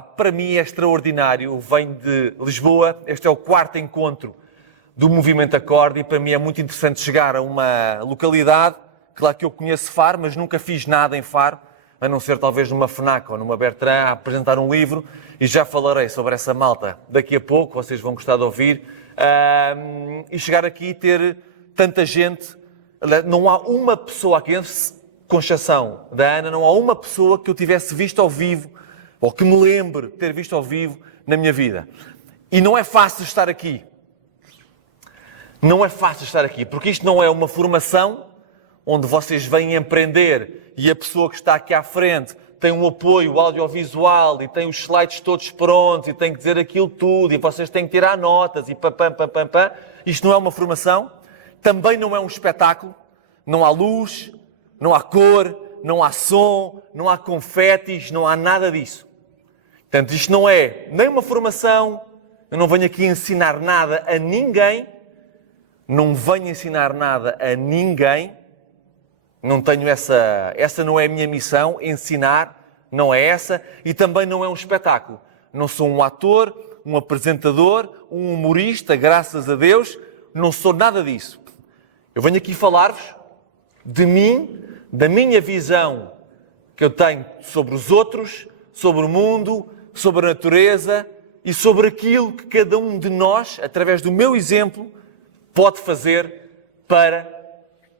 para mim é extraordinário. Venho de Lisboa, este é o 4º encontro do Movimento Acorde e para mim é muito interessante chegar a uma localidade, claro que eu conheço Faro, mas nunca fiz nada em Faro, a não ser talvez numa FNAC ou numa Bertrand, a apresentar um livro, e já falarei sobre essa malta daqui a pouco, vocês vão gostar de ouvir, e chegar aqui e ter tanta gente. Não há uma pessoa aqui, com exceção da Ana, não há uma pessoa que eu tivesse visto ao vivo, ou que me lembre de ter visto ao vivo na minha vida. E não é fácil estar aqui. Não é fácil estar aqui, porque isto não é uma formação onde vocês vêm empreender e a pessoa que está aqui à frente tem um apoio audiovisual e tem os slides todos prontos e tem que dizer aquilo tudo e vocês têm que tirar notas e pam. Isto não é uma formação, também não é um espetáculo, não há luz, não há cor, não há som, não há confetes, não há nada disso. Portanto, isto não é nem uma formação, eu não venho aqui ensinar nada a ninguém, não venho ensinar nada a ninguém, não tenho essa não é a minha missão, ensinar, não é essa, e também não é um espetáculo. Não sou um ator, um apresentador, um humorista, graças a Deus, não sou nada disso. Eu venho aqui falar-vos de mim, da minha visão que eu tenho sobre os outros, sobre o mundo, sobre a natureza e sobre aquilo que cada um de nós, através do meu exemplo, pode fazer para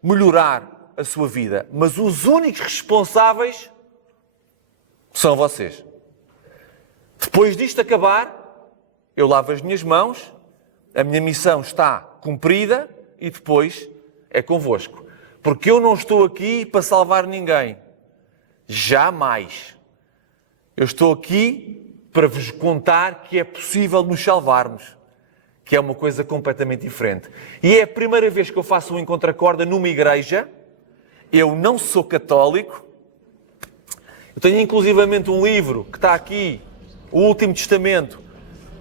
melhorar a sua vida. Mas os únicos responsáveis são vocês. Depois disto acabar, eu lavo as minhas mãos, a minha missão está cumprida e depois é convosco. Porque eu não estou aqui para salvar ninguém. Jamais. Eu estou aqui para vos contar que é possível nos salvarmos. Que é uma coisa completamente diferente. E é a primeira vez que eu faço um encontro-acorda numa igreja. Eu não sou católico. Eu tenho inclusivamente um livro que está aqui, o Último Testamento,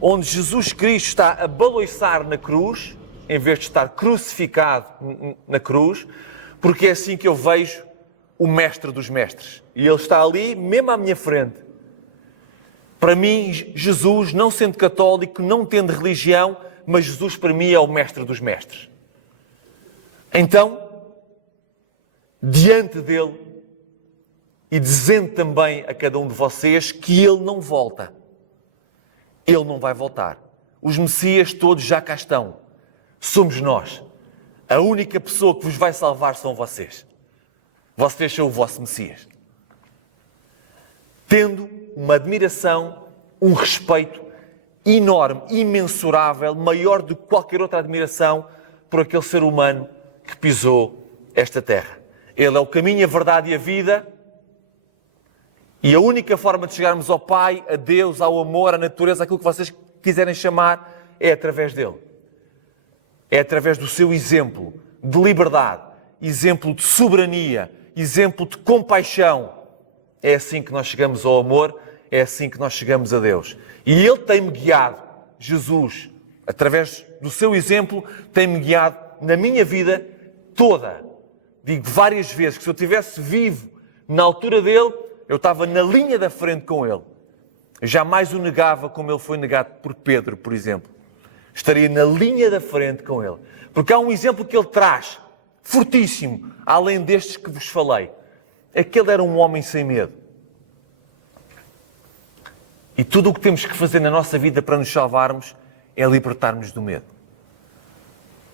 onde Jesus Cristo está a baloiçar na cruz, em vez de estar crucificado na cruz, porque é assim que eu vejo o mestre dos mestres. E ele está ali, mesmo à minha frente. Para mim, Jesus, não sendo católico, não tendo religião, mas Jesus para mim é o mestre dos mestres. Então, diante dele, e dizendo também a cada um de vocês que ele não volta. Ele não vai voltar. Os Messias todos já cá estão. Somos nós. A única pessoa que vos vai salvar são vocês. Vocês são o vosso Messias. Tendo uma admiração, um respeito enorme, imensurável, maior do que qualquer outra admiração por aquele ser humano que pisou esta terra. Ele é o caminho, a verdade e a vida. E a única forma de chegarmos ao Pai, a Deus, ao amor, à natureza, aquilo que vocês quiserem chamar, é através dele. É através do seu exemplo de liberdade, exemplo de soberania, exemplo de compaixão. É assim que nós chegamos ao amor, é assim que nós chegamos a Deus. E ele tem-me guiado, Jesus, através do seu exemplo, tem-me guiado na minha vida toda. Digo várias vezes que se eu estivesse vivo na altura dele, eu estava na linha da frente com ele. Eu jamais o negava como ele foi negado por Pedro, por exemplo. Estaria na linha da frente com ele. Porque há um exemplo que ele traz, fortíssimo, além destes que vos falei. É que ele era um homem sem medo. E tudo o que temos que fazer na nossa vida para nos salvarmos é libertarmos do medo.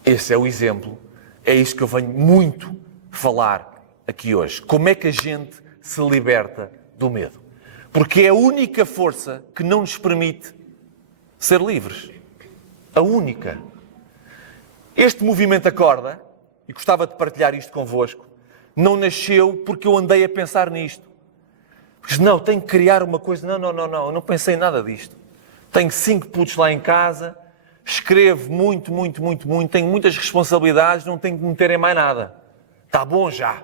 Esse é o exemplo. É isso que eu venho muito falar aqui hoje. Como é que a gente se liberta do medo? Porque é a única força que não nos permite ser livres. A única. Este movimento Acorda, e gostava de partilhar isto convosco, não nasceu porque eu andei a pensar nisto. Porque não, tenho que criar uma coisa. Não, eu não pensei em nada disto. Tenho 5 putos lá em casa, escrevo muito, tenho muitas responsabilidades, não tenho que me meter em mais nada. Está bom já.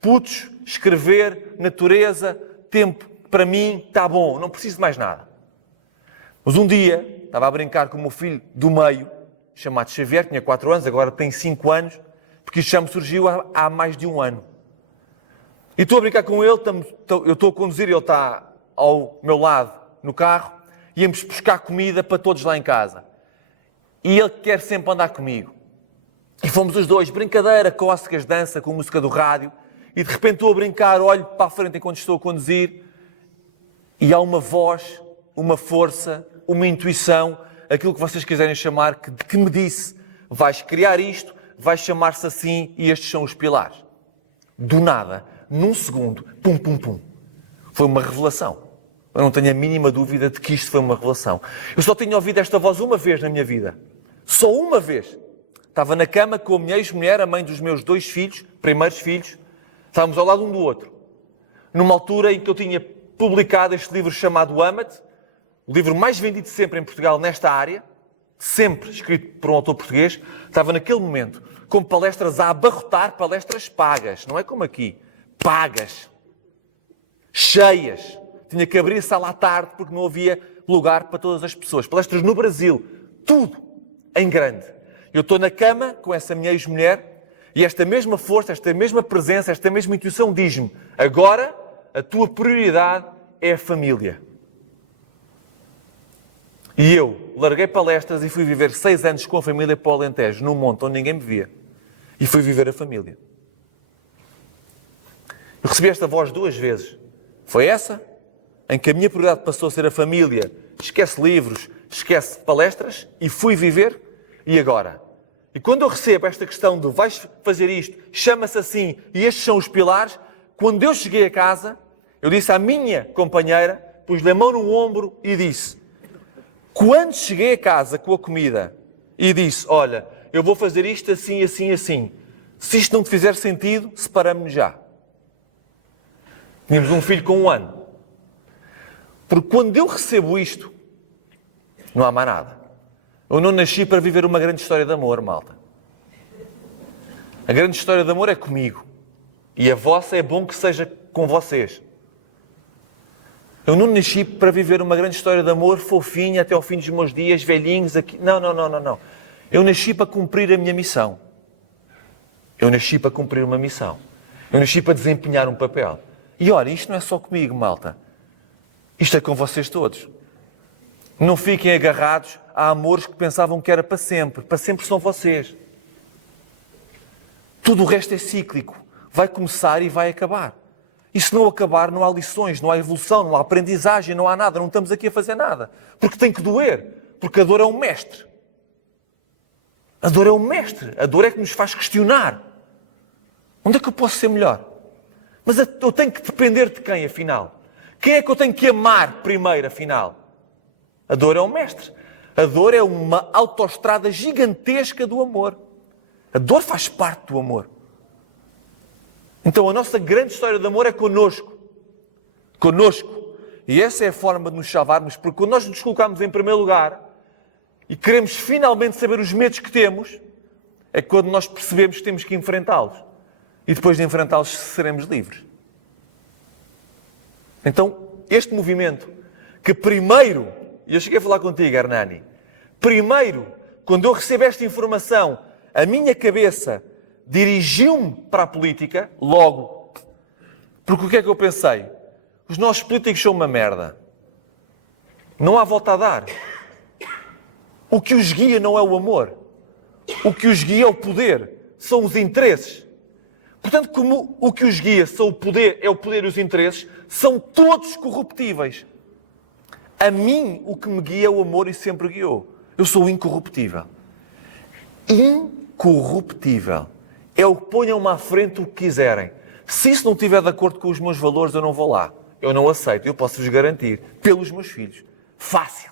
Putos, escrever, natureza, tempo para mim, está bom, não preciso de mais nada. Mas um dia, estava a brincar com o meu filho do meio, chamado Xavier, tinha 4 anos, agora tem 5 anos, porque isto já me surgiu há mais de um ano. E estou a brincar com ele, eu estou a conduzir, ele está ao meu lado no carro, íamos buscar comida para todos lá em casa. E ele quer sempre andar comigo. E fomos os dois, brincadeira, cócegas, dança, com música do rádio. E de repente estou a brincar, olho para a frente enquanto estou a conduzir e há uma voz, uma força, uma intuição, aquilo que vocês quiserem chamar, que me disse, vais criar isto, vais chamar-se assim e estes são os pilares. Do nada, num segundo, pum, pum, pum. Foi uma revelação. Eu não tenho a mínima dúvida de que isto foi uma revelação. Eu só tinha ouvido esta voz uma vez na minha vida. Só uma vez. Estava na cama com a minha ex-mulher, a mãe dos meus 2 filhos, primeiros filhos. Estávamos ao lado um do outro. Numa altura em que eu tinha publicado este livro chamado Ama-te, o livro mais vendido sempre em Portugal nesta área, sempre escrito por um autor português. Estava naquele momento com palestras a abarrotar, palestras pagas. Não é como aqui. Pagas. Cheias. Tinha que abrir a sala à tarde porque não havia lugar para todas as pessoas. Palestras no Brasil. Tudo em grande. Eu estou na cama com essa minha ex-mulher e esta mesma força, esta mesma presença, esta mesma intuição diz-me: agora a tua prioridade é a família. E eu larguei palestras e fui viver 6 anos com a família para o Alentejo, num monte onde ninguém me via. E fui viver a família. Eu recebi esta voz 2 vezes. Foi essa, em que a minha prioridade passou a ser a família. Esquece livros, esquece palestras e fui viver. E agora? E quando eu recebo esta questão de vais fazer isto, chama-se assim e estes são os pilares, quando eu cheguei a casa, eu disse à minha companheira, pus-lhe a mão no ombro e disse, quando cheguei a casa com a comida e disse, olha, eu vou fazer isto assim, assim, assim. Se isto não te fizer sentido, separamos-nos já. Tínhamos um filho com 1 ano. Porque quando eu recebo isto, não há mais nada. Eu não nasci para viver uma grande história de amor, malta. A grande história de amor é comigo. E a vossa é bom que seja com vocês. Eu não nasci para viver uma grande história de amor fofinha até ao fim dos meus dias, velhinhos aqui. Não. Eu nasci para cumprir a minha missão. Eu nasci para cumprir uma missão. Eu nasci para desempenhar um papel. E olha, isto não é só comigo, malta. Isto é com vocês todos. Não fiquem agarrados a amores que pensavam que era para sempre. Para sempre são vocês. Tudo o resto é cíclico. Vai começar e vai acabar. E se não acabar, não há lições, não há evolução, não há aprendizagem, não há nada. Não estamos aqui a fazer nada. Porque tem que doer. Porque a dor é um mestre. A dor é um mestre. A dor é que nos faz questionar. Onde é que eu posso ser melhor? Mas eu tenho que depender de quem, afinal? Quem é que eu tenho que amar primeiro, afinal? A dor é um mestre. A dor é uma autoestrada gigantesca do amor. A dor faz parte do amor. Então a nossa grande história de amor é connosco. Connosco. E essa é a forma de nos salvarmos, porque quando nós nos colocamos em primeiro lugar e queremos finalmente saber os medos que temos, é quando nós percebemos que temos que enfrentá-los. E depois de enfrentá-los seremos livres. Então, este movimento, que primeiro, e eu cheguei a falar contigo, Hernani, primeiro, quando eu recebo esta informação, a minha cabeça dirigiu-me para a política, logo. Porque o que é que eu pensei? Os nossos políticos são uma merda. Não há volta a dar. O que os guia não é o amor. O que os guia é o poder. São os interesses. Portanto, como o que os guia são o poder, é o poder e os interesses, são todos corruptíveis. A mim, o que me guia é o amor e sempre guiou. Eu sou incorruptível. Incorruptível. É o que ponham-me à frente o que quiserem. Se isso não estiver de acordo com os meus valores, eu não vou lá. Eu não aceito. Eu posso-vos garantir. Pelos meus filhos. Fácil.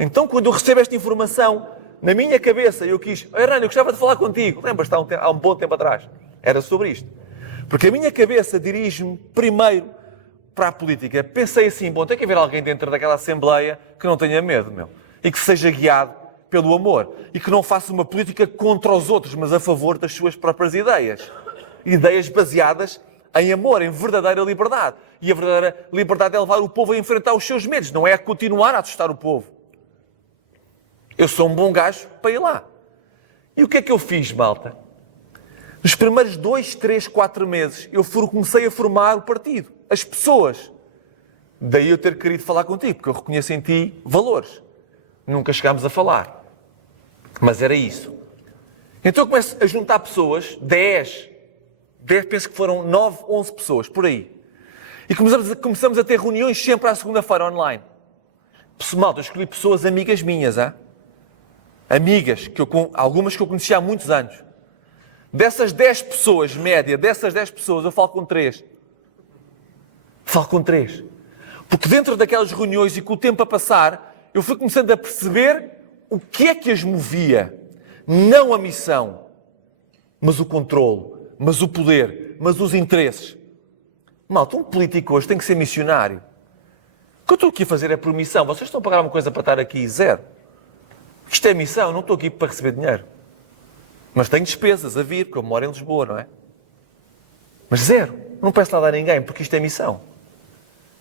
Então, quando eu recebo esta informação, na minha cabeça, eu quis... Hernani, eu gostava de falar contigo. Lembras-te há um bom tempo atrás? Era sobre isto. Porque a minha cabeça dirige-me primeiro para a política. Pensei assim, bom, tem que haver alguém dentro daquela Assembleia que não tenha medo, meu. E que seja guiado pelo amor. E que não faça uma política contra os outros, mas a favor das suas próprias ideias. Ideias baseadas em amor, em verdadeira liberdade. E a verdadeira liberdade é levar o povo a enfrentar os seus medos, não é a continuar a assustar o povo. Eu sou um bom gajo para ir lá. E o que é que eu fiz, malta? Nos primeiros 2, 3, 4 meses, eu comecei a formar o partido. As pessoas. Daí eu ter querido falar contigo, porque eu reconheço em ti valores. Nunca chegámos a falar. Mas era isso. Então eu começo a juntar pessoas, 10, penso que foram 9, 11 pessoas, por aí. E começamos a ter reuniões sempre à segunda-feira online. Malta, eu escolhi pessoas amigas minhas, hein? Amigas, algumas que eu conhecia há muitos anos. Dessas 10 pessoas, média, dessas 10 pessoas, eu falo com 3. Falo com 3. Porque dentro daquelas reuniões e com o tempo a passar, eu fui começando a perceber o que é que as movia. Não a missão, mas o controle, mas o poder, mas os interesses. Malta, um político hoje tem que ser missionário. O que eu estou aqui a fazer é por missão. Vocês estão a pagar uma coisa para estar aqui? Zero. Isto é missão, eu não estou aqui para receber dinheiro. Mas tenho despesas a vir, porque eu moro em Lisboa, não é? Mas zero. Não peço nada a ninguém, porque isto é missão.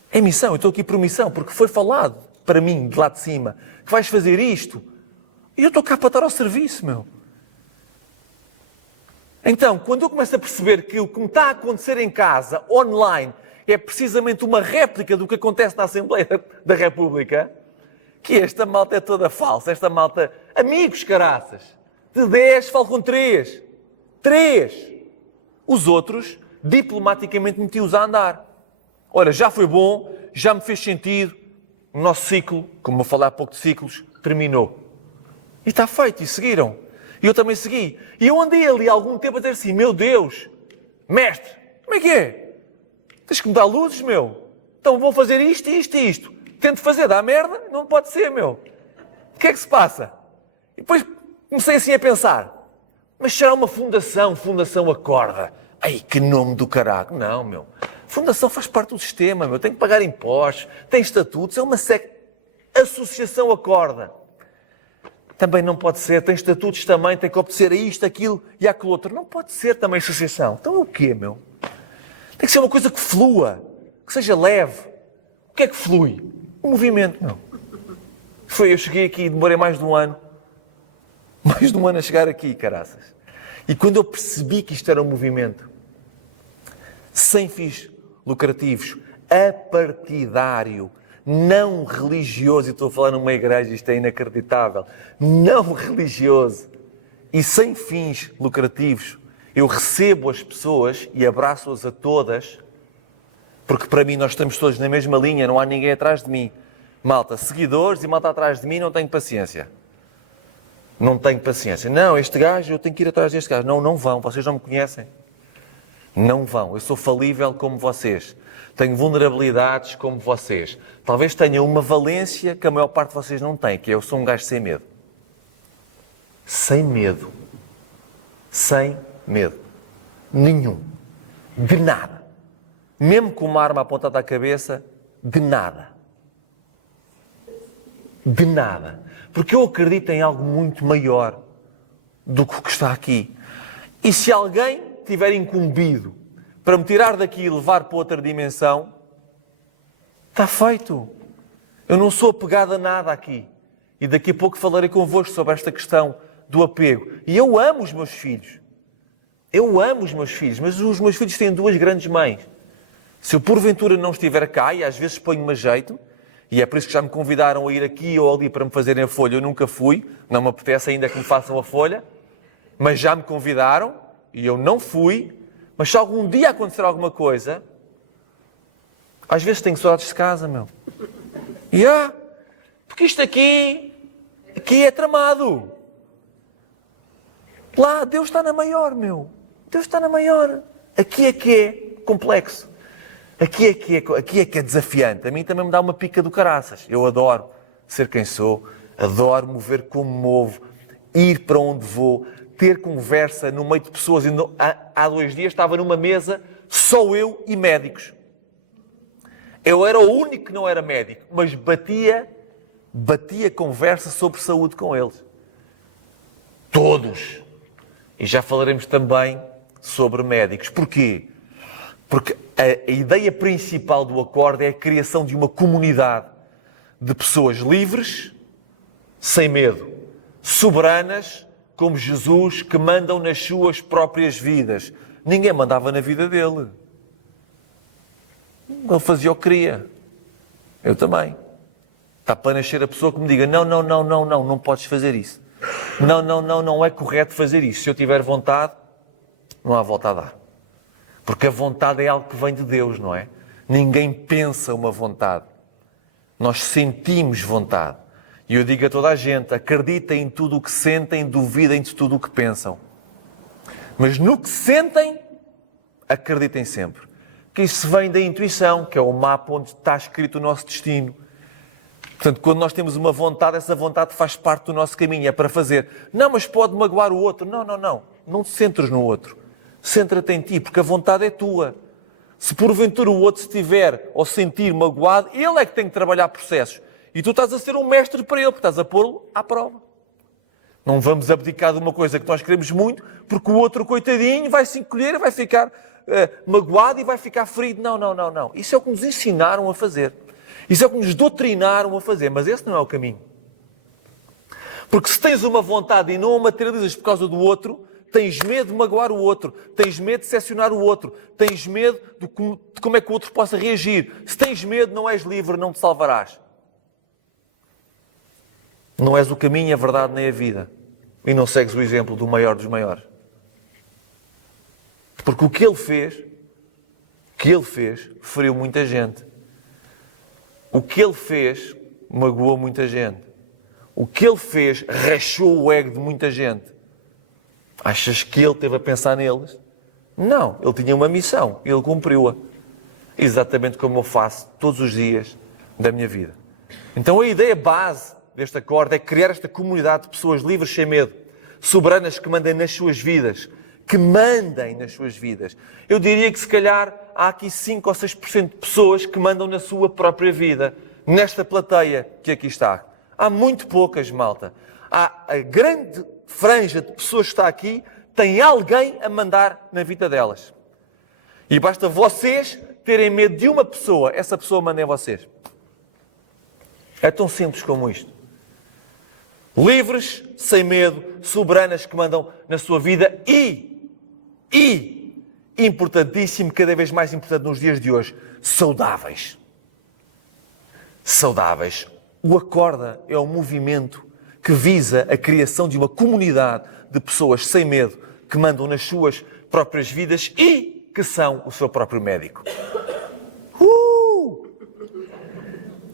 É missão, eu estou aqui por missão, porque foi falado para mim, de lá de cima, que vais fazer isto. E eu estou cá para estar ao serviço, meu. Então, quando eu começo a perceber que o que me está a acontecer em casa, online, é precisamente uma réplica do que acontece na Assembleia da República, que esta malta é toda falsa, esta malta... Amigos, caraças! De 10, falo com 3. 3! Os outros, diplomaticamente, meti-os a andar. Ora, já foi bom, já me fez sentido, o nosso ciclo, como eu falei há pouco de ciclos, terminou. E está feito, e seguiram. E eu também segui. E eu andei ali algum tempo a dizer assim, meu Deus, mestre, como é que é? Tens que me dar luzes, meu. Então vou fazer isto, isto e isto. Tento fazer, dá merda, não pode ser, meu. O que é que se passa? E depois comecei assim a pensar, mas será uma fundação Acorda? Ai, que nome do caralho. Não, meu. Fundação faz parte do sistema, meu. Tem que pagar impostos, tem estatutos, é uma associação Acorda. Também não pode ser, tem estatutos também, tem que obedecer a isto, aquilo e aquilo outro. Não pode ser também associação. Então é o quê, meu? Tem que ser uma coisa que flua, que seja leve. O que é que flui? O movimento, meu. Eu cheguei aqui, demorei mais de um ano. Mais de um ano a chegar aqui, caraças. E quando eu percebi que isto era um movimento sem fins lucrativos, apartidário, não religioso, e estou a falar numa igreja, isto é inacreditável, não religioso e sem fins lucrativos, eu recebo as pessoas e abraço-as a todas, porque para mim nós estamos todos na mesma linha, não há ninguém atrás de mim. Malta, seguidores e malta atrás de mim, não tenho paciência. Não tenho paciência. Não, este gajo, eu tenho que ir atrás deste gajo. Não, não vão, vocês não me conhecem. Não vão, eu sou falível como vocês. Tenho vulnerabilidades como vocês. Talvez tenha uma valência que a maior parte de vocês não tem, que é eu sou um gajo sem medo. Sem medo. Sem medo. Nenhum. De nada. Mesmo com uma arma apontada à cabeça, de nada. De nada. Porque eu acredito em algo muito maior do que o que está aqui. E se alguém tiver incumbido para me tirar daqui e levar para outra dimensão, está feito. Eu não sou apegado a nada aqui. E daqui a pouco falarei convosco sobre esta questão do apego. E eu amo os meus filhos. Eu amo os meus filhos, mas os meus filhos têm duas grandes mães. Se eu porventura não estiver cá, e às vezes ponho-me a jeito, e é por isso que já me convidaram a ir aqui ou ali para me fazerem a folha, eu nunca fui, não me apetece ainda que me façam a folha, mas já me convidaram, e eu não fui, mas se algum dia acontecer alguma coisa, às vezes tenho saudades de casa, meu. Porque isto aqui é tramado. Lá, Deus está na maior, meu. Deus está na maior. Aqui é que é complexo. Aqui é que é desafiante. A mim também me dá uma pica do caraças. Eu adoro ser quem sou, adoro mover como movo, ir para onde vou, ter conversa no meio de pessoas. Há 2 dias estava numa mesa, só eu e médicos. Eu era o único que não era médico, mas batia conversa sobre saúde com eles. Todos. E já falaremos também sobre médicos. Porquê? Porque a ideia principal do Acorda é a criação de uma comunidade de pessoas livres, sem medo, soberanas, como Jesus, que mandam nas suas próprias vidas. Ninguém mandava na vida dele. Ele fazia o que queria. Eu também. Está para nascer a pessoa que me diga, não podes fazer isso. Não é correto fazer isso. Se eu tiver vontade, não há volta a dar. Porque a vontade é algo que vem de Deus, não é? Ninguém pensa uma vontade. Nós sentimos vontade. E eu digo a toda a gente, acreditem em tudo o que sentem, duvidem de tudo o que pensam. Mas no que sentem, acreditem sempre. Que isso vem da intuição, que é o mapa onde está escrito o nosso destino. Portanto, quando nós temos uma vontade, essa vontade faz parte do nosso caminho, é para fazer. Não, mas pode magoar o outro. Não te centres no outro. Centra-te em ti, porque a vontade é tua. Se porventura o outro estiver ou sentir magoado, ele é que tem que trabalhar processos. E tu estás a ser um mestre para ele, porque estás a pô-lo à prova. Não vamos abdicar de uma coisa que nós queremos muito, porque o outro, coitadinho, vai se encolher, vai ficar magoado e vai ficar ferido. Não. Isso é o que nos ensinaram a fazer. Isso é o que nos doutrinaram a fazer, mas esse não é o caminho. Porque se tens uma vontade e não a materializas por causa do outro, tens medo de magoar o outro, tens medo de decepcionar o outro, tens medo de como é que o outro possa reagir. Se tens medo, não és livre, não te salvarás. Não és o caminho, a verdade nem a vida. E não segues o exemplo do maior dos maiores. Porque o que ele fez, feriu muita gente. O que ele fez, magoou muita gente. O que ele fez, rachou o ego de muita gente. Achas que ele esteve a pensar neles? Não, ele tinha uma missão, ele cumpriu-a. Exatamente como eu faço todos os dias da minha vida. Então a ideia base deste acordo é criar esta comunidade de pessoas livres sem medo, soberanas que mandem nas suas vidas, Eu diria que se calhar há aqui 5 ou 6% de pessoas que mandam na sua própria vida, nesta plateia que aqui está. Há muito poucas, malta. A grande franja de pessoas que está aqui tem alguém a mandar na vida delas. E basta vocês terem medo de uma pessoa, essa pessoa manda em vocês. É tão simples como isto. Livres, sem medo, soberanas que mandam na sua vida e, importantíssimo, cada vez mais importante nos dias de hoje, saudáveis. Saudáveis. O Acorda é um movimento que visa a criação de uma comunidade de pessoas sem medo, que mandam nas suas próprias vidas e que são o seu próprio médico.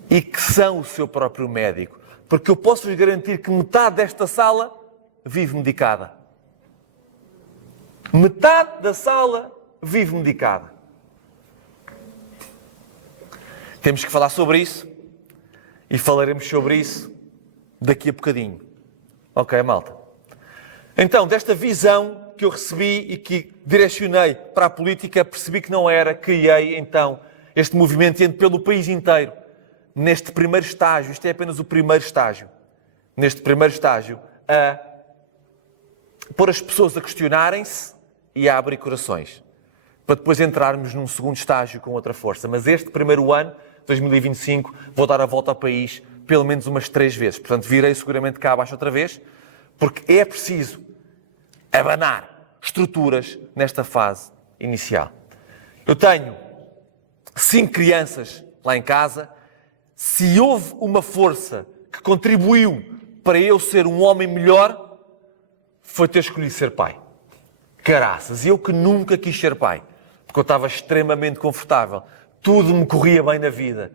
E que são o seu próprio médico. Porque eu posso-vos garantir que metade desta sala vive medicada. Metade da sala vive medicada. Temos que falar sobre isso e falaremos sobre isso daqui a bocadinho. Ok, malta? Então, desta visão que eu recebi e que direcionei para a política, percebi que não era, criei então este movimento indo pelo país inteiro. Neste primeiro estágio, isto é apenas o primeiro estágio, neste primeiro estágio, a pôr as pessoas a questionarem-se e a abrir corações, para depois entrarmos num segundo estágio com outra força. Mas este primeiro ano, 2025, vou dar a volta ao país pelo menos umas 3 vezes. Portanto, virei seguramente cá abaixo outra vez, porque é preciso abanar estruturas nesta fase inicial. Eu tenho 5 crianças lá em casa. Se houve uma força que contribuiu para eu ser um homem melhor, foi ter escolhido ser pai. Caraças, eu que nunca quis ser pai, porque eu estava extremamente confortável. Tudo me corria bem na vida.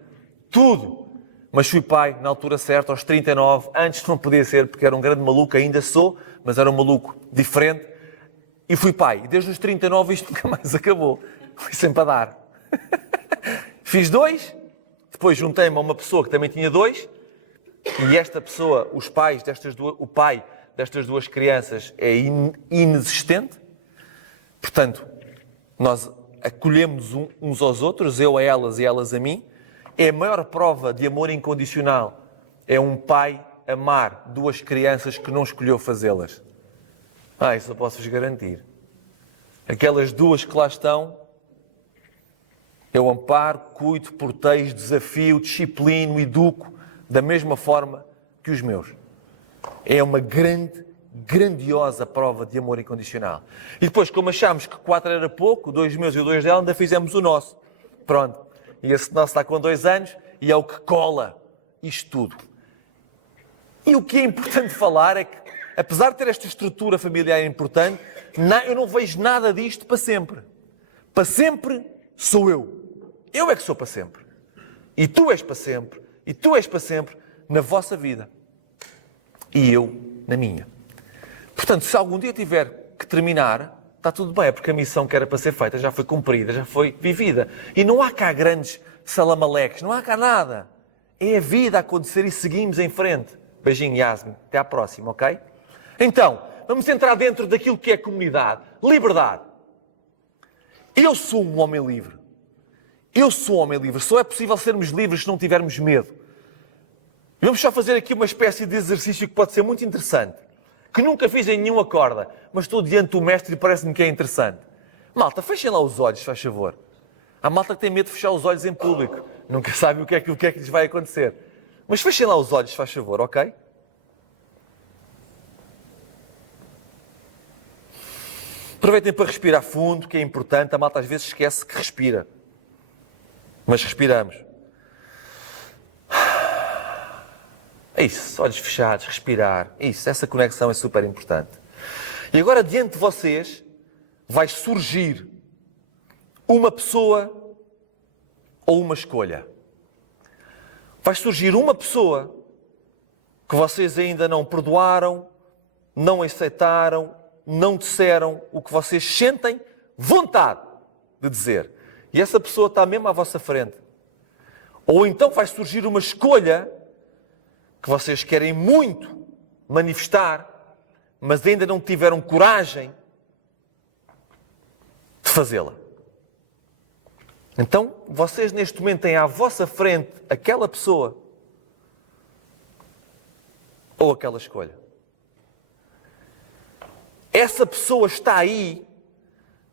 Tudo. Mas fui pai na altura certa, aos 39, antes não podia ser, porque era um grande maluco, ainda sou, mas era um maluco diferente. E fui pai. E desde os 39 isto nunca mais acabou. Foi sempre a dar. Fiz 2. Depois juntei-me a uma pessoa que também tinha 2, e esta pessoa, o pai destas 2 crianças é inexistente. Portanto, nós acolhemos uns aos outros, eu a elas e elas a mim. É a maior prova de amor incondicional. É um pai amar 2 crianças que não escolheu fazê-las. Isso eu posso-vos garantir. Aquelas 2 que lá estão, eu amparo, cuido, protejo, desafio, disciplino, educo da mesma forma que os meus. É uma grandiosa prova de amor incondicional. E depois, como achámos que 4 era pouco, 2 meus e 2 dela, ainda fizemos o nosso. Pronto. E esse nosso está com 2 anos e é o que cola isto tudo. E o que é importante falar é que, apesar de ter esta estrutura familiar importante, eu não vejo nada disto para sempre. Para sempre sou eu. Eu é que sou para sempre. E tu és para sempre. E tu és para sempre na vossa vida. E eu na minha. Portanto, se algum dia tiver que terminar, está tudo bem, é porque a missão que era para ser feita já foi cumprida, já foi vivida. E não há cá grandes salamaleques, não há cá nada. É a vida a acontecer e seguimos em frente. Beijinho, Yasmin. Até à próxima, ok? Então, vamos entrar dentro daquilo que é comunidade. Liberdade. Eu sou um homem livre. Eu sou um homem livre. Só é possível sermos livres se não tivermos medo. E vamos só fazer aqui uma espécie de exercício que pode ser muito interessante. Que nunca fiz em nenhuma corda, mas estou diante do mestre e parece-me que é interessante. Malta, fechem lá os olhos, faz favor. Há malta que tem medo de fechar os olhos em público. Nunca sabe o que é que lhes vai acontecer. Mas fechem lá os olhos, faz favor, ok? Aproveitem para respirar fundo, que é importante. A malta às vezes esquece que respira. Mas respiramos. É isso, olhos fechados, respirar. Isso, essa conexão é super importante. E agora, diante de vocês, vai surgir uma pessoa ou uma escolha. Vai surgir uma pessoa que vocês ainda não perdoaram, não aceitaram, não disseram o que vocês sentem vontade de dizer. E essa pessoa está mesmo à vossa frente. Ou então vai surgir uma escolha que vocês querem muito manifestar, mas ainda não tiveram coragem de fazê-la. Então, vocês neste momento têm à vossa frente aquela pessoa ou aquela escolha. Essa pessoa está aí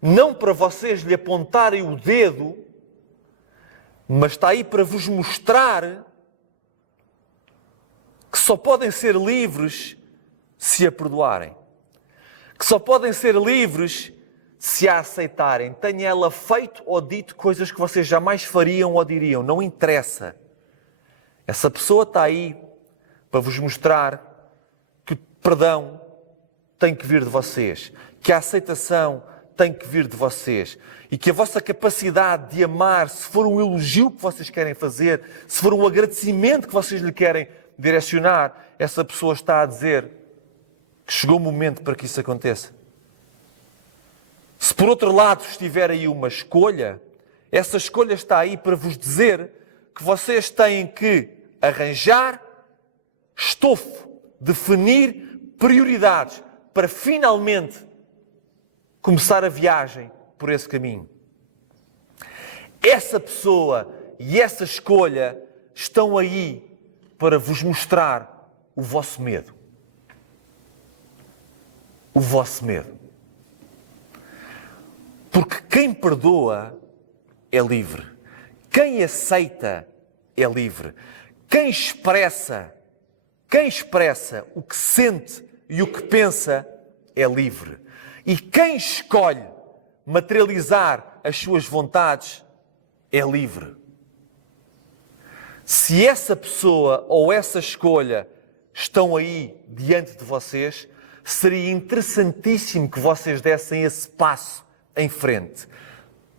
não para vocês lhe apontarem o dedo, mas está aí para vos mostrar que só podem ser livres se a perdoarem. Que só podem ser livres se a aceitarem. Tenha ela feito ou dito coisas que vocês jamais fariam ou diriam. Não interessa. Essa pessoa está aí para vos mostrar que o perdão tem que vir de vocês. Que a aceitação tem que vir de vocês. E que a vossa capacidade de amar, se for um elogio que vocês querem fazer, se for um agradecimento que vocês lhe querem direcionar, essa pessoa está a dizer que chegou o momento para que isso aconteça. Se por outro lado estiver aí uma escolha, essa escolha está aí para vos dizer que vocês têm que arranjar estofo, definir prioridades para finalmente começar a viagem por esse caminho. Essa pessoa e essa escolha estão aí para vos mostrar o vosso medo. O vosso medo. Porque quem perdoa é livre. Quem aceita é livre. Quem expressa o que sente e o que pensa é livre. E quem escolhe materializar as suas vontades é livre. Se essa pessoa ou essa escolha estão aí diante de vocês, seria interessantíssimo que vocês dessem esse passo em frente.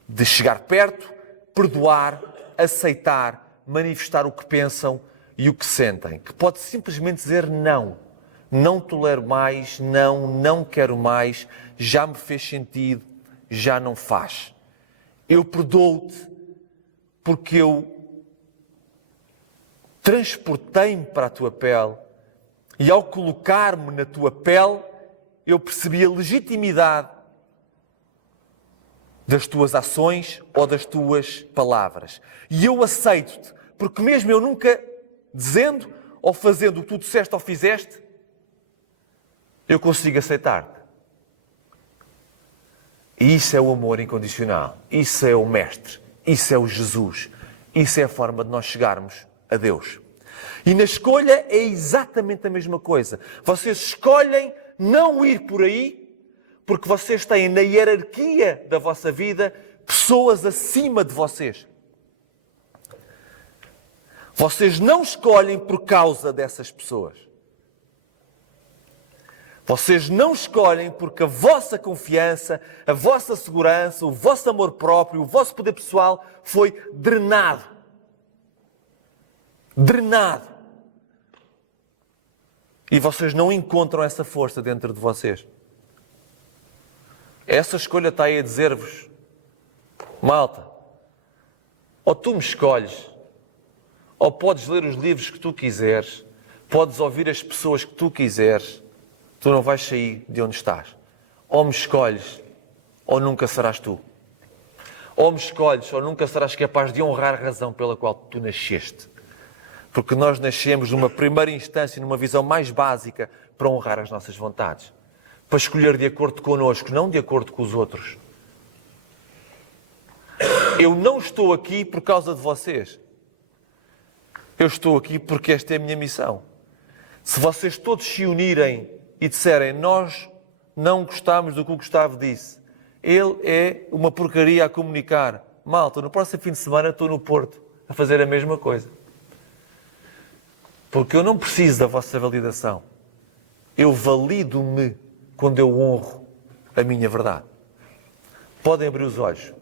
De chegar perto, perdoar, aceitar, manifestar o que pensam e o que sentem. Que pode simplesmente dizer não. Não tolero mais, não quero mais, já me fez sentido, já não faz. Eu perdoo-te porque eu transportei-me para a tua pele e ao colocar-me na tua pele, eu percebi a legitimidade das tuas ações ou das tuas palavras. E eu aceito-te, porque mesmo eu nunca dizendo ou fazendo o que tu disseste ou fizeste, eu consigo aceitar-te. E isso é o amor incondicional. Isso é o Mestre. Isso é o Jesus. Isso é a forma de nós chegarmos a Deus. E na escolha é exatamente a mesma coisa. Vocês escolhem não ir por aí, porque vocês têm na hierarquia da vossa vida pessoas acima de vocês. Vocês não escolhem por causa dessas pessoas. Vocês não escolhem porque a vossa confiança, a vossa segurança, o vosso amor próprio, o vosso poder pessoal foi drenado. Drenado. E vocês não encontram essa força dentro de vocês. Essa escolha está aí a dizer-vos: malta, ou tu me escolhes, ou podes ler os livros que tu quiseres, podes ouvir as pessoas que tu quiseres, tu não vais sair de onde estás. Ou me escolhes, ou nunca serás tu. Ou me escolhes, ou nunca serás capaz de honrar a razão pela qual tu nasceste. Porque nós nascemos numa primeira instância, numa visão mais básica, para honrar as nossas vontades. Para escolher de acordo connosco, não de acordo com os outros. Eu não estou aqui por causa de vocês. Eu estou aqui porque esta é a minha missão. Se vocês todos se unirem e disserem: nós não gostamos do que o Gustavo disse, ele é uma porcaria a comunicar, malta, no próximo fim de semana estou no Porto a fazer a mesma coisa. Porque eu não preciso da vossa validação. Eu valido-me quando eu honro a minha verdade. Podem abrir os olhos.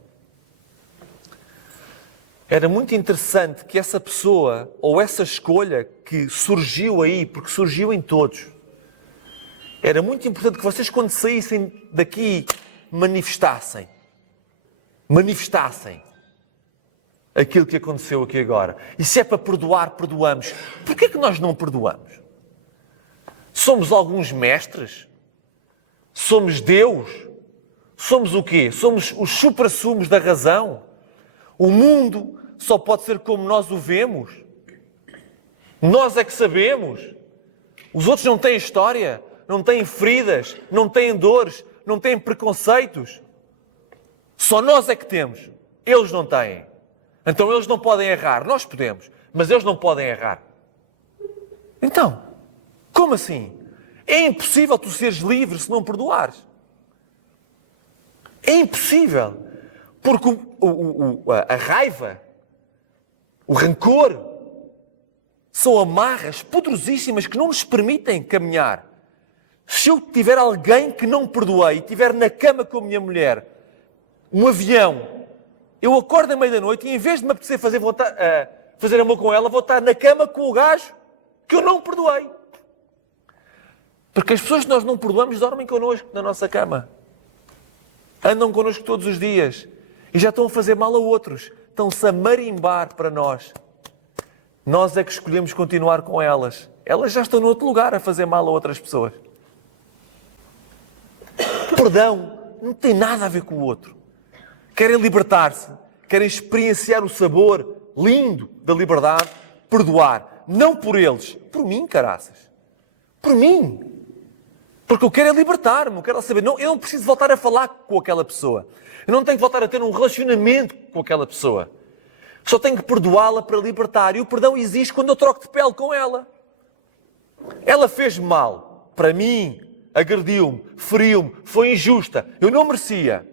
Era muito interessante que essa pessoa, ou essa escolha que surgiu aí, porque surgiu em todos, era muito importante que vocês, quando saíssem daqui, manifestassem aquilo que aconteceu aqui agora. E se é para perdoar, perdoamos. Porquê que nós não perdoamos? Somos alguns mestres? Somos Deus? Somos o quê? Somos os supra-sumos da razão? O mundo só pode ser como nós o vemos? Nós é que sabemos? Os outros não têm história? Não têm feridas? Não têm dores? Não têm preconceitos? Só nós é que temos. Eles não têm. Então eles não podem errar. Nós podemos, mas eles não podem errar. Então, como assim? É impossível tu seres livre se não perdoares. É impossível. Porque a raiva, o rancor, são amarras poderosíssimas que não nos permitem caminhar. Se eu tiver alguém que não perdoei e estiver na cama com a minha mulher, um avião, eu acordo à meia da noite e em vez de me apetecer fazer amor com ela, vou estar na cama com o gajo que eu não perdoei. Porque as pessoas que nós não perdoamos dormem connosco na nossa cama. Andam connosco todos os dias. E já estão a fazer mal a outros. Estão-se a marimbar para nós. Nós é que escolhemos continuar com elas. Elas já estão no outro lugar a fazer mal a outras pessoas. Perdão não tem nada a ver com o outro. Querem libertar-se. Querem experienciar o sabor lindo da liberdade. Perdoar. Não por eles. Por mim, caraças. Por mim. Porque eu quero é libertar-me. Eu quero saber. Não, eu não preciso voltar a falar com aquela pessoa. Eu não tenho que voltar a ter um relacionamento com aquela pessoa. Só tenho que perdoá-la para libertar. E o perdão existe quando eu troco de pele com ela. Ela fez-me mal. Para mim, agrediu-me, feriu-me, foi injusta. Eu não merecia.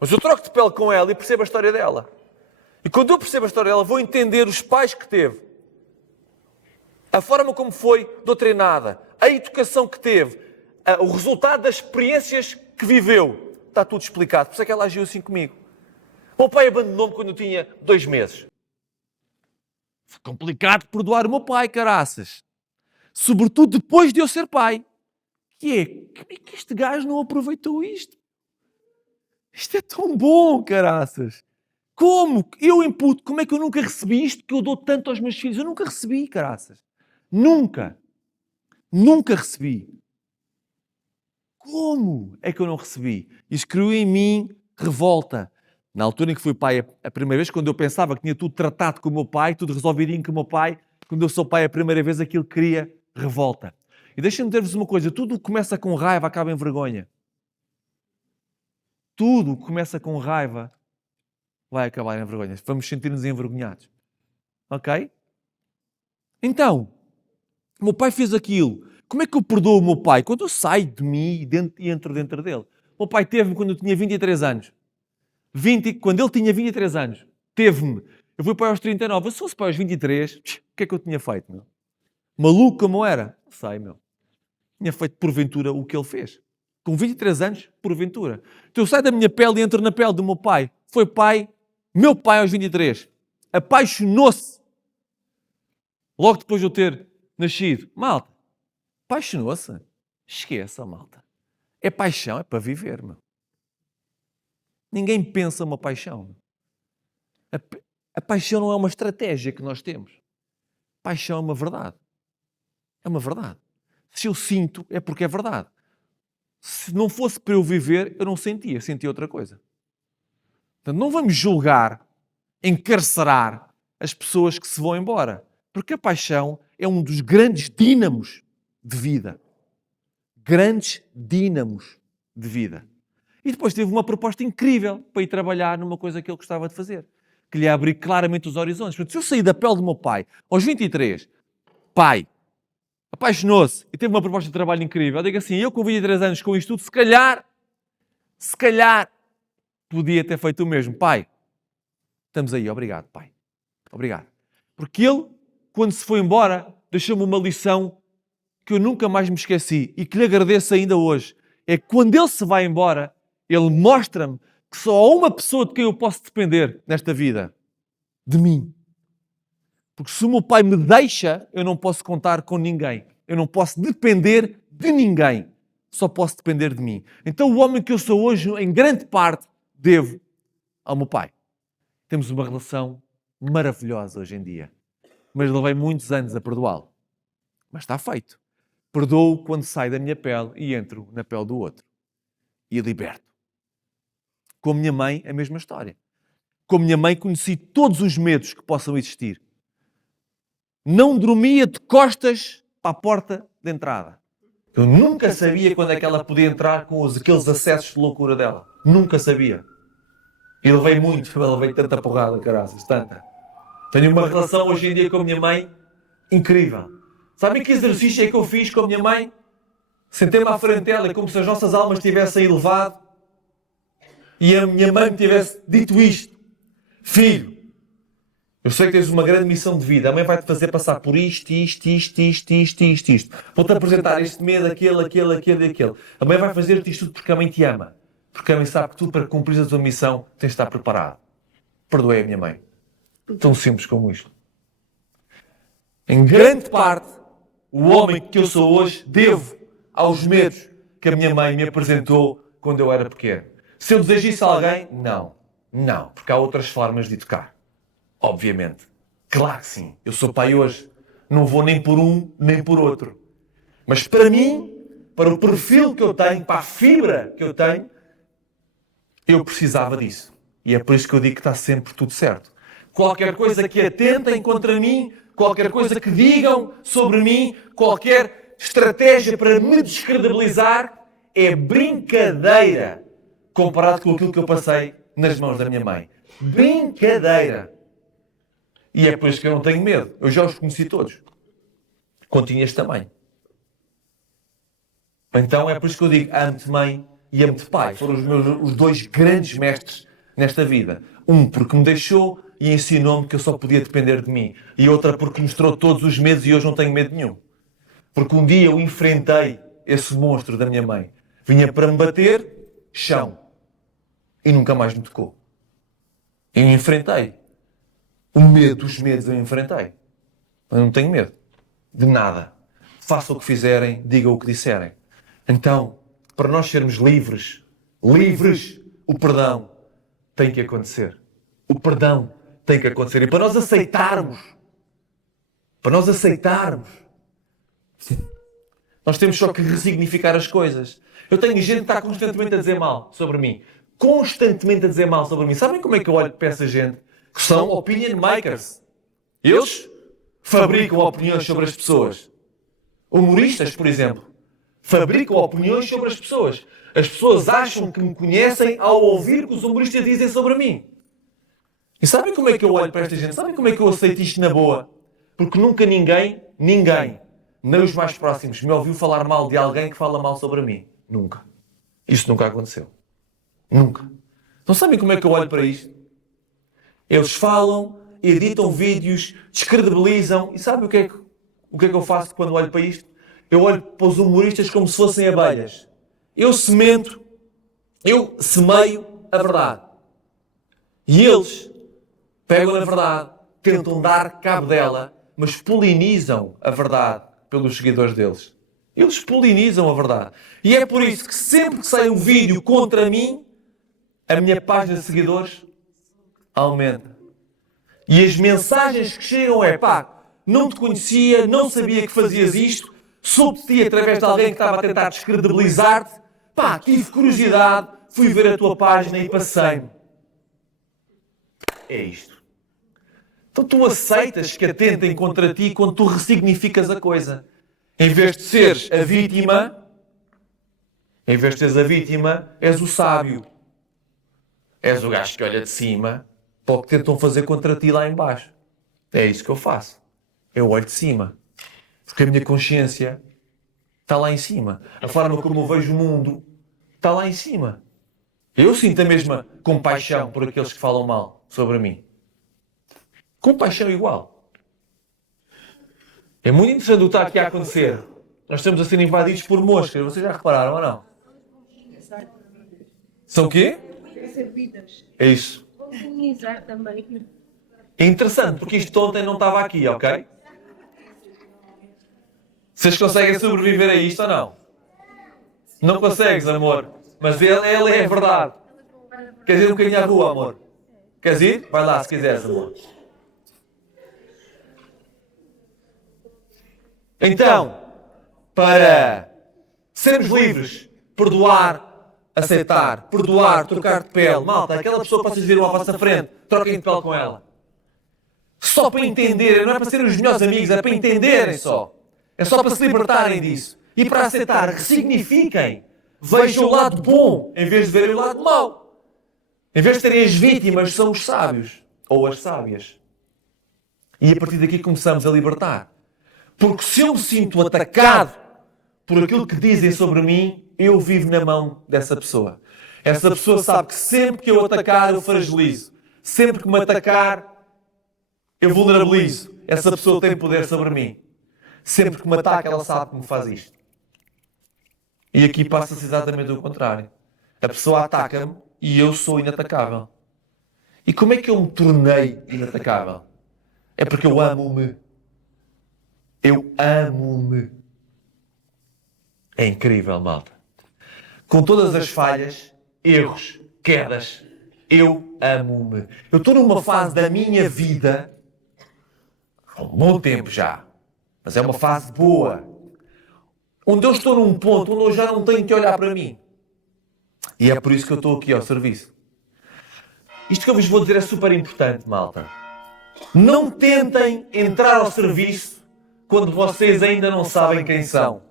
Mas eu troco de pele com ela e percebo a história dela. E quando eu percebo a história dela, vou entender os pais que teve. A forma como foi doutrinada. A educação que teve. O resultado das experiências que viveu. Está tudo explicado. Por isso é que ela agiu assim comigo. O meu pai abandonou-me quando eu tinha 2 meses. Foi complicado perdoar o meu pai, caraças. Sobretudo depois de eu ser pai. Que é? Como é que este gajo não aproveitou isto? Isto é tão bom, caraças. Como? Eu imputo. Como é que eu nunca recebi isto que eu dou tanto aos meus filhos? Eu nunca recebi, caraças. Nunca. Nunca recebi. Como é que eu não recebi? Isso criou em mim revolta. Na altura em que fui pai a primeira vez, quando eu pensava que tinha tudo tratado com o meu pai, tudo resolvidinho com o meu pai, quando eu sou pai a primeira vez, aquilo cria revolta. E deixem-me dizer-vos uma coisa, tudo o que começa com raiva acaba em vergonha. Tudo o que começa com raiva vai acabar em vergonha. Vamos sentir-nos envergonhados. Ok? Então, o meu pai fez aquilo. Como é que eu perdoo o meu pai? Quando eu saio de mim e entro dentro dele. O meu pai teve-me quando eu tinha 23 anos. Quando ele tinha 23 anos, teve-me. Eu fui pai aos 39. Eu se fosse pai aos 23, o que é que eu tinha feito, meu? Maluco como era? Não sei, meu. Tinha feito porventura o que ele fez. Com 23 anos, porventura. Então eu saio da minha pele e entro na pele do meu pai. Foi pai, meu pai aos 23. Apaixonou-se. Logo depois de eu ter nascido. Malta, apaixonou-se. Esqueça, malta. É paixão, é para viver, meu. Ninguém pensa uma paixão. A paixão não é uma estratégia que nós temos. Paixão é uma verdade. É uma verdade. Se eu sinto, é porque é verdade. Se não fosse para eu viver, eu não sentia. Sentia outra coisa. Portanto, não vamos julgar, encarcerar as pessoas que se vão embora. Porque a paixão é um dos grandes dínamos de vida. Grandes dínamos de vida. E depois teve uma proposta incrível para ir trabalhar numa coisa que ele gostava de fazer. Que lhe ia abrir claramente os horizontes. Portanto, se eu sair da pele do meu pai, aos 23, pai, apaixonou-se e teve uma proposta de trabalho incrível, eu digo assim, eu com 23 anos com isto tudo, se calhar, podia ter feito o mesmo. Pai, estamos aí, obrigado, pai. Obrigado. Porque ele, quando se foi embora, deixou-me uma lição que eu nunca mais me esqueci e que lhe agradeço ainda hoje. É que quando ele se vai embora, ele mostra-me que só há uma pessoa de quem eu posso depender nesta vida. De mim. Porque se o meu pai me deixa, eu não posso contar com ninguém. Eu não posso depender de ninguém. Só posso depender de mim. Então o homem que eu sou hoje, em grande parte, devo ao meu pai. Temos uma relação maravilhosa hoje em dia. Mas levei muitos anos a perdoá-lo. Mas está feito. Perdoo quando saio da minha pele e entro na pele do outro. E liberto. Com a minha mãe, a mesma história. Com a minha mãe conheci todos os medos que possam existir. Não dormia de costas para a porta de entrada. Eu nunca sabia quando é que ela podia entrar com aqueles acessos de loucura dela. Nunca sabia. E levei muito, levei tanta porrada, caraças, tanta. Tenho uma relação hoje em dia com a minha mãe incrível. Sabem que exercício é que eu fiz com a minha mãe? Sentei-me à frente dela, como se as nossas almas tivessem elevado e a minha mãe me tivesse dito isto. Filho, eu sei que tens uma grande missão de vida. A mãe vai-te fazer passar por isto. Vou-te apresentar este medo, aquele. A mãe vai fazer-te isto tudo porque a mãe te ama. Porque a mãe sabe que tu, para cumprir a tua missão, tens de estar preparado. Perdoei a minha mãe. Tão simples como isto. Em grande parte, o homem que eu sou hoje, devo aos medos que a minha mãe me apresentou quando eu era pequeno. Se eu desejisse a alguém, não. Não, porque há outras formas de educar. Obviamente. Claro que sim. Eu sou pai hoje. Não vou nem por um, nem por outro. Mas para mim, para o perfil que eu tenho, para a fibra que eu tenho, eu precisava disso. E é por isso que eu digo que está sempre tudo certo. Qualquer coisa que atentem contra mim, qualquer coisa que digam sobre mim, qualquer estratégia para me descredibilizar, é brincadeira comparado com aquilo que eu passei nas mãos da minha mãe. Brincadeira. E é por isso que eu não tenho medo. Eu já os conheci todos. Quando tinhas também. Então é por isso que eu digo, amo-te mãe e amo-te pai. Foram os dois grandes mestres nesta vida. Um porque me deixou e ensinou-me que eu só podia depender de mim. E outra porque mostrou todos os medos e hoje não tenho medo nenhum. Porque um dia eu enfrentei esse monstro da minha mãe. Vinha para me bater, chão. E nunca mais me tocou. E enfrentei. O medo, os medos eu enfrentei. Eu não tenho medo. De nada. Façam o que fizerem, digam o que disserem. Então, para nós sermos livres, o perdão tem que acontecer. O perdão tem que acontecer. E para nós aceitarmos, nós temos só que ressignificar as coisas. Eu tenho gente que está constantemente a dizer mal sobre mim. Constantemente a dizer mal sobre mim. Sabem como é que eu olho para essa gente? Que são opinion makers. Eles fabricam opiniões sobre as pessoas. Humoristas, por exemplo, fabricam opiniões sobre as pessoas. As pessoas acham que me conhecem ao ouvir o que os humoristas dizem sobre mim. E sabem como é que eu olho para esta gente? Sabem como é que eu aceito isto na boa? Porque nunca ninguém, nem os mais próximos, me ouviu falar mal de alguém que fala mal sobre mim. Nunca. Isso nunca aconteceu. Nunca. Então sabem como é que eu olho para isto? Eles falam editam vídeos, descredibilizam. E sabe o que é que eu faço quando olho para isto? Eu olho para os humoristas como se fossem abelhas. Eu semeio a verdade. E eles pegam na verdade, tentam dar cabo dela, mas polinizam a verdade pelos seguidores deles. Eles polinizam a verdade. E é por isso que sempre que sai um vídeo contra mim, a minha página de seguidores aumenta. E as mensagens que chegam é: pá, não te conhecia, não sabia que fazias isto, soube de ti através de alguém que estava a tentar descredibilizar-te, pá, tive curiosidade, fui ver a tua página e passei-me. É isto. Então tu aceitas que atentem contra ti quando tu ressignificas a coisa. Em vez de seres a vítima, em vez de seres a vítima, és o sábio. És o gajo que olha de cima para o que tentam fazer contra ti lá em baixo. É isso que eu faço. Eu olho de cima. Porque a minha consciência está lá em cima. A forma como eu vejo o mundo está lá em cima. Eu sinto a mesma compaixão por aqueles que falam mal sobre mim. Compaixão igual. É muito interessante o que está aqui a acontecer. Nós estamos a ser invadidos por moscas. Vocês já repararam ou não? São o quê? É isso. Polinizar também. É interessante, porque isto ontem não estava aqui, ok? Vocês conseguem sobreviver a isto ou não? Não consegues, amor. Mas ele é verdade. Queres ir um bocadinho à rua, amor? Queres ir? Vai lá, se quiseres, amor. Então, para sermos livres, perdoar, aceitar, perdoar, trocar de pele, malta, aquela pessoa que vocês viram à vossa frente, troquem de pele com ela. Só para entenderem, não é para serem os melhores amigos, é para entenderem só. É só para se libertarem disso. E para aceitar, ressignifiquem. Vejam o lado bom, em vez de verem o lado mau. Em vez de terem as vítimas, são os sábios. Ou as sábias. E a partir daqui começamos a libertar. Porque se eu me sinto atacado por aquilo que dizem sobre mim, eu vivo na mão dessa pessoa. Essa pessoa sabe que sempre que eu atacar, eu fragilizo. Sempre que me atacar, eu vulnerabilizo. Essa pessoa tem poder sobre mim. Sempre que me ataca, ela sabe que me faz isto. E aqui passa-se exatamente o contrário. A pessoa ataca-me e eu sou inatacável. E como é que eu me tornei inatacável? É porque eu amo-me. Eu amo-me. É incrível, malta. Com todas as falhas, erros, quedas, eu amo-me. Eu estou numa fase da minha vida, há um bom tempo já, mas é uma fase boa, onde eu estou num ponto onde eu já não tenho que olhar para mim. E é por isso que eu estou aqui ao serviço. Isto que eu vos vou dizer é super importante, malta. Não tentem entrar ao serviço quando vocês ainda não sabem quem são.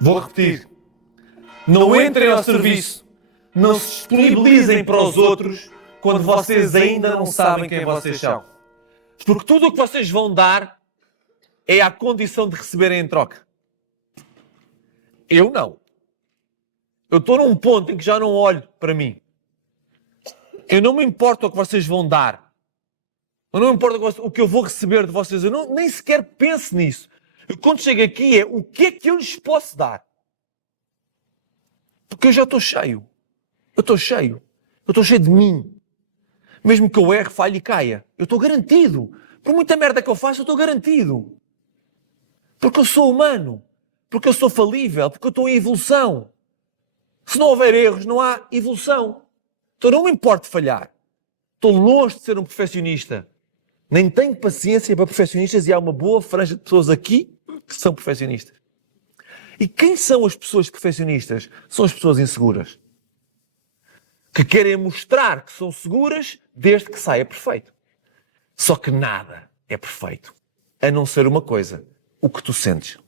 Vou repetir. Não entrem ao serviço. Não se disponibilizem para os outros quando vocês ainda não sabem quem vocês são. Porque tudo o que vocês vão dar é a condição de receberem em troca. Eu não. Eu estou num ponto em que já não olho para mim. Eu não me importo o que vocês vão dar. Eu não me importa o que eu vou receber de vocês. Eu nem sequer penso nisso. Eu, quando chego aqui, é o que é que eu lhes posso dar? Porque eu já estou cheio. Eu estou cheio. Eu estou cheio de mim. Mesmo que eu erre, falhe e caia. Eu estou garantido. Por muita merda que eu faço, eu estou garantido. Porque eu sou humano. Porque eu sou falível. Porque eu estou em evolução. Se não houver erros, não há evolução. Então não me importo falhar. Estou longe de ser um perfeccionista. Nem tenho paciência para perfeccionistas e há uma boa franja de pessoas aqui que são perfeccionistas. E quem são as pessoas perfeccionistas? São as pessoas inseguras. Que querem mostrar que são seguras desde que saia perfeito. Só que nada é perfeito. A não ser uma coisa. O que tu sentes.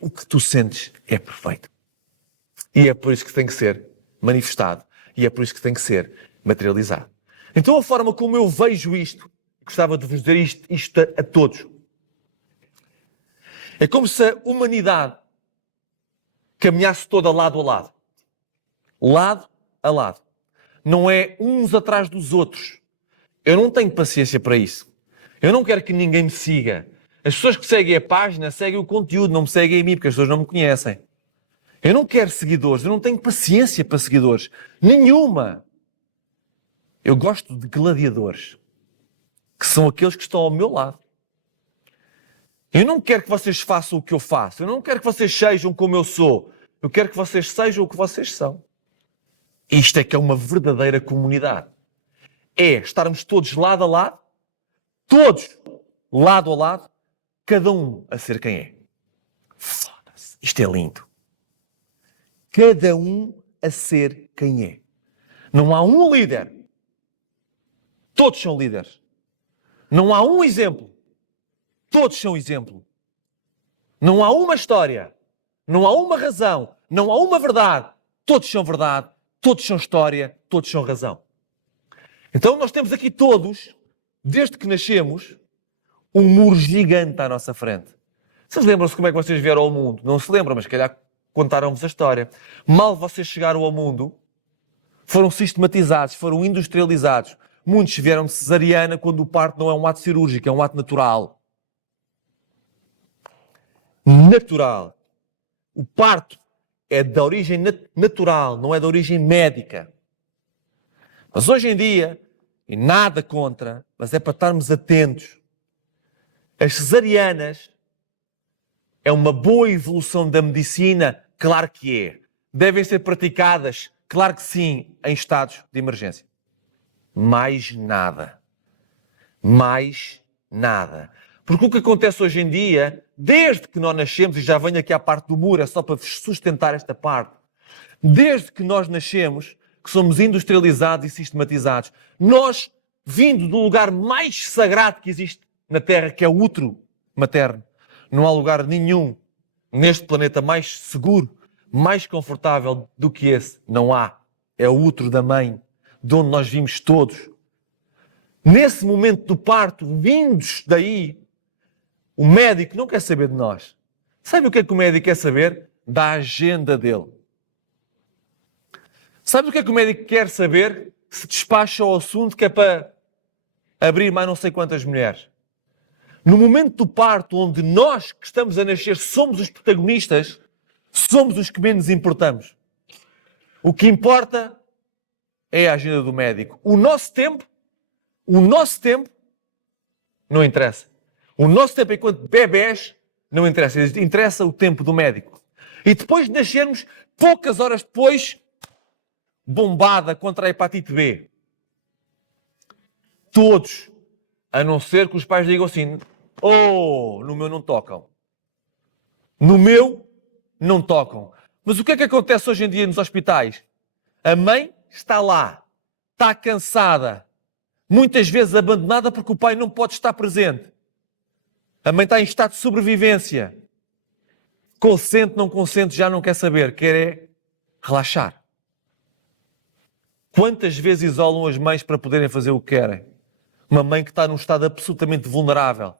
O que tu sentes é perfeito. E é por isso que tem que ser manifestado. E é por isso que tem que ser materializado. Então a forma como eu vejo isto, gostava de vos dizer isto a todos. É como se a humanidade caminhasse toda lado a lado. Lado a lado. não é uns atrás dos outros. Eu não tenho paciência para isso. Eu não quero que ninguém me siga. As pessoas que seguem a página seguem o conteúdo, não me seguem a mim, porque as pessoas não me conhecem. Eu não quero seguidores, eu não tenho paciência para seguidores. Nenhuma. Eu gosto de gladiadores, que são aqueles que estão ao meu lado. Eu não quero que vocês façam o que eu faço. Eu não quero que vocês sejam como eu sou. Eu quero que vocês sejam o que vocês são. Isto é que é uma verdadeira comunidade. É estarmos todos lado a lado, todos lado a lado, cada um a ser quem é. Foda-se. Isto é lindo. Cada um a ser quem é. Não há um líder. Todos são líderes. Não há um exemplo. Todos são exemplo. Não há uma história. Não há uma razão. Não há uma verdade. Todos são verdade. Todos são história. Todos são razão. Então nós temos aqui todos, desde que nascemos, um muro gigante à nossa frente. Vocês lembram-se como é que vocês vieram ao mundo? Não se lembram, mas se calhar contaram-vos a história. Mal vocês chegaram ao mundo, foram sistematizados, foram industrializados. Muitos vieram de cesariana quando o parto não é um ato cirúrgico, é um ato natural. Natural. O parto é da origem natural, não é da origem médica. Mas hoje em dia, e nada contra, mas é para estarmos atentos. As cesarianas é uma boa evolução da medicina? Claro que é. Devem ser praticadas? Claro que sim, em estados de emergência. Mais nada. Mais nada. Porque o que acontece hoje em dia, desde que nós nascemos, e já venho aqui à parte do muro, é só para sustentar esta parte, desde que nós nascemos, que somos industrializados e sistematizados, nós, vindo do lugar mais sagrado que existe na Terra, que é o útero materno, não há lugar nenhum neste planeta mais seguro, mais confortável do que esse. Não há. É o útero da mãe, de onde nós vimos todos. Nesse momento do parto, vindos daí, o médico não quer saber de nós. Sabe o que é que o médico quer saber? Da agenda dele. Sabe o que é que o médico quer saber? Se despacha o assunto que é para abrir mais não sei quantas mulheres. No momento do parto, onde nós que estamos a nascer somos os protagonistas, somos os que menos importamos. O que importa é a agenda do médico. O nosso tempo não interessa. O nosso tempo enquanto bebés não interessa. Interessa o tempo do médico. E depois de nascermos, poucas horas depois, bombada contra a hepatite B. Todos, a não ser que os pais digam assim, oh, no meu não tocam. No meu não tocam. Mas o que é que acontece hoje em dia nos hospitais? A mãe está lá, está cansada, muitas vezes abandonada porque o pai não pode estar presente. A mãe está em estado de sobrevivência. Consente, não consente, já não quer saber, quer é relaxar. Quantas vezes isolam as mães para poderem fazer o que querem? Uma mãe que está num estado absolutamente vulnerável,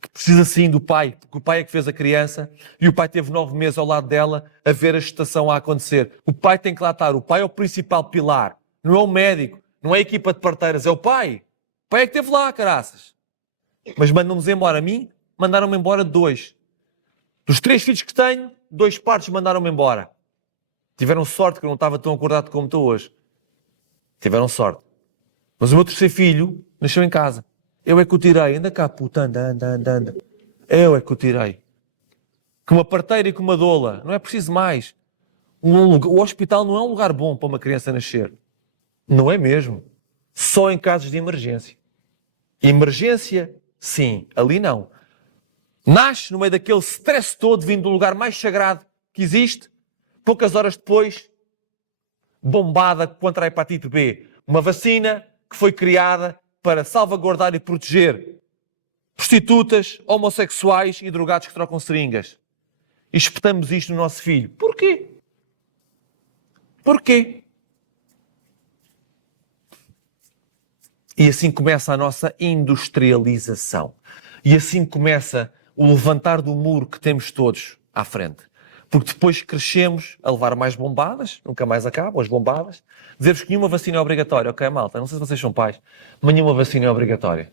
que precisa sim do pai, porque o pai é que fez a criança e o pai teve 9 meses ao lado dela a ver a gestação a acontecer. O pai tem que lá estar, o pai é o principal pilar, não é o médico, não é a equipa de parteiras, é o pai. O pai é que esteve lá, caraças. Mas mandam-nos embora. A mim, mandaram-me embora 2. Dos 3 filhos que tenho, 2 partos mandaram-me embora. Tiveram sorte que eu não estava tão acordado como estou hoje. Tiveram sorte. Mas o meu 3º filho nasceu em casa. Eu é que o tirei. Anda cá, puta, anda. Eu é que o tirei. Com uma parteira e com uma doula. Não é preciso mais. O hospital não é um lugar bom para uma criança nascer. Não é mesmo. Só em casos de emergência. Emergência, sim. Ali não. Nasce no meio daquele stress todo vindo do lugar mais sagrado que existe. Poucas horas depois, bombada contra a hepatite B. Uma vacina que foi criada para salvaguardar e proteger prostitutas, homossexuais e drogados que trocam seringas. E espetamos isto no nosso filho. Porquê? Porquê? E assim começa a nossa industrialização. E assim começa o levantar do muro que temos todos à frente. Porque depois crescemos a levar mais bombadas, nunca mais acabam as bombadas. Dizer-vos que nenhuma vacina é obrigatória. Ok, malta, não sei se vocês são pais, mas nenhuma vacina é obrigatória.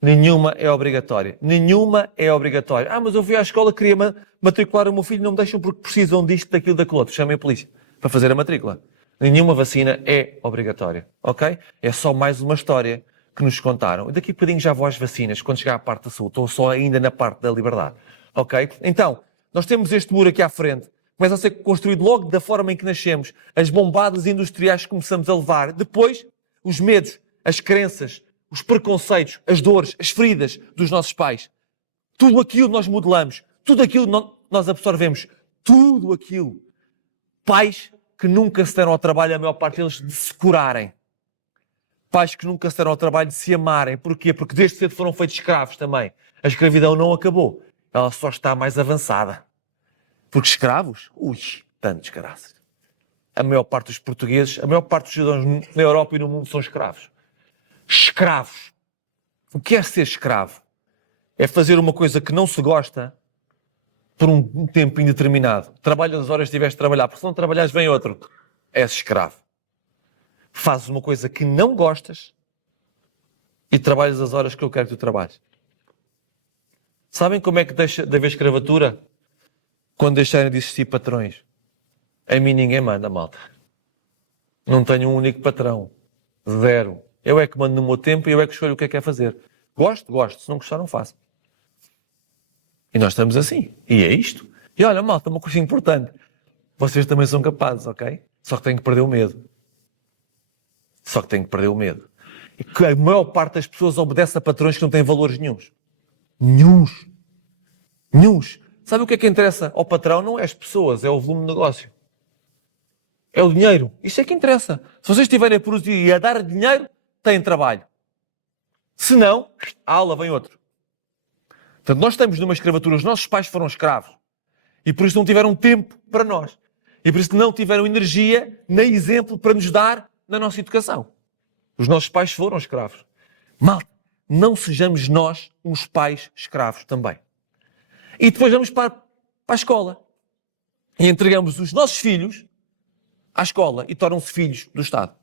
Nenhuma é obrigatória. Nenhuma é obrigatória. Mas eu fui à escola, queria matricular o meu filho, não me deixam porque precisam disto, daquilo, daquilo outro. Chamem a polícia para fazer a matrícula. Nenhuma vacina é obrigatória. Ok? É só mais uma história que nos contaram. Daqui a bocadinho já vou às vacinas, quando chegar à parte da saúde. Estou só ainda na parte da liberdade. Ok? Então, nós temos este muro aqui à frente. Começa a ser construído logo da forma em que nascemos. As bombadas industriais que começamos a levar. Depois, os medos, as crenças, os preconceitos, as dores, as feridas dos nossos pais. Tudo aquilo nós modelamos. Tudo aquilo nós absorvemos. Tudo aquilo. Pais que nunca se deram ao trabalho, a maior parte deles, de se curarem. Pais que nunca se deram ao trabalho de se amarem. Porquê? Porque desde cedo foram feitos escravos também. A escravidão não acabou. Ela só está mais avançada. Porque escravos? Tantos graças. A maior parte dos portugueses, a maior parte dos cidadãos na Europa e no mundo são escravos. Escravos. O que é ser escravo? É fazer uma coisa que não se gosta por um tempo indeterminado. Trabalhas as horas que tiveres de trabalhar, porque se não trabalhares vem outro. És escravo. Fazes uma coisa que não gostas e trabalhas as horas que eu quero que tu trabalhes. Sabem como é que deixa de haver escravatura? Quando deixarem de existir patrões. A mim ninguém manda, malta. Não tenho um único patrão. Zero. Eu é que mando no meu tempo e eu é que escolho o que é que é fazer. Gosto? Gosto. Se não gostar, não faço. E nós estamos assim. E é isto. E olha, malta, uma coisa importante. Vocês também são capazes, ok? Só que têm que perder o medo. Só que têm que perder o medo. E que a maior parte das pessoas obedece a patrões que não têm valores nenhuns. Nenhuns. Sabe o que é que interessa ao patrão? Não é as pessoas, é o volume de negócio. É o dinheiro. Isso é que interessa. Se vocês estiverem a produzir e a dar dinheiro, têm trabalho. Se não, a aula vem outro. Portanto, nós estamos numa escravatura. Os nossos pais foram escravos. E por isso não tiveram tempo para nós. E por isso não tiveram energia nem exemplo para nos dar na nossa educação. Os nossos pais foram escravos. Malta, não sejamos nós uns pais escravos também. E depois vamos para a escola. E entregamos os nossos filhos à escola e tornam-se filhos do Estado.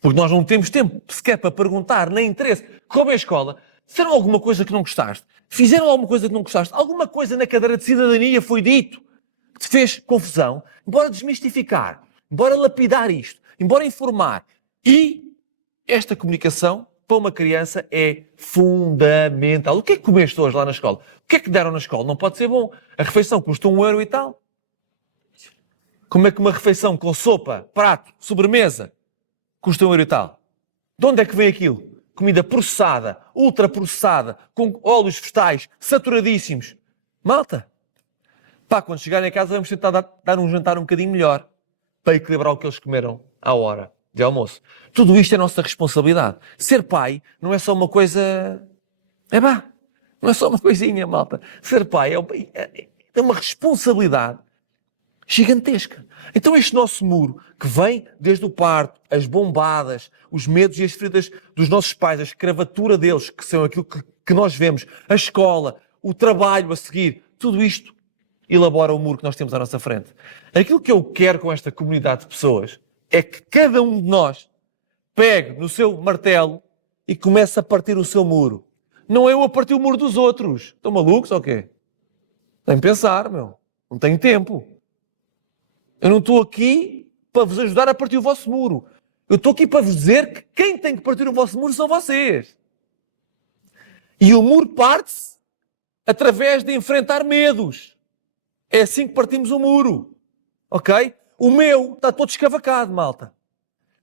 Porque nós não temos tempo sequer para perguntar, nem interesse. Como é a escola? Fizeram alguma coisa que não gostaste? Fizeram alguma coisa que não gostaste? Alguma coisa na cadeira de cidadania foi dito que te fez confusão? Embora desmistificar, embora lapidar isto, embora informar. E esta comunicação para uma criança é fundamental. O que é que comeste hoje lá na escola? O que é que deram na escola? Não pode ser bom. A refeição custa €1 e tal. Como é que uma refeição com sopa, prato, sobremesa, custa €1 e tal? De onde é que vem aquilo? Comida processada, ultraprocessada, com óleos vegetais, saturadíssimos. Malta, quando chegarem a casa vamos tentar dar um jantar um bocadinho melhor para equilibrar o que eles comeram à hora de almoço. Tudo isto é nossa responsabilidade. Ser pai não é só uma coisa... não é só uma coisinha, malta. Ser pai é uma responsabilidade gigantesca. Então este nosso muro, que vem desde o parto, as bombadas, os medos e as feridas dos nossos pais, a escravatura deles, que são aquilo que nós vemos, a escola, o trabalho a seguir, tudo isto elabora o muro que nós temos à nossa frente. Aquilo que eu quero com esta comunidade de pessoas é que cada um de nós pegue no seu martelo e comece a partir o seu muro. Não é eu a partir o muro dos outros. Estão malucos ou quê? Tem que pensar, meu. Não tenho tempo. Eu não estou aqui para vos ajudar a partir o vosso muro. Eu estou aqui para vos dizer que quem tem que partir o vosso muro são vocês. E o muro parte-se através de enfrentar medos. É assim que partimos o muro. Ok? O meu está todo escavacado, malta.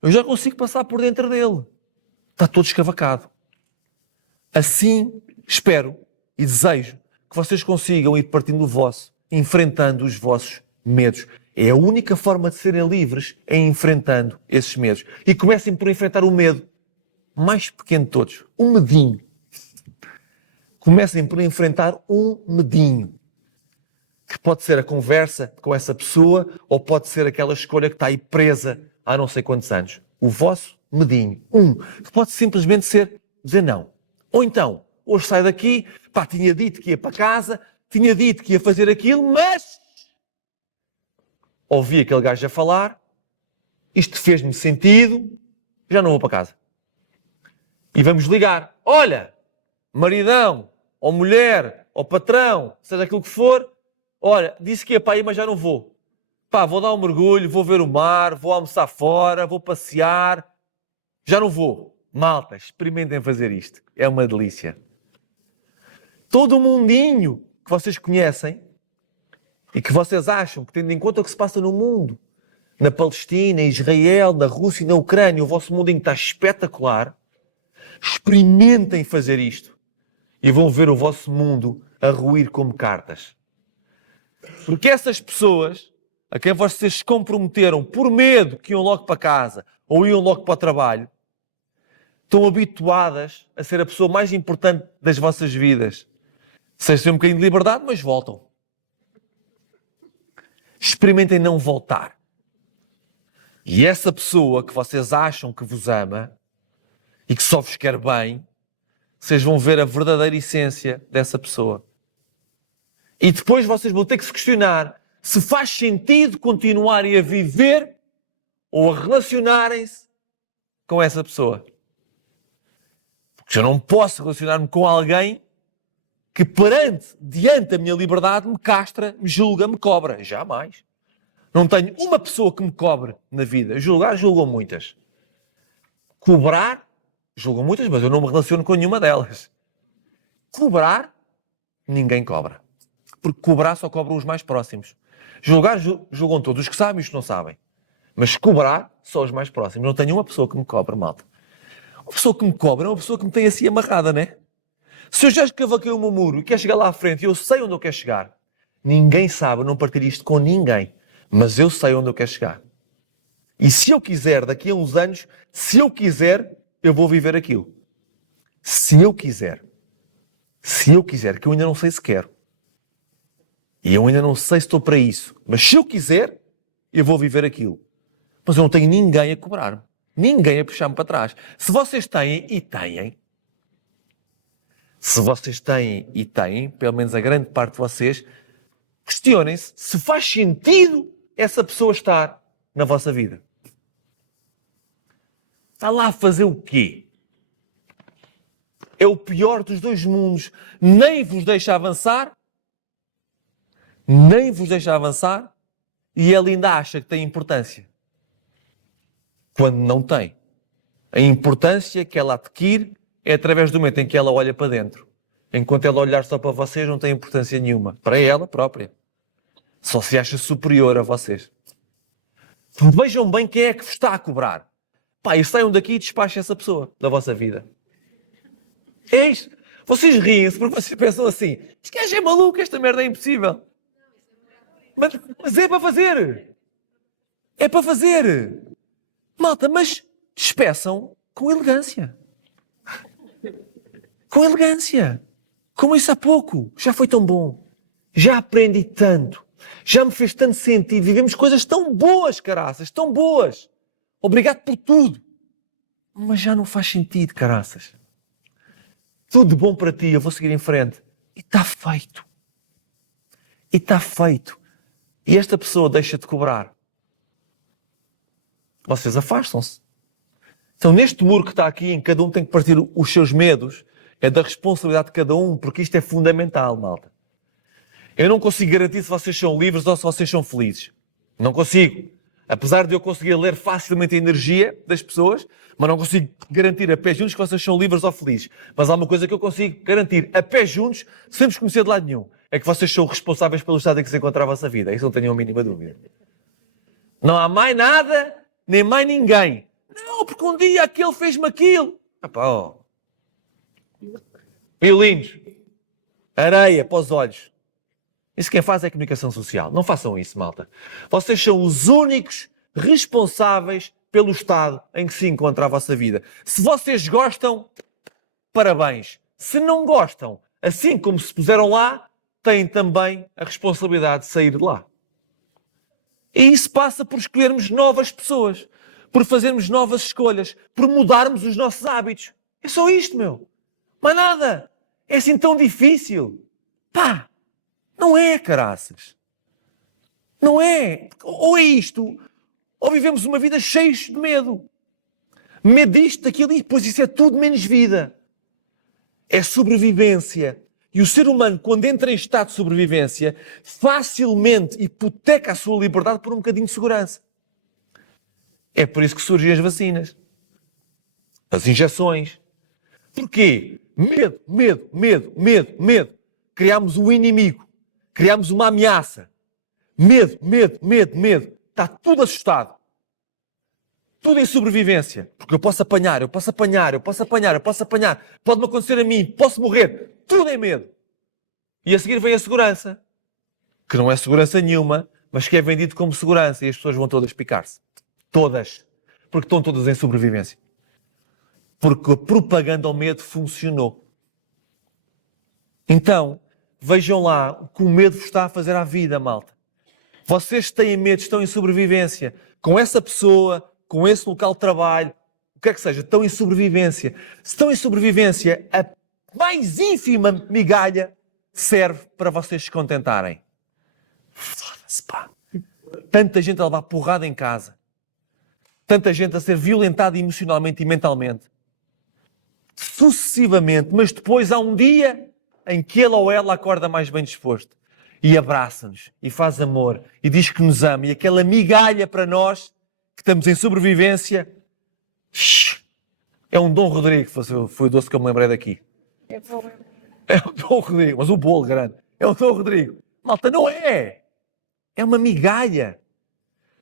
Eu já consigo passar por dentro dele. Está todo escavacado. Assim, espero e desejo que vocês consigam ir partindo o vosso, enfrentando os vossos medos. É a única forma de serem livres é enfrentando esses medos. E comecem por enfrentar o medo mais pequeno de todos. Um medinho. Comecem por enfrentar um medinho. Que pode ser a conversa com essa pessoa ou pode ser aquela escolha que está aí presa há não sei quantos anos. O vosso medinho. Que pode simplesmente ser dizer não. Ou então, hoje sai daqui, tinha dito que ia para casa, tinha dito que ia fazer aquilo, mas ouvi aquele gajo a falar, isto fez-me sentido, já não vou para casa. E vamos ligar. Olha, maridão, ou mulher, ou patrão, seja aquilo que for, olha, disse que ia para aí, mas já não vou. Pá, vou dar um mergulho, vou ver o mar, vou almoçar fora, vou passear, já não vou. Malta, experimentem fazer isto. É uma delícia. Todo o mundinho que vocês conhecem e que vocês acham que, tendo em conta o que se passa no mundo, na Palestina, em Israel, na Rússia e na Ucrânia, o vosso mundinho está espetacular, experimentem fazer isto e vão ver o vosso mundo a ruir como cartas. Porque essas pessoas a quem vocês se comprometeram por medo que iam logo para casa ou iam logo para o trabalho, estão habituadas a ser a pessoa mais importante das vossas vidas. Seja ter um bocadinho de liberdade, mas voltam. Experimentem não voltar. E essa pessoa que vocês acham que vos ama e que só vos quer bem, vocês vão ver a verdadeira essência dessa pessoa. E depois vocês vão ter que se questionar se faz sentido continuarem a viver ou a relacionarem-se com essa pessoa. Porque eu não posso relacionar-me com alguém que diante da minha liberdade, me castra, me julga, me cobra. Jamais. Não tenho uma pessoa que me cobre na vida. Julgar, julgam muitas. Cobrar, julgam muitas, mas eu não me relaciono com nenhuma delas. Cobrar, ninguém cobra. Porque cobrar só cobram os mais próximos. Julgar, julgam todos. Os que sabem e os que não sabem. Mas cobrar, só os mais próximos. Não tenho uma pessoa que me cobre, malta. Uma pessoa que me cobra é uma pessoa que me tem assim amarrada, não é? Se eu já escavaquei o meu muro e quero chegar lá à frente e eu sei onde eu quero chegar, ninguém sabe, eu não partilho isto com ninguém, mas eu sei onde eu quero chegar. E se eu quiser, daqui a uns anos, se eu quiser, eu vou viver aquilo. Se eu quiser, que eu ainda não sei se quero. E eu ainda não sei se estou para isso, mas se eu quiser, eu vou viver aquilo. Mas eu não tenho ninguém a cobrar-me, ninguém a puxar-me para trás. Se vocês têm, pelo menos a grande parte de vocês, questionem-se se faz sentido essa pessoa estar na vossa vida. Está lá a fazer o quê? É o pior dos dois mundos. Nem vos deixa avançar, e ele ainda acha que tem importância. Quando não tem. A importância que ela adquire é através do momento em que ela olha para dentro. Enquanto ela olhar só para vocês, não tem importância nenhuma. Para ela própria. Só se acha superior a vocês. Vejam bem quem é que vos está a cobrar. Pá, e saiam daqui e despachem essa pessoa da vossa vida. É isto. Vocês riem-se porque vocês pensam assim: este gajo é maluco, esta merda é impossível. Mas é para fazer. É para fazer. Malta, mas despeçam com elegância. Com elegância. Como isso há pouco. Já foi tão bom. Já aprendi tanto. Já me fez tanto sentido. Vivemos coisas tão boas, caraças. Tão boas. Obrigado por tudo. Mas já não faz sentido, caraças. Tudo de bom para ti. Eu vou seguir em frente. E está feito. E esta pessoa deixa de cobrar. Vocês afastam-se. Então, neste muro que está aqui, em cada um tem que partir os seus medos, é da responsabilidade de cada um, porque isto é fundamental, malta. Eu não consigo garantir se vocês são livres ou se vocês são felizes. Não consigo. Apesar de eu conseguir ler facilmente a energia das pessoas, mas não consigo garantir a pé juntos que vocês são livres ou felizes. Mas há uma coisa que eu consigo garantir a pé juntos, sem vos conhecer de lado nenhum. É que vocês são responsáveis pelo estado em que se encontra a vossa vida. Isso não tenho a mínima dúvida. Não há mais nada, nem mais ninguém. Não, porque um dia aquele fez-me aquilo. Violinos. Areia para os olhos. Isso quem faz é comunicação social. Não façam isso, malta. Vocês são os únicos responsáveis pelo estado em que se encontra a vossa vida. Se vocês gostam, parabéns. Se não gostam, assim como se puseram lá, têm também a responsabilidade de sair de lá. E isso passa por escolhermos novas pessoas, por fazermos novas escolhas, por mudarmos os nossos hábitos. É só isto, meu. Mais nada. É assim tão difícil. Pá! Não é, caraças. Não é. Ou é isto, ou vivemos uma vida cheia de medo. Medo disto, daquilo, e depois isso é tudo menos vida. É sobrevivência. E o ser humano, quando entra em estado de sobrevivência, facilmente hipoteca a sua liberdade por um bocadinho de segurança. É por isso que surgem as vacinas. As injeções. Porquê? Medo, medo, medo, medo, medo. Criámos um inimigo. Criámos uma ameaça. Medo, medo, medo, medo. Está tudo assustado. Tudo em sobrevivência. Porque eu posso apanhar, eu posso apanhar, eu posso apanhar, eu posso apanhar. Pode-me acontecer a mim, posso morrer. Tudo é medo. E a seguir vem a segurança. Que não é segurança nenhuma, mas que é vendido como segurança. E as pessoas vão todas picar-se. Todas. Porque estão todas em sobrevivência. Porque a propaganda ao medo funcionou. Então, vejam lá o que o medo vos está a fazer à vida, malta. Vocês têm medo, estão em sobrevivência. Com essa pessoa, com esse local de trabalho, o que é que seja, estão em sobrevivência. Se estão em sobrevivência, a mais ínfima migalha serve para vocês se contentarem. Foda-se, pá. Tanta gente a levar porrada em casa. Tanta gente a ser violentada emocionalmente e mentalmente. Sucessivamente. Mas depois há um dia em que ele ou ela acorda mais bem disposto. E abraça-nos. E faz amor. E diz que nos ama. E aquela migalha para nós, que estamos em sobrevivência, é um Dom Rodrigo. Foi o doce que eu me lembrei daqui. É bom. É um Dom Rodrigo. Mas o bolo grande. É um Dom Rodrigo. Malta, não é. É uma migalha.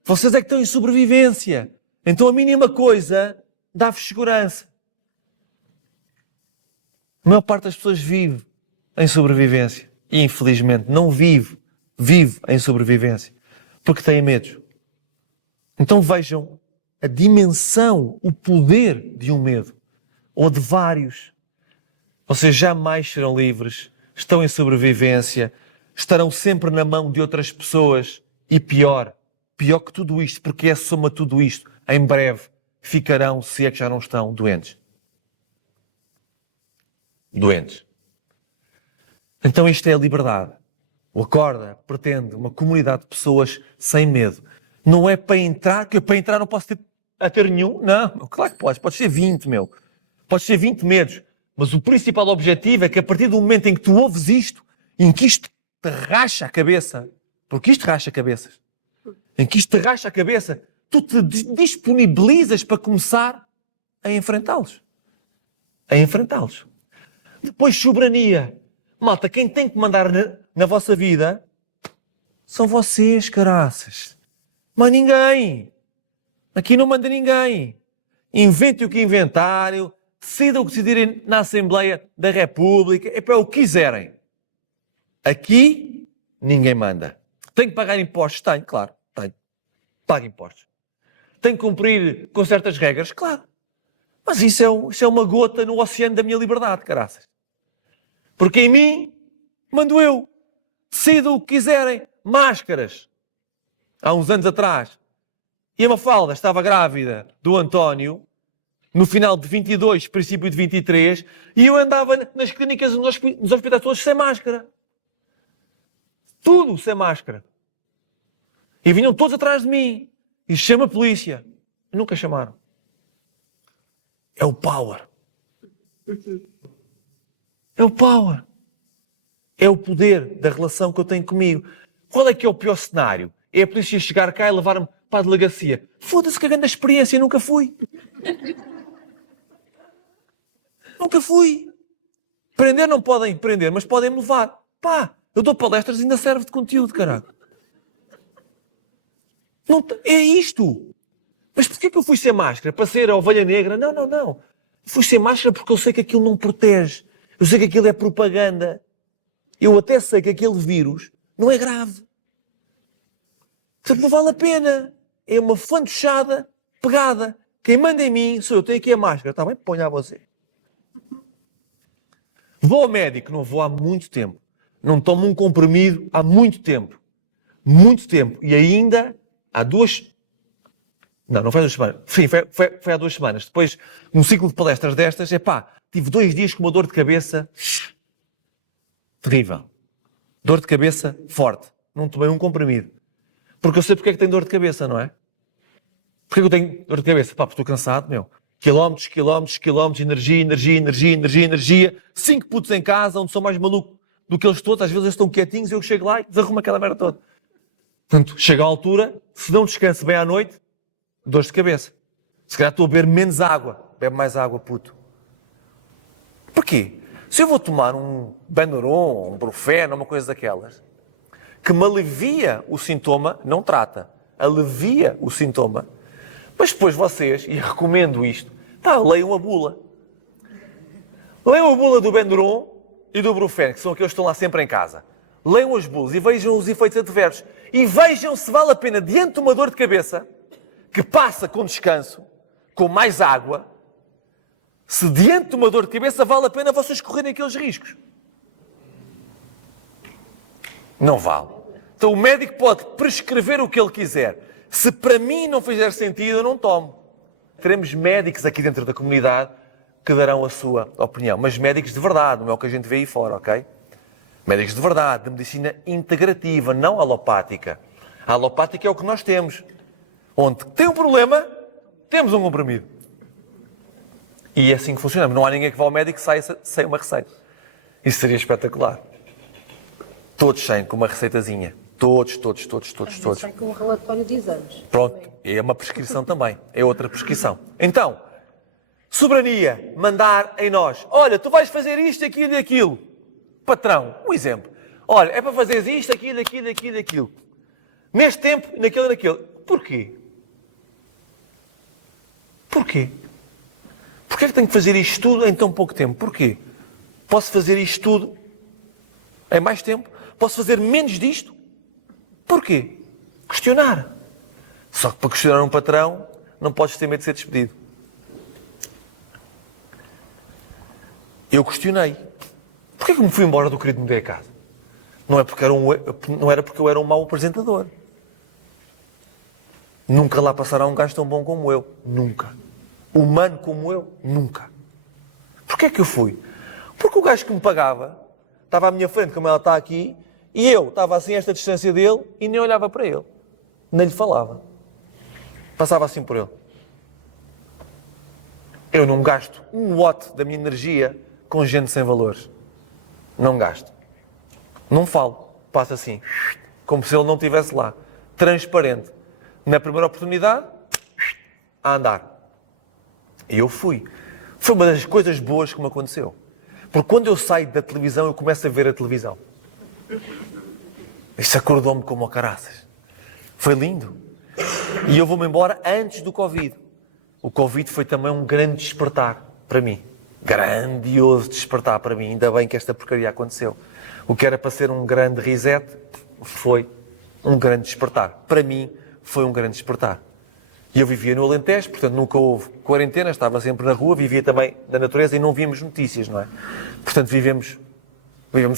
Vocês é que estão em sobrevivência. Então a mínima coisa dá-vos segurança. A maior parte das pessoas vive em sobrevivência. E infelizmente não vive em sobrevivência. Porque têm medos. Então vejam a dimensão, o poder de um medo. Ou de vários. Vocês jamais serão livres. Estão em sobrevivência. Estarão sempre na mão de outras pessoas. E pior que tudo isto, porque é a soma de tudo isto, em breve ficarão, se é que já não estão, doentes. Doentes. Então isto é a liberdade. O Acorda pretende uma comunidade de pessoas sem medo. Não é para entrar, que para entrar não posso ter nenhum. Não, claro que podes. Podes ter 20, meu. Podes ter 20 medos. Mas o principal objetivo é que a partir do momento em que tu ouves isto, em que isto te racha a cabeça, porque isto racha cabeças, em que isto te racha a cabeça, tu te disponibilizas para começar a enfrentá-los. A enfrentá-los. Depois, soberania. Malta, quem tem que mandar na vossa vida são vocês, caraças. Mas ninguém. Aqui não manda ninguém. Inventem o que inventarem, decidam o que decidirem na Assembleia da República, é para o que quiserem. Aqui, ninguém manda. Tenho que pagar impostos? Tenho, claro. Tenho. Pago impostos. Tenho que cumprir com certas regras? Claro. Mas isso é uma gota no oceano da minha liberdade, caraças. Porque em mim, mando eu. Decidam o que quiserem. Máscaras. Há uns anos atrás. E a Mafalda estava grávida do António, no final de 22, princípio de 23, e eu andava nas clínicas, nos hospitais todos sem máscara. Tudo sem máscara. E vinham todos atrás de mim. E chama a polícia. Nunca chamaram. É o power. É o power. É o poder da relação que eu tenho comigo. Qual é que é o pior cenário? É a polícia chegar cá e levar-me para a delegacia. Foda-se que a grande experiência, nunca fui. Nunca fui. Prender não podem prender, mas podem-me levar. Pá, eu dou palestras e ainda serve de conteúdo, caralho. Não, é isto. Mas porquê que eu fui sem máscara? Para ser a ovelha negra? Não, não, não. Fui sem máscara porque eu sei que aquilo não protege. Eu sei que aquilo é propaganda. Eu até sei que aquele vírus não é grave. Portanto, não vale a pena. É uma fantochada pegada. Quem manda em mim sou eu. Tenho aqui a máscara. Está bem? Ponha a você. Vou ao médico. Não vou há muito tempo. Não tomo um comprimido há muito tempo. Muito tempo. E ainda há 2... Não foi há 2 semanas. Sim, foi há 2 semanas. Depois, num ciclo de palestras destas, tive 2 dias com uma dor de cabeça terrível. Dor de cabeça forte. Não tomei um comprimido. Porque eu sei porque é que tenho dor de cabeça, não é? Porquê que eu tenho dor de cabeça? Pá, porque estou cansado, meu. Quilómetros, quilómetros, quilómetros, energia, energia, energia, energia, energia. 5 putos em casa, onde sou mais maluco do que eles todos. Às vezes eles estão quietinhos e eu chego lá e desarrumo aquela merda toda. Portanto, chega à altura, se não descanso bem à noite, dores de cabeça. Se calhar estou a beber menos água. Bebe mais água, puto. Porquê? Se eu vou tomar um Benuron, um Brufeno, uma coisa daquelas, que me alivia o sintoma, não trata, alivia o sintoma, mas depois vocês, e recomendo isto, leiam a bula. Leiam a bula do Benuron e do Brufeno, que são aqueles que estão lá sempre em casa. Leiam as bulas e vejam os efeitos adversos. E vejam se vale a pena, diante de uma dor de cabeça, que passa com descanso, com mais água, se diante de uma dor de cabeça vale a pena vocês correrem aqueles riscos. Não vale. Então o médico pode prescrever o que ele quiser. Se para mim não fizer sentido, eu não tomo. Teremos médicos aqui dentro da comunidade que darão a sua opinião. Mas médicos de verdade, não é o que a gente vê aí fora, ok? Médicos de verdade, de medicina integrativa, não alopática. A alopática é o que nós temos. Onde tem um problema, temos um comprimido. E é assim que funcionamos. Não há ninguém que vá ao médico e saia sem uma receita. Isso seria espetacular. Todos saem com uma receitazinha. Todos. Sai com um relatório de exames. Pronto, é uma prescrição também. É outra prescrição. Então, soberania, mandar em nós. Olha, tu vais fazer isto, aquilo e aquilo. Patrão, um exemplo. Olha, é para fazer isto, aquilo, aquilo, aquilo e aquilo. Neste tempo, naquele e naquele. Porquê? Porquê? Porquê é que tenho que fazer isto tudo em tão pouco tempo? Porquê? Posso fazer isto tudo em mais tempo? Posso fazer menos disto? Porquê? Questionar. Só que para questionar um patrão, não podes ter medo de ser despedido. Eu questionei. Porquê que me fui embora do querido Mudei a Casa? Não era porque eu era um mau apresentador. Nunca lá passará um gajo tão bom como eu. Nunca. Humano como eu. Nunca. Porquê que eu fui? Porque o gajo que me pagava estava à minha frente, como ela está aqui, e eu estava assim a esta distância dele e nem olhava para ele. Nem lhe falava. Passava assim por ele. Eu não gasto um watt da minha energia com gente sem valores. Não gasto. Não falo. Passo assim. Como se ele não estivesse lá. Transparente. Na primeira oportunidade, a andar. E eu fui. Foi uma das coisas boas que me aconteceu. Porque quando eu saio da televisão, eu começo a ver a televisão. Isto acordou-me como a caraças. Foi lindo. E eu vou-me embora antes do Covid. O Covid foi também um grande despertar para mim. Grandioso despertar para mim. Ainda bem que esta porcaria aconteceu. O que era para ser um grande reset, foi um grande despertar. Para mim, foi um grande despertar. E eu vivia no Alentejo, portanto nunca houve quarentena, estava sempre na rua, vivia também da natureza e não víamos notícias, não é? Portanto vivemos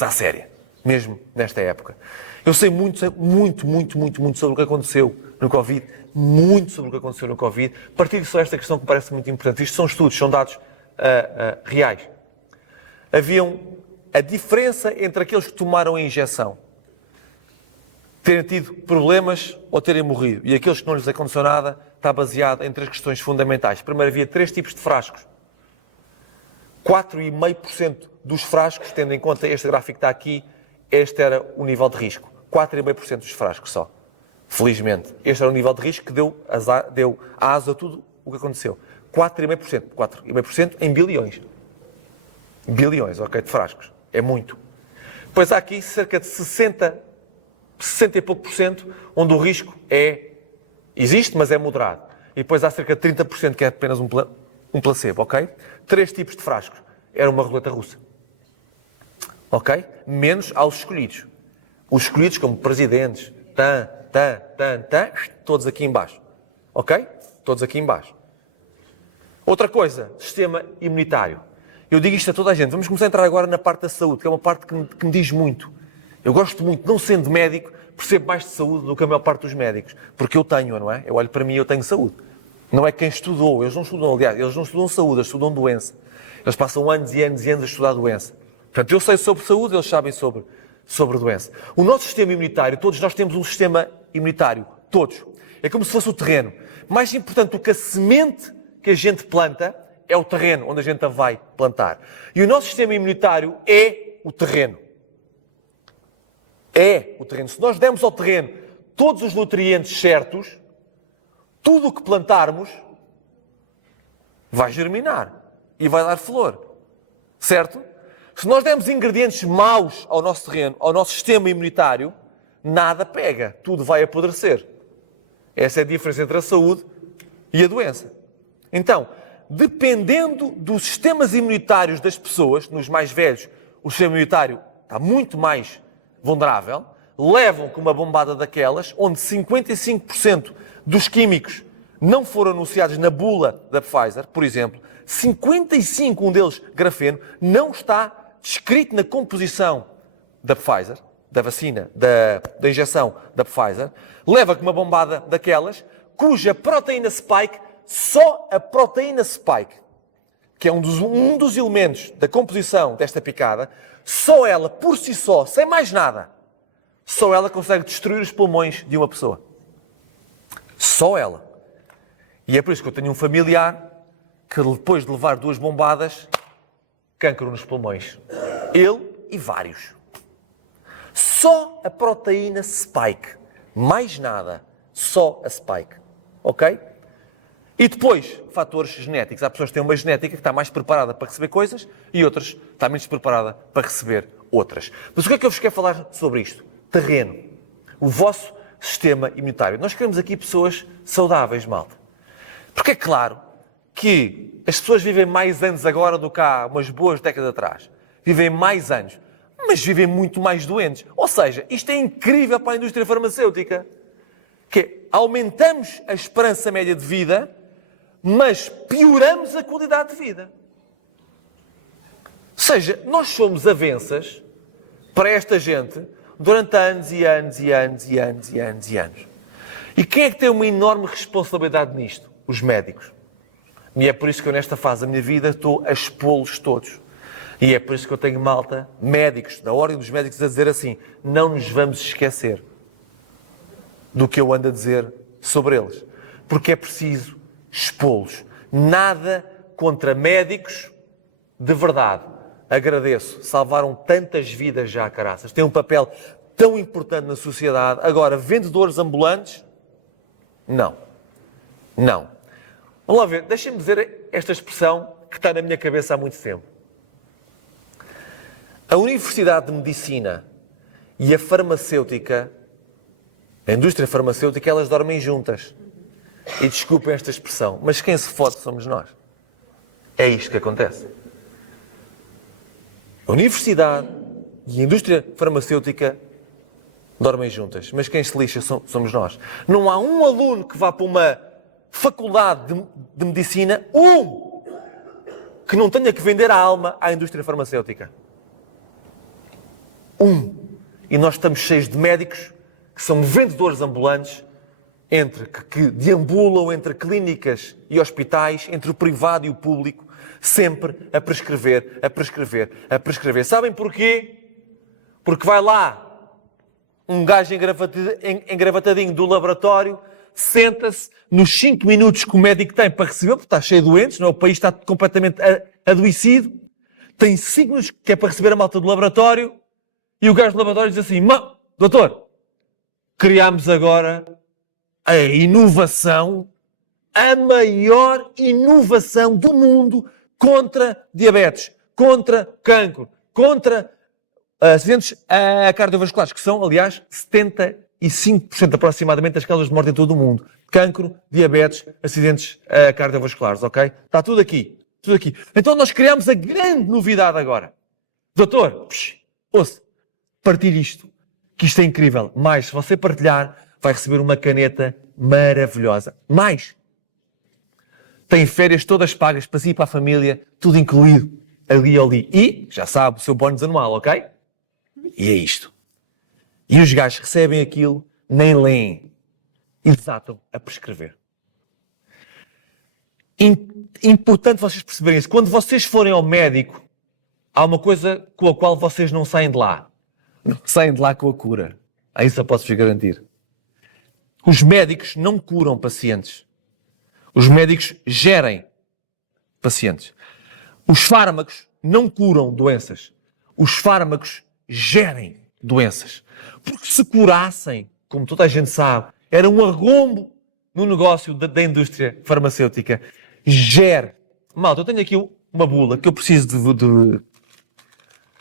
à séria, mesmo nesta época. Eu sei muito sobre o que aconteceu no Covid, muito sobre o que aconteceu no Covid. Partilho só esta questão que me parece muito importante. Isto são estudos, são dados reais. A diferença entre aqueles que tomaram a injeção, terem tido problemas ou terem morrido, e aqueles que não lhes aconteceu nada, está baseado em 3 questões fundamentais. Primeiro, havia 3 tipos de frascos. 4,5% dos frascos, tendo em conta este gráfico que está aqui, este era o nível de risco. 4,5% dos frascos só. Felizmente. Este era o nível de risco que deu asa a tudo o que aconteceu. 4,5%. 4,5% em bilhões. Bilhões, ok, de frascos. É muito. Depois há aqui cerca de 60 e pouco por cento, onde o risco existe, mas é moderado. E depois há cerca de 30% que é apenas um placebo, ok? 3 tipos de frascos. Era uma roleta russa. Ok? Menos aos escolhidos. Os escolhidos como presidentes, todos aqui em baixo. Ok? Todos aqui em baixo. Outra coisa, sistema imunitário. Eu digo isto a toda a gente. Vamos começar a entrar agora na parte da saúde, que é uma parte que me diz muito. Eu gosto muito, não sendo médico, percebo mais de saúde do que a maior parte dos médicos. Porque eu tenho, não é? Eu olho para mim e eu tenho saúde. Não é quem estudou. Eles não estudam, aliás, eles não estudam saúde, eles estudam doença. Eles passam anos e anos e anos a estudar doença. Portanto, eu sei sobre saúde, eles sabem sobre sobre a doença. O nosso sistema imunitário, todos nós temos um sistema imunitário, todos. É como se fosse o terreno. Mais importante do que a semente que a gente planta é o terreno onde a gente a vai plantar. E o nosso sistema imunitário é o terreno. É o terreno. Se nós dermos ao terreno todos os nutrientes certos, tudo o que plantarmos vai germinar e vai dar flor. Certo? Se nós dermos ingredientes maus ao nosso terreno, ao nosso sistema imunitário, nada pega. Tudo vai apodrecer. Essa é a diferença entre a saúde e a doença. Então, dependendo dos sistemas imunitários das pessoas, nos mais velhos, o sistema imunitário está muito mais vulnerável, levam com uma bombada daquelas, onde 55% dos químicos não foram anunciados na bula da Pfizer, por exemplo, 55, um deles grafeno, não está descrito na composição da Pfizer, da vacina, da injeção da Pfizer, leva com uma bombada daquelas, cuja proteína spike, só a proteína spike, que é um dos elementos da composição desta picada, só ela, por si só, sem mais nada, só ela consegue destruir os pulmões de uma pessoa. Só ela. E é por isso que eu tenho um familiar que depois de levar 2 bombadas, cancro nos pulmões. Ele e vários. Só a proteína spike. Mais nada. Só a spike. Ok? E depois, fatores genéticos. Há pessoas que têm uma genética que está mais preparada para receber coisas e outras está menos preparada para receber outras. Mas o que é que eu vos quero falar sobre isto? Terreno. O vosso sistema imunitário. Nós queremos aqui pessoas saudáveis, malta. Porque é claro que as pessoas vivem mais anos agora do que há umas boas décadas atrás. Vivem mais anos, mas vivem muito mais doentes. Ou seja, isto é incrível para a indústria farmacêutica. Que é, aumentamos a esperança média de vida, mas pioramos a qualidade de vida. Ou seja, nós somos avanças para esta gente durante anos e anos e anos e anos e anos e anos. E quem é que tem uma enorme responsabilidade nisto? Os médicos. E é por isso que eu, nesta fase da minha vida, estou a expô-los todos. E é por isso que eu tenho malta, médicos, da ordem dos médicos, a dizer assim, não nos vamos esquecer do que eu ando a dizer sobre eles. Porque é preciso expô-los. Nada contra médicos de verdade. Agradeço. Salvaram tantas vidas já, caraças. Têm um papel tão importante na sociedade. Agora, vendedores ambulantes? Não. Não. Vamos lá ver, deixem-me dizer esta expressão que está na minha cabeça há muito tempo. A Universidade de Medicina e a farmacêutica, a indústria farmacêutica, elas dormem juntas. E desculpem esta expressão, mas quem se fode somos nós. É isto que acontece. A Universidade e a indústria farmacêutica dormem juntas, mas quem se lixa somos nós. Não há um aluno que vá para uma faculdade de medicina, que não tenha que vender a alma à indústria farmacêutica. E nós estamos cheios de médicos que são vendedores ambulantes, que deambulam entre clínicas e hospitais, entre o privado e o público, sempre a prescrever, a prescrever, a prescrever. Sabem porquê? Porque vai lá um gajo engravatadinho do laboratório, senta-se nos 5 minutos que o médico tem para receber, porque está cheio de doentes, não é? O país está completamente adoecido, tem 5 minutos que é para receber a malta do laboratório, e o gajo do laboratório diz assim, doutor, criámos agora a inovação, a maior inovação do mundo contra diabetes, contra cancro, contra acidentes cardiovasculares, que são, aliás, 75% aproximadamente das causas de morte em todo o mundo. Cancro, diabetes, acidentes cardiovasculares, ok? Está tudo aqui. Tudo aqui. Então nós criamos a grande novidade agora. Doutor, ouça, partilhe isto, que isto é incrível. Mais, se você partilhar, vai receber uma caneta maravilhosa. Mais, tem férias todas pagas para si e para a família, tudo incluído, ali. E, já sabe, o seu bónus anual, ok? E é isto. E os gajos recebem aquilo, nem leem e desatam a prescrever. Importante vocês perceberem isso. Quando vocês forem ao médico, há uma coisa com a qual vocês não saem de lá. não saem de lá com a cura. A isso eu posso-vos garantir. Os médicos não curam pacientes. Os médicos gerem pacientes. Os fármacos não curam doenças. Os fármacos gerem doenças. Porque se curassem, como toda a gente sabe, era um arrombo no negócio da indústria farmacêutica. Gere. Malta, eu tenho aqui uma bula que eu preciso de...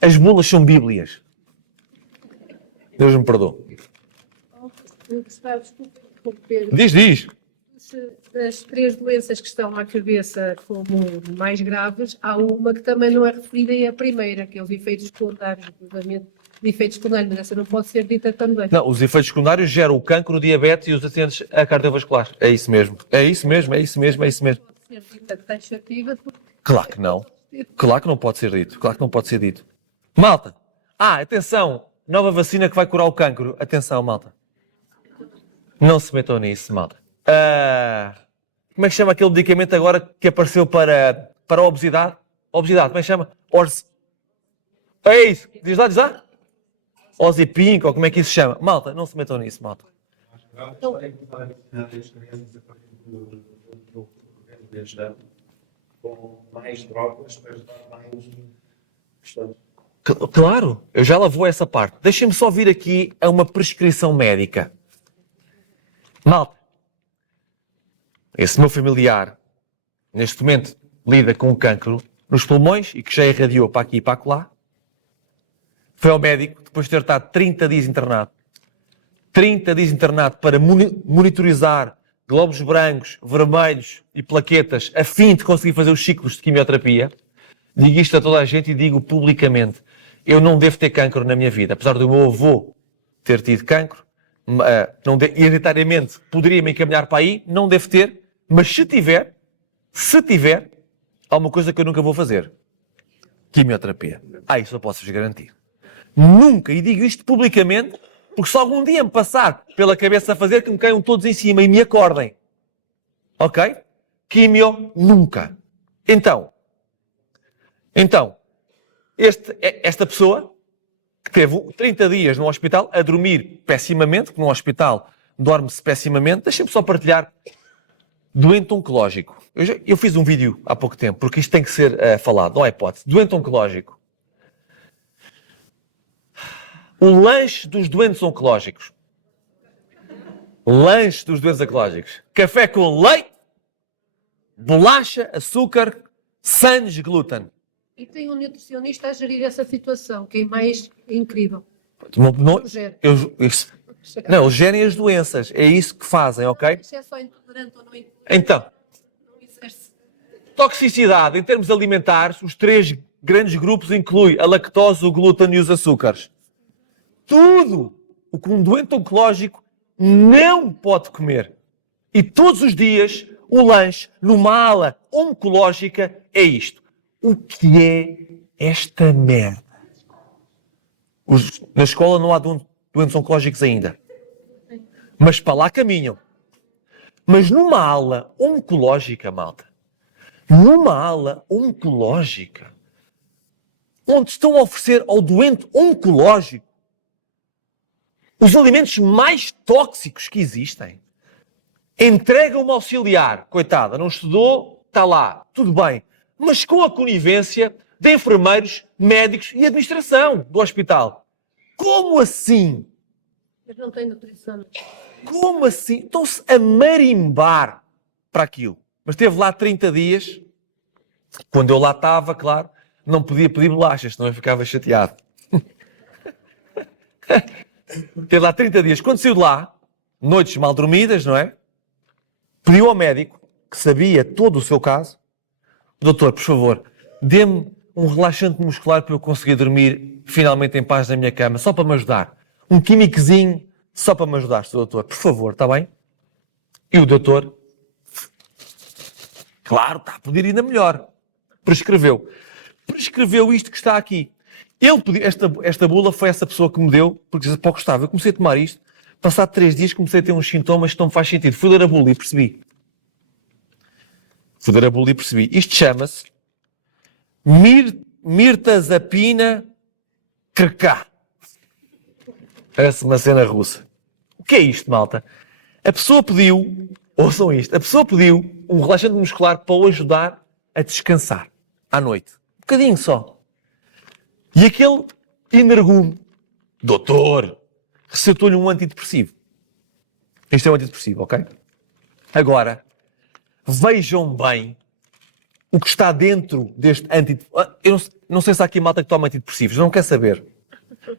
As bulas são bíblias. Deus me perdoe. Eu gostava, desculpa, Pedro. Diz. Das 3 doenças que estão à cabeça como mais graves, há uma que também não é referida e é a primeira, que é os efeitos secundários, inclusivamente de efeitos secundários, mas essa não pode ser dita também. Não, os efeitos secundários geram o cancro, o diabetes e os acidentes cardiovasculares. É isso mesmo. É isso mesmo. Pode ser dita taxativa, porque Claro que não. Claro que não pode ser dito. Claro que não pode ser dito. Malta. Atenção. Nova vacina que vai curar o cancro. Atenção, malta. Não se metam nisso, malta. Como é que chama aquele medicamento agora que apareceu para a obesidade? Obesidade, como é que chama? É isso. Diz lá. Ozipink, ou como é que isso se chama? Malta, não se metam nisso, malta. Com mais drogas para ajudar mais questões. Claro, eu já lá vou a essa parte. Deixem-me só vir aqui a uma prescrição médica. Malta, esse meu familiar, neste momento, lida com um cancro nos pulmões e que já irradiou para aqui e para acolá. Foi ao médico, depois de ter estado 30 dias internado. 30 dias internado para monitorizar glóbulos brancos, vermelhos e plaquetas a fim de conseguir fazer os ciclos de quimioterapia. Digo isto a toda a gente e digo publicamente. Eu não devo ter cancro na minha vida. Apesar do meu avô ter tido cancro, hereditariamente poderia me encaminhar para aí, não devo ter, mas se tiver, há uma coisa que eu nunca vou fazer. Quimioterapia. Isso eu posso-vos garantir. Nunca, e digo isto publicamente, porque se algum dia me passar pela cabeça a fazer, que me caiam todos em cima e me acordem. Ok? Quimio, nunca. Então, esta pessoa que teve 30 dias no hospital a dormir pessimamente, porque no hospital dorme-se pessimamente, deixem-me só partilhar. Doente oncológico. Eu fiz um vídeo há pouco tempo, porque isto tem que ser falado, não há hipótese. Doente oncológico. O lanche dos doentes oncológicos. Lanche dos doentes oncológicos. Café com leite, bolacha, açúcar, sans, glúten. E tem um nutricionista a gerir essa situação, que é mais incrível. Eles gerem as doenças. É isso que fazem, ok? Se é só intolerante ou não intolerante, Então, não exerce. toxicidade em termos alimentares, os 3 grandes grupos incluem a lactose, o glúten e os açúcares. Tudo o que um doente oncológico não pode comer. E todos os dias o lanche numa ala oncológica é isto. O que é esta merda? Na escola não há doentes oncológicos ainda. Mas para lá caminham. Mas numa ala oncológica, malta, numa ala oncológica, onde estão a oferecer ao doente oncológico os alimentos mais tóxicos que existem, entrega uma auxiliar, coitada, não estudou, está lá, tudo bem, mas com a conivência de enfermeiros, médicos e administração do hospital. Como assim? Mas não tem nutrição. Como assim? Estão-se a marimbar para aquilo. Mas esteve lá 30 dias. Quando eu lá estava, claro, não podia pedir bolachas, senão eu ficava chateado. Esteve lá 30 dias. Quando saiu de lá, noites mal dormidas, não é? Pediu ao médico, que sabia todo o seu caso, doutor, por favor, dê-me um relaxante muscular para eu conseguir dormir finalmente em paz na minha cama, só para me ajudar. Um químicozinho, só para me ajudar, Sr. Doutor, por favor, está bem? E o doutor, claro, está a poder ainda melhor. Prescreveu isto que está aqui. Ele pediu, esta bula foi essa pessoa que me deu, porque disse, pô, Gustavo, eu comecei a tomar isto, passado 3 dias comecei a ter uns sintomas que não me faz sentido. Fui ler a bula e percebi. Isto chama-se mirtazapina cracá. Parece uma cena russa. O que é isto, malta? A pessoa pediu, ouçam isto, a pessoa pediu um relaxante muscular para o ajudar a descansar à noite. Um bocadinho só. E aquele energume, doutor, receitou-lhe um antidepressivo. Isto é um antidepressivo, ok? Agora, vejam bem o que está dentro deste antidepressivo. Eu não sei se há aqui malta que toma antidepressivos, não quer saber.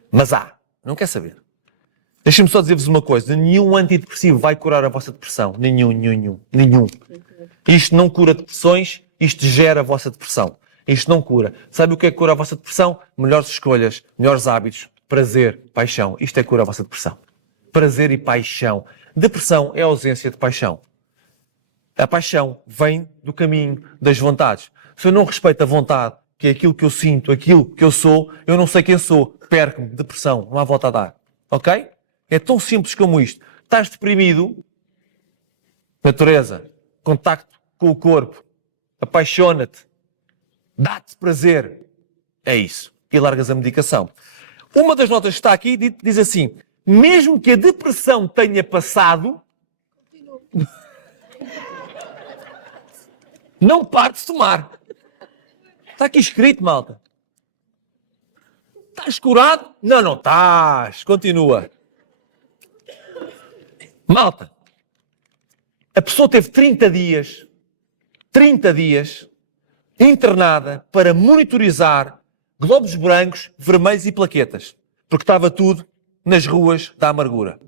Mas há, não quer saber. Deixem-me só dizer-vos uma coisa. Nenhum antidepressivo vai curar a vossa depressão. Nenhum. Isto não cura depressões, isto gera a vossa depressão. Isto não cura. Sabe o que é que cura a vossa depressão? Melhores escolhas, melhores hábitos, prazer, paixão. Isto é que cura a vossa depressão. Prazer e paixão. Depressão é a ausência de paixão. A paixão vem do caminho das vontades. Se eu não respeito a vontade, que é aquilo que eu sinto, aquilo que eu sou, eu não sei quem sou, perco-me, depressão, não há volta a dar. Ok? É tão simples como isto. Estás deprimido, natureza, contacto com o corpo, apaixona-te, dá-te prazer. É isso. E largas a medicação. Uma das notas que está aqui diz assim, mesmo que a depressão tenha passado, não pare de tomar. Está aqui escrito, malta. Estás curado? Não estás. Continua. Malta, a pessoa teve 30 dias internada para monitorizar glóbulos brancos, vermelhos e plaquetas. Porque estava tudo nas ruas da amargura.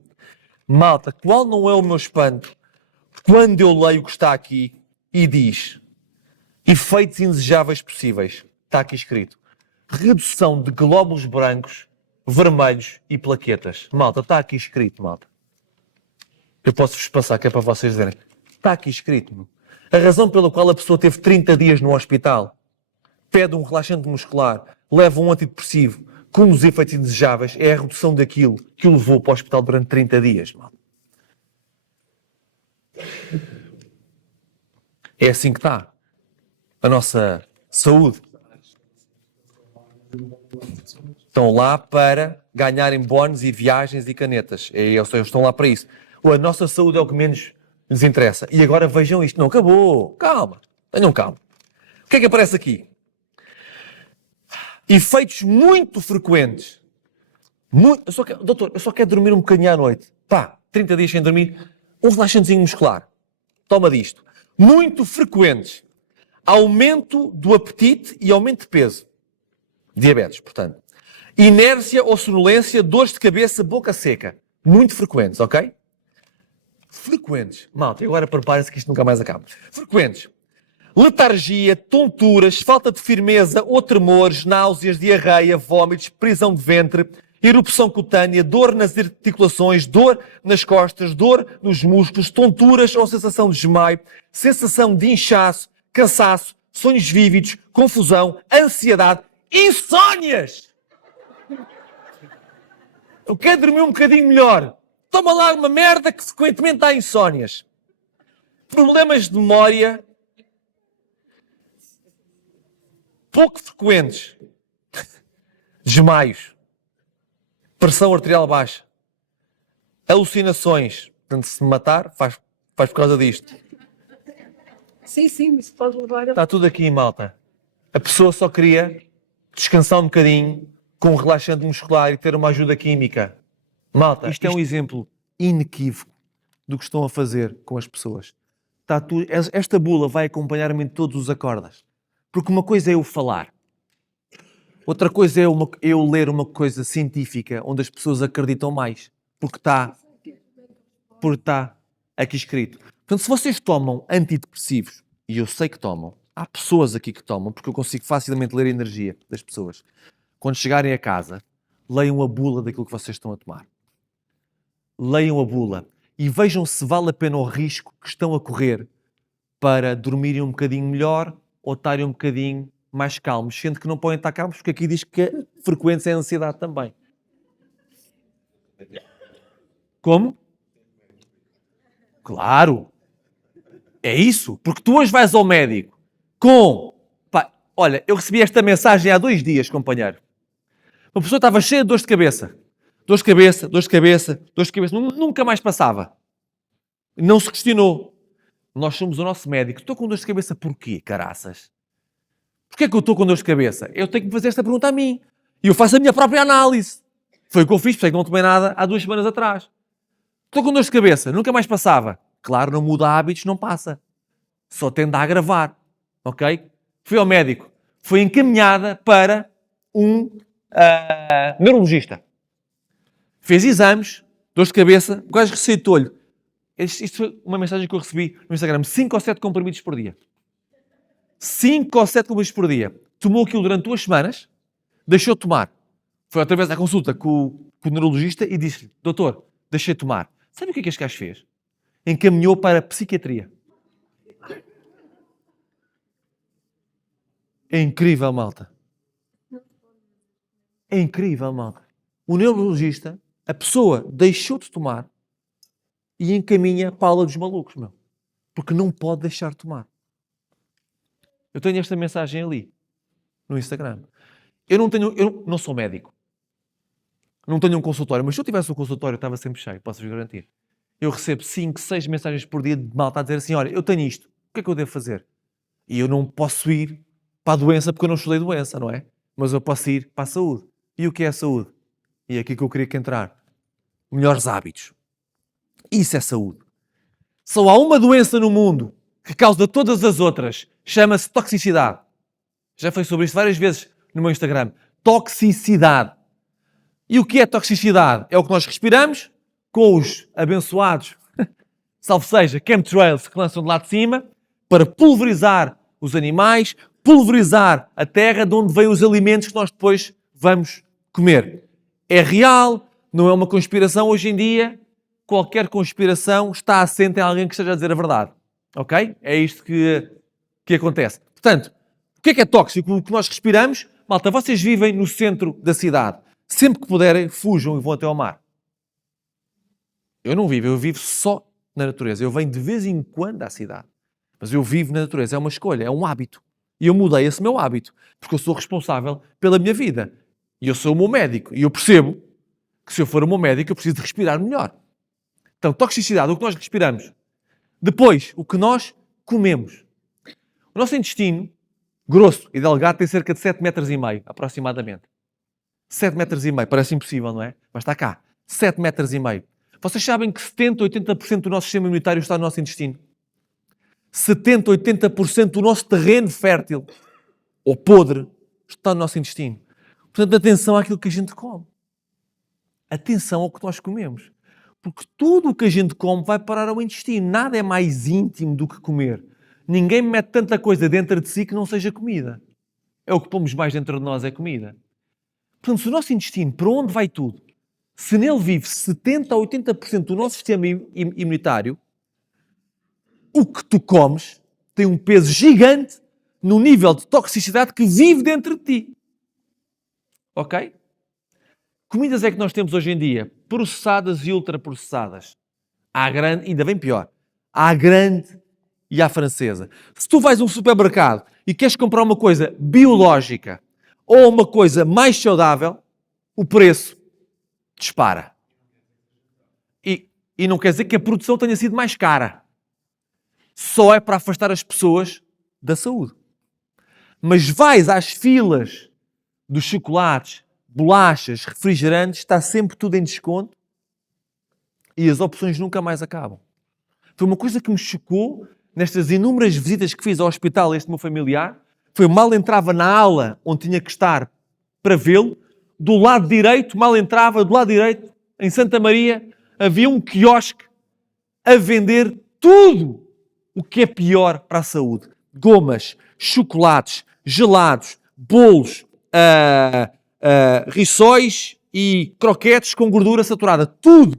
Malta, qual não é o meu espanto quando eu leio o que está aqui e diz efeitos indesejáveis possíveis. Está aqui escrito. Redução de glóbulos brancos, vermelhos e plaquetas. Malta, está aqui escrito, malta. Eu posso-vos passar, que é para vocês dizerem. Está aqui escrito. A razão pela qual a pessoa teve 30 dias no hospital, pede um relaxante muscular, leva um antidepressivo, com os efeitos indesejáveis, é a redução daquilo que o levou para o hospital durante 30 dias, malta. É assim que está a nossa saúde. Estão lá para ganharem bónus e viagens e canetas. Eles estão lá para isso. A nossa saúde é o que menos lhes interessa. E agora vejam isto. Não acabou. Calma. Tenham calma. O que é que aparece aqui? Efeitos muito frequentes. Doutor, eu só quero dormir um bocadinho à noite. 30 dias sem dormir. Um relaxantezinho muscular. Toma disto. Muito frequentes. Aumento do apetite e aumento de peso. Diabetes, portanto. Inércia ou sonolência, dores de cabeça, boca seca. Muito frequentes, ok? Frequentes. Malta, agora preparem-se que isto nunca mais acaba. Frequentes. Letargia, tonturas, falta de firmeza ou tremores, náuseas, diarreia, vômitos, prisão de ventre, erupção cutânea, dor nas articulações, dor nas costas, dor nos músculos, tonturas ou sensação de desmaio, sensação de inchaço, cansaço, sonhos vívidos, confusão, ansiedade, insónias! Eu quero dormir um bocadinho melhor. Toma lá uma merda que frequentemente há insónias. Problemas de memória pouco frequentes. Desmaios. Pressão arterial baixa. Alucinações. Portanto, se matar, faz por causa disto. Sim, isso pode levar a... Está tudo aqui, malta. A pessoa só queria descansar um bocadinho com um relaxante muscular e ter uma ajuda química. Malta, isto é um exemplo inequívoco do que estão a fazer com as pessoas. Está tudo... Esta bula vai acompanhar-me em todos os acordes. Porque uma coisa é eu falar. Outra coisa é eu ler uma coisa científica onde as pessoas acreditam mais. Porque está aqui escrito. Portanto, se vocês tomam antidepressivos, e eu sei que tomam, há pessoas aqui que tomam, porque eu consigo facilmente ler a energia das pessoas. Quando chegarem a casa, leiam a bula daquilo que vocês estão a tomar. Leiam a bula e vejam se vale a pena o risco que estão a correr para dormirem um bocadinho melhor ou estarem um bocadinho mais calmos, sendo que não podem estar calmos, porque aqui diz que a frequência é a ansiedade também. Como? Claro! É isso, porque tu hoje vais ao médico com... olha, eu recebi esta mensagem há 2 dias, companheiro. Uma pessoa estava cheia de dores de cabeça. Dor de cabeça, dor de cabeça, dor de cabeça. Nunca mais passava. Não se questionou. Nós somos o nosso médico. Estou com dor de cabeça porquê, caraças? Porquê que eu estou com dor de cabeça? Eu tenho que me fazer esta pergunta a mim. E eu faço a minha própria análise. Foi o que eu fiz, porque é que não tomei nada há 2 semanas atrás. Estou com dor de cabeça, nunca mais passava. Claro, não muda hábitos, não passa. Só tende a agravar. Ok? Fui ao médico. Foi encaminhada para um neurologista. Fez exames, dor de cabeça, o gajo receitou-lhe. Isto foi uma mensagem que eu recebi no Instagram. 5 ou 7 comprimidos por dia. 5 ou 7 comprimidos por dia. Tomou aquilo durante 2 semanas, deixou de tomar. Foi outra vez à consulta com o neurologista e disse-lhe: doutor, deixei de tomar. Sabe o que é que este gajo fez? Encaminhou para a psiquiatria. É incrível, malta. É incrível, malta. O neurologista, a pessoa deixou de tomar e encaminha para a aula dos malucos, meu. Porque não pode deixar de tomar. Eu tenho esta mensagem ali, no Instagram. Eu não sou médico. Não tenho um consultório, mas se eu tivesse um consultório, estava sempre cheio, posso-vos garantir. Eu recebo 5, 6 mensagens por dia de malta a dizer assim: olha, eu tenho isto, o que é que eu devo fazer? E eu não posso ir para a doença porque eu não estudei doença, não é? Mas eu posso ir para a saúde. E o que é a saúde? E é aqui que eu queria que entrar. Melhores hábitos. Isso é saúde. Só há uma doença no mundo que causa todas as outras. Chama-se toxicidade. Já falei sobre isto várias vezes no meu Instagram. Toxicidade. E o que é toxicidade? É o que nós respiramos com os abençoados, salve seja, chemtrails que lançam de lá de cima para pulverizar os animais, pulverizar a terra de onde vêm os alimentos que nós depois vamos comer. É real, não é uma conspiração hoje em dia. Qualquer conspiração está assente em alguém que esteja a dizer a verdade. Ok? É isto que acontece. Portanto, o que é tóxico? O que nós respiramos? Malta, vocês vivem no centro da cidade. Sempre que puderem, fujam e vão até ao mar. Eu não vivo, eu vivo só na natureza. Eu venho de vez em quando à cidade. Mas eu vivo na natureza. É uma escolha, é um hábito. E eu mudei esse meu hábito. Porque eu sou responsável pela minha vida. E eu sou o meu médico. E eu percebo que se eu for o meu médico, eu preciso de respirar melhor. Então, toxicidade, o que nós respiramos. Depois, o que nós comemos. O nosso intestino, grosso e delgado, tem cerca de 7,5 metros, aproximadamente. 7,5 metros, parece impossível, não é? Mas está cá, 7,5 metros. Vocês sabem que 70, 80% do nosso sistema imunitário está no nosso intestino? 70, 80% do nosso terreno fértil, ou podre, está no nosso intestino. Portanto, atenção àquilo que a gente come. Atenção ao que nós comemos. Porque tudo o que a gente come vai parar ao intestino. Nada é mais íntimo do que comer. Ninguém mete tanta coisa dentro de si que não seja comida. É o que pomos mais dentro de nós, é comida. Portanto, se o nosso intestino, para onde vai tudo, se nele vive 70 a 80% do nosso sistema imunitário, o que tu comes tem um peso gigante no nível de toxicidade que vive dentro de ti. Ok? Comidas é que nós temos hoje em dia? Processadas e ultraprocessadas. À grande, ainda bem pior, à grande e à francesa. Se tu vais a um supermercado e queres comprar uma coisa biológica ou uma coisa mais saudável, o preço dispara. E não quer dizer que a produção tenha sido mais cara. Só é para afastar as pessoas da saúde. Mas vais às filas dos chocolates, bolachas, refrigerantes, está sempre tudo em desconto e as opções nunca mais acabam. Foi uma coisa que me chocou nestas inúmeras visitas que fiz ao hospital a este meu familiar. Foi mal entrava na ala onde tinha que estar para vê-lo, do lado direito, mal entrava, do lado direito, em Santa Maria, havia um quiosque a vender tudo o que é pior para a saúde. Gomas, chocolates, gelados, bolos, rissóis e croquetes com gordura saturada. Tudo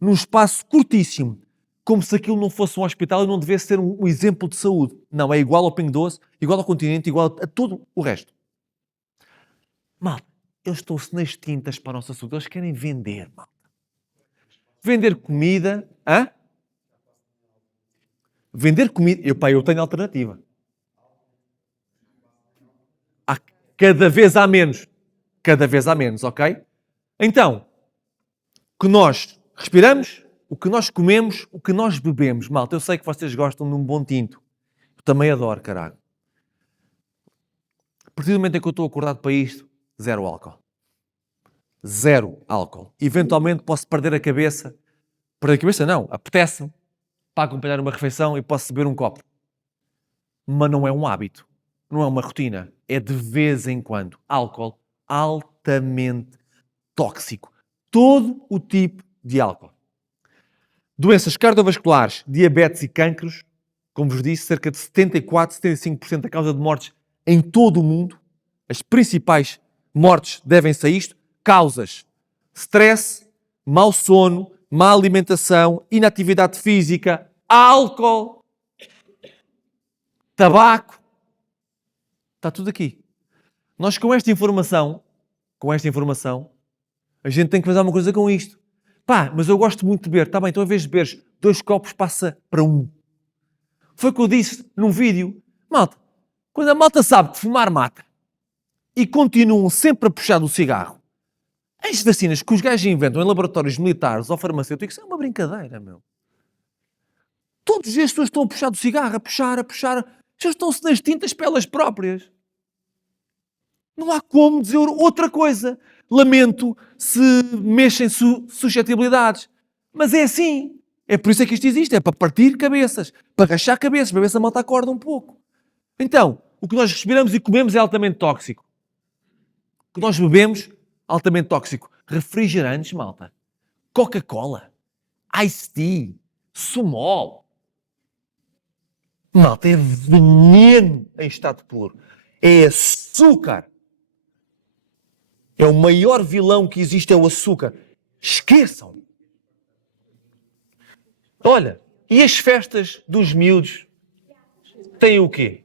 num espaço curtíssimo. Como se aquilo não fosse um hospital e não devesse ser um exemplo de saúde. Não, é igual ao Pingo Doce, igual ao Continente, igual a tudo o resto. Malta, eles estão-se nas tintas para a nossa saúde. Eles querem vender, malta. Vender comida. Hã? Vender comida. Eu tenho alternativa. Cada vez há menos. Cada vez há menos, ok? Então, que nós respiramos, o que nós comemos, o que nós bebemos. Malta, eu sei que vocês gostam de um bom tinto. Eu também adoro, caralho. A partir do momento em que eu estou acordado para isto, zero álcool. Zero álcool. Eventualmente posso perder a cabeça. Perder a cabeça não, apetece-me para acompanhar uma refeição e posso beber um copo. Mas não é um hábito. Não é uma rotina. É de vez em quando. Álcool altamente tóxico. Todo o tipo de álcool. Doenças cardiovasculares, diabetes e cancros, como vos disse, cerca de 74, 75% da causa de mortes em todo o mundo. As principais mortes devem-se a isto. Causas: stress, mau sono, má alimentação, inatividade física, álcool, tabaco. Está tudo aqui. Nós com esta informação, a gente tem que fazer uma coisa com isto. Pá, mas eu gosto muito de beber. Está bem, então em vez de beberes 2 copos, passa para 1. Foi o que eu disse num vídeo. Malta, quando a malta sabe que fumar mata e continuam sempre a puxar do cigarro, as vacinas que os gajos inventam em laboratórios militares ou farmacêuticos é uma brincadeira, meu. Todos os dias as pessoas estão a puxar do cigarro, a puxar. As pessoas estão-se nas tintas para elas próprias. Não há como dizer outra coisa. Lamento se mexem suscetibilidades. Mas é assim. É por isso é que isto existe. É para partir cabeças. Para rachar cabeças. Para ver se a malta acorda um pouco. Então, o que nós respiramos e comemos é altamente tóxico. O que nós bebemos, altamente tóxico. Refrigerantes, malta. Coca-Cola. Iced Tea. Sumol. Malta, é veneno em estado puro. É açúcar. É o maior vilão que existe, é o açúcar. Esqueçam. Olha, e as festas dos miúdos têm o quê?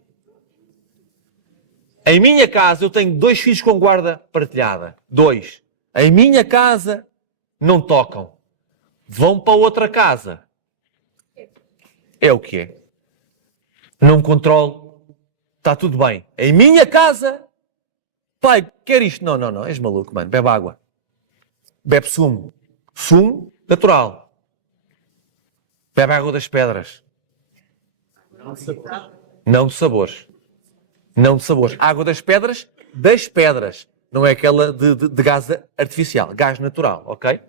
Em minha casa eu tenho 2 filhos com guarda partilhada. 2. Em minha casa não tocam. Vão para outra casa. É o que é. Não controlo. Está tudo bem. Em minha casa, pai, quer isto? Não. És maluco, mano. Bebe água. Bebe sumo. Sumo natural. Bebe água das pedras. Não de sabores. Não de sabores. Água das pedras. Não é aquela de gás artificial. Gás natural, ok?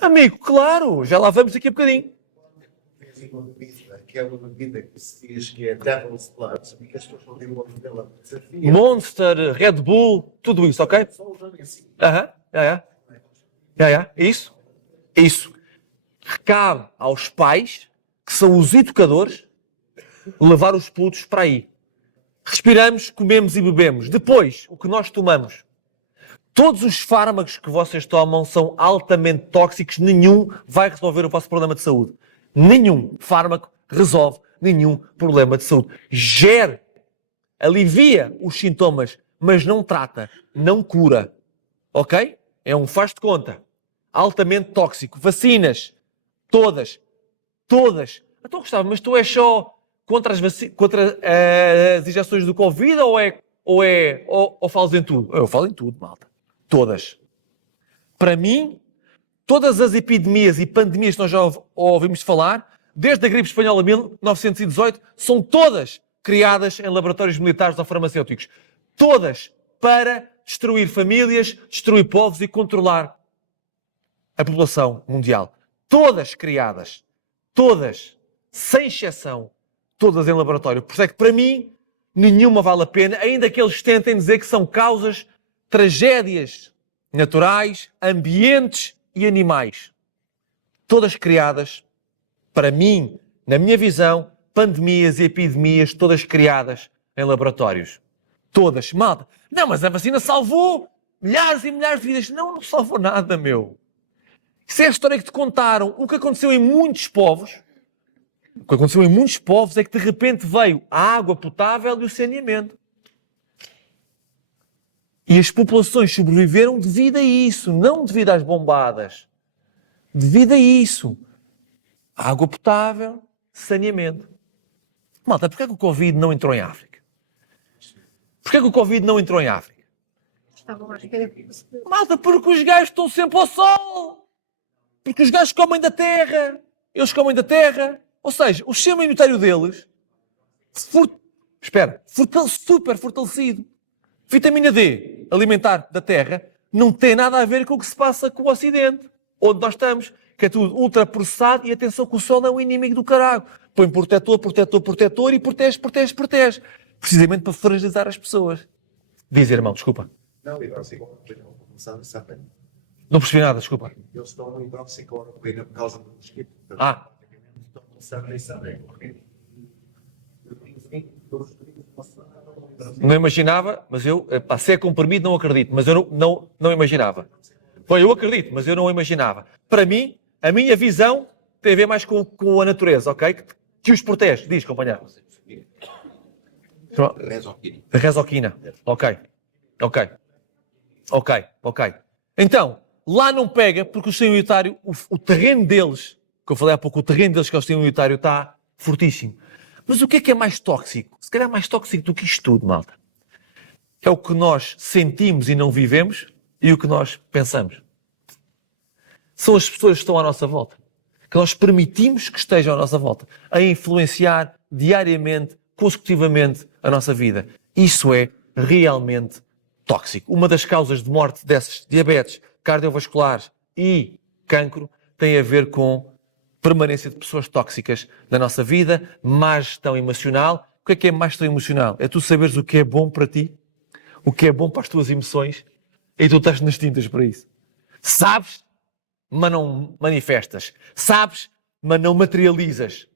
Amigo, claro. Já lá vamos daqui a bocadinho. Que é uma bebida que se diz que é Devil's Blood, e que as pessoas não têm uma bebida desafia. Monster, Red Bull, tudo isso, ok? Só usando assim. Isso. Cabe aos pais, que são os educadores, levar os putos para aí. Respiramos, comemos e bebemos. Depois, o que nós tomamos. Todos os fármacos que vocês tomam são altamente tóxicos. Nenhum vai resolver o vosso problema de saúde. Nenhum fármaco resolve nenhum problema de saúde. Gere, alivia os sintomas, mas não trata, não cura. Ok? É um faz de conta. Altamente tóxico. Vacinas. Todas. Então, Gustavo, mas tu és só contra as injeções do Covid ou falas em tudo? Eu falo em tudo, malta. Todas. Para mim, todas as epidemias e pandemias que nós já ouvimos falar, desde a gripe espanhola de 1918, são todas criadas em laboratórios militares ou farmacêuticos. Todas para destruir famílias, destruir povos e controlar a população mundial. Todas criadas. Todas. Sem exceção. Todas em laboratório. Por isso é que, para mim, nenhuma vale a pena, ainda que eles tentem dizer que são causas, tragédias naturais, ambientes e animais. Todas criadas, para mim, na minha visão, pandemias e epidemias, todas criadas em laboratórios. Todas. Malta. Não, mas a vacina salvou milhares e milhares de vidas. Não salvou nada, meu. Isso é a história que te contaram. O que aconteceu em muitos povos, é que de repente veio a água potável e o saneamento. E as populações sobreviveram devido a isso, não devido às bombadas. Devido a isso. Água potável, saneamento. Malta, porquê é que o Covid não entrou em África? Porquê é que o Covid não entrou em África? Estavam à espera. Malta, porque os gajos estão sempre ao sol. Porque os gajos comem da terra. Eles comem da terra. Ou seja, o sistema imunitário deles, super fortalecido. Vitamina D, alimentar da terra, não tem nada a ver com o que se passa com o Ocidente, onde nós estamos, que é tudo ultraprocessado, e atenção que o sol é um inimigo do caralho. Põe protetor e protege. Precisamente para fragilizar as pessoas. Diz, irmão, desculpa. Não, hidroxicloroquina, vou começar a saber. Não percebi nada, desculpa. Eles estão no hidroxicloroquina por causa do mosquito. Ah. Estão começando a saber. Não imaginava, mas eu, se é comprimido, não acredito, mas eu não imaginava. Bom, eu acredito, mas eu não imaginava. Para mim, a minha visão tem a ver mais com a natureza, ok? Que os protege. Diz, companheiro. Resoquina. Ok. Então, lá não pega porque o sistema imunitário, o terreno deles, que eu falei há pouco, o terreno deles que é o sistema imunitário está fortíssimo. Mas o que é mais tóxico? Se calhar mais tóxico do que isto tudo, malta. É o que nós sentimos e não vivemos e o que nós pensamos. São as pessoas que estão à nossa volta. Que nós permitimos que estejam à nossa volta. A influenciar diariamente, consecutivamente, a nossa vida. Isso é realmente tóxico. Uma das causas de morte desses diabetes, cardiovasculares e cancro tem a ver com permanência de pessoas tóxicas na nossa vida, má gestão emocional. O que é má gestão emocional? É tu saberes o que é bom para ti, o que é bom para as tuas emoções, e tu estás nas tintas para isso. Sabes, mas não manifestas. Sabes, mas não materializas.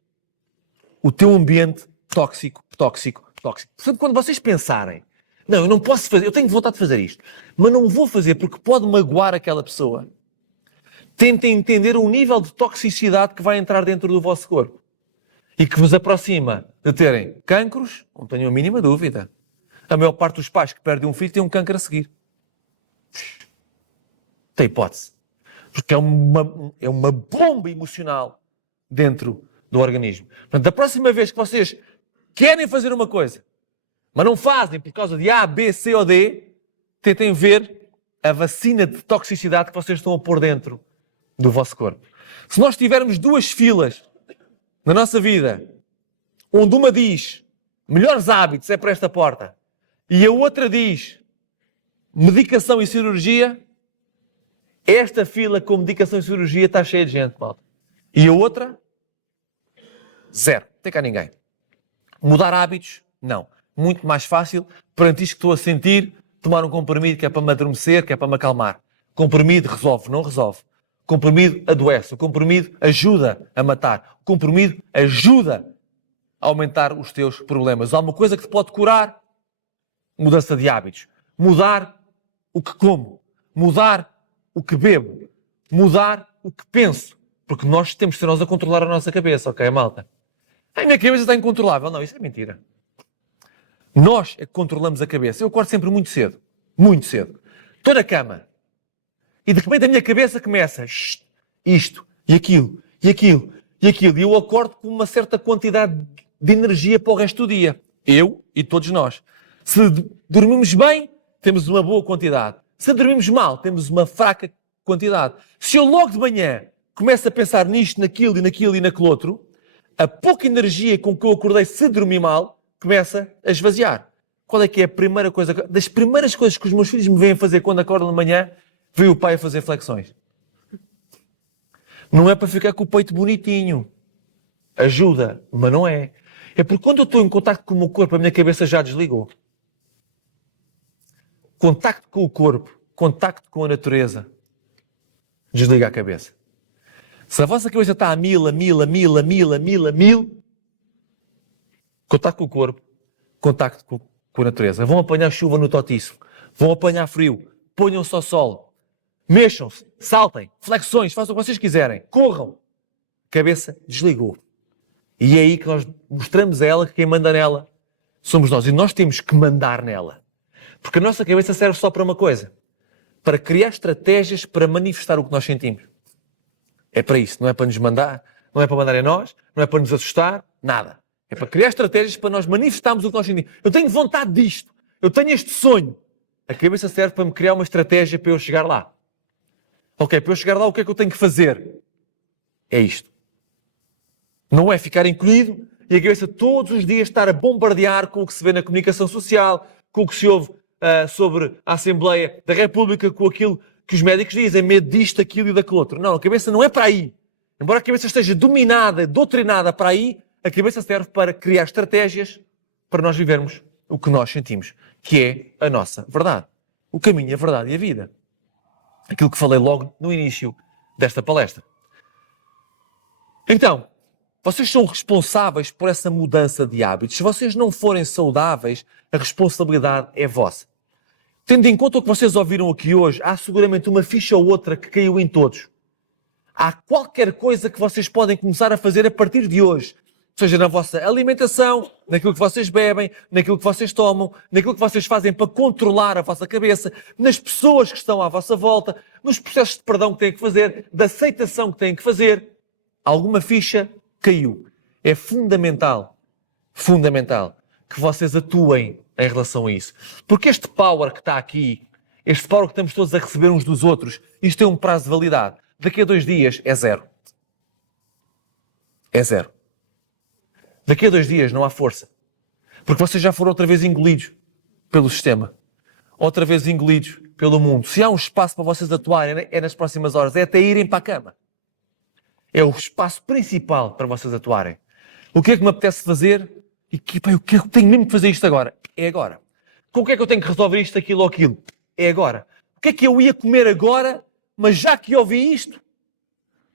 O teu ambiente tóxico. Portanto, quando vocês pensarem, não, eu não posso fazer, eu tenho vontade de fazer isto, mas não vou fazer porque pode magoar aquela pessoa. Tentem entender o nível de toxicidade que vai entrar dentro do vosso corpo e que vos aproxima de terem cancros, não tenho a mínima dúvida. A maior parte dos pais que perdem um filho tem um cancro a seguir. Tem hipótese. Porque é uma bomba emocional dentro do organismo. Portanto, da próxima vez que vocês querem fazer uma coisa, mas não fazem por causa de A, B, C ou D, tentem ver a vacina de toxicidade que vocês estão a pôr dentro do vosso corpo. Se nós tivermos duas filas na nossa vida, onde uma diz melhores hábitos é para esta porta e a outra diz medicação e cirurgia, esta fila com medicação e cirurgia está cheia de gente, malta. E a outra, zero. Não tem cá ninguém. Mudar hábitos, não. Muito mais fácil, perante isto que estou a sentir, tomar um comprimido que é para me adormecer, que é para me acalmar. Comprimido resolve, não resolve. Comprimido adoece. O comprimido ajuda a matar. O comprimido ajuda a aumentar os teus problemas. Há uma coisa que te pode curar? Mudança de hábitos. Mudar o que como. Mudar o que bebo. Mudar o que penso. Porque nós temos que ser nós a controlar a nossa cabeça, ok, malta? A minha cabeça está incontrolável. Não, isso é mentira. Nós é que controlamos a cabeça. Eu acordo sempre muito cedo. Muito cedo. Estou na cama. E de repente a minha cabeça começa isto, e aquilo. E eu acordo com uma certa quantidade de energia para o resto do dia. Eu e todos nós. Se dormimos bem, temos uma boa quantidade. Se dormimos mal, temos uma fraca quantidade. Se eu logo de manhã começo a pensar nisto, naquilo e naquele outro, a pouca energia com que eu acordei se dormir mal, começa a esvaziar. Qual é que é a primeira coisa? Das primeiras coisas que os meus filhos me vêm fazer quando acordam de manhã, veio o pai a fazer flexões. Não é para ficar com o peito bonitinho. Ajuda, mas não é. É porque quando eu estou em contacto com o meu corpo, a minha cabeça já desligou. Contacto com o corpo, contacto com a natureza, desliga a cabeça. Se a vossa cabeça está a mil, contacto com o corpo, contacto com a natureza. Vão apanhar chuva no totiço, vão apanhar frio, ponham-se ao sol, mexam-se, saltem, flexões, façam o que vocês quiserem, corram. A cabeça desligou. E é aí que nós mostramos a ela que quem manda nela somos nós. E nós temos que mandar nela. Porque a nossa cabeça serve só para uma coisa. Para criar estratégias para manifestar o que nós sentimos. É para isso. Não é para nos mandar. Não é para mandar em nós. Não é para nos assustar. Nada. É para criar estratégias para nós manifestarmos o que nós sentimos. Eu tenho vontade disto. Eu tenho este sonho. A cabeça serve para me criar uma estratégia para eu chegar lá. Ok, para eu chegar lá, o que é que eu tenho que fazer? É isto. Não é ficar encolhido e a cabeça todos os dias estar a bombardear com o que se vê na comunicação social, com o que se ouve sobre a Assembleia da República, com aquilo que os médicos dizem, medo disto, aquilo e daquilo outro. Não, a cabeça não é para aí. Embora a cabeça esteja dominada, doutrinada para aí, a cabeça serve para criar estratégias para nós vivermos o que nós sentimos, que é a nossa verdade. O caminho, a verdade e a vida. Aquilo que falei logo no início desta palestra. Então, vocês são responsáveis por essa mudança de hábitos. Se vocês não forem saudáveis, a responsabilidade é vossa. Tendo em conta o que vocês ouviram aqui hoje, há seguramente uma ficha ou outra que caiu em todos. Há qualquer coisa que vocês podem começar a fazer a partir de hoje. Seja na vossa alimentação, naquilo que vocês bebem, naquilo que vocês tomam, naquilo que vocês fazem para controlar a vossa cabeça, nas pessoas que estão à vossa volta, nos processos de perdão que têm que fazer, de aceitação que têm que fazer. Alguma ficha caiu. É fundamental que vocês atuem em relação a isso. Porque este power que está aqui, este power que estamos todos a receber uns dos outros, isto tem um prazo de validade. Daqui a 2 dias é 0. É 0. Daqui a 2 dias não há força. Porque vocês já foram outra vez engolidos pelo sistema. Outra vez engolidos pelo mundo. Se há um espaço para vocês atuarem, é nas próximas horas. É até irem para a cama. É o espaço principal para vocês atuarem. O que é que me apetece fazer? E que, pá, eu tenho mesmo que fazer isto agora. É agora. Com o que é que eu tenho que resolver isto, aquilo ou aquilo? É agora. O que é que eu ia comer agora, mas já que ouvi isto,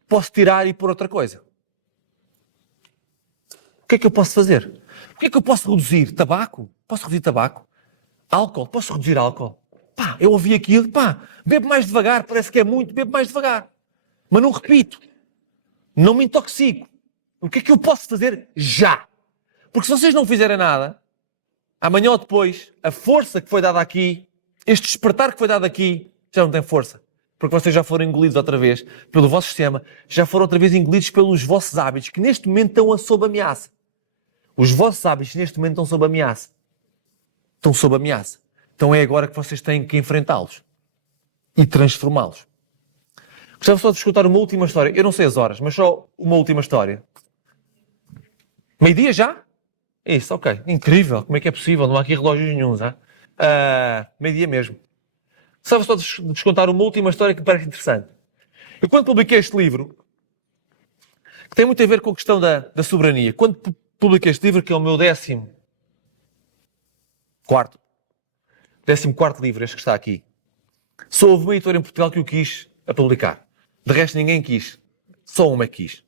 posso tirar e pôr outra coisa? O que é que eu posso fazer? O que é que eu posso reduzir? Tabaco? Posso reduzir tabaco? Álcool? Posso reduzir álcool? Pá, eu ouvi aquilo, pá, bebo mais devagar, parece que é muito, bebo mais devagar. Mas não repito. Não me intoxico. O que é que eu posso fazer já? Porque se vocês não fizerem nada, amanhã ou depois, a força que foi dada aqui, este despertar que foi dado aqui, já não tem força. Porque vocês já foram engolidos outra vez pelo vosso sistema, já foram outra vez engolidos pelos vossos hábitos, que neste momento estão sob ameaça. Os vossos hábitos neste momento estão sob ameaça. Estão sob ameaça. Então é agora que vocês têm que enfrentá-los e transformá-los. Gostava só de escutar uma última história. Eu não sei as horas, mas só uma última história. Meio-dia já? Isso, ok. Incrível. Como é que é possível? Não há aqui relógios nenhuns, hein? Meio-dia mesmo. Gostava só de descontar uma última história que me parece interessante. Eu, quando publiquei este livro, que tem muito a ver com a questão da soberania, quando publiquei este livro, que é o meu 14º livro, este que está aqui, só houve uma editora em Portugal que o quis a publicar. De resto, ninguém quis. Só uma quis.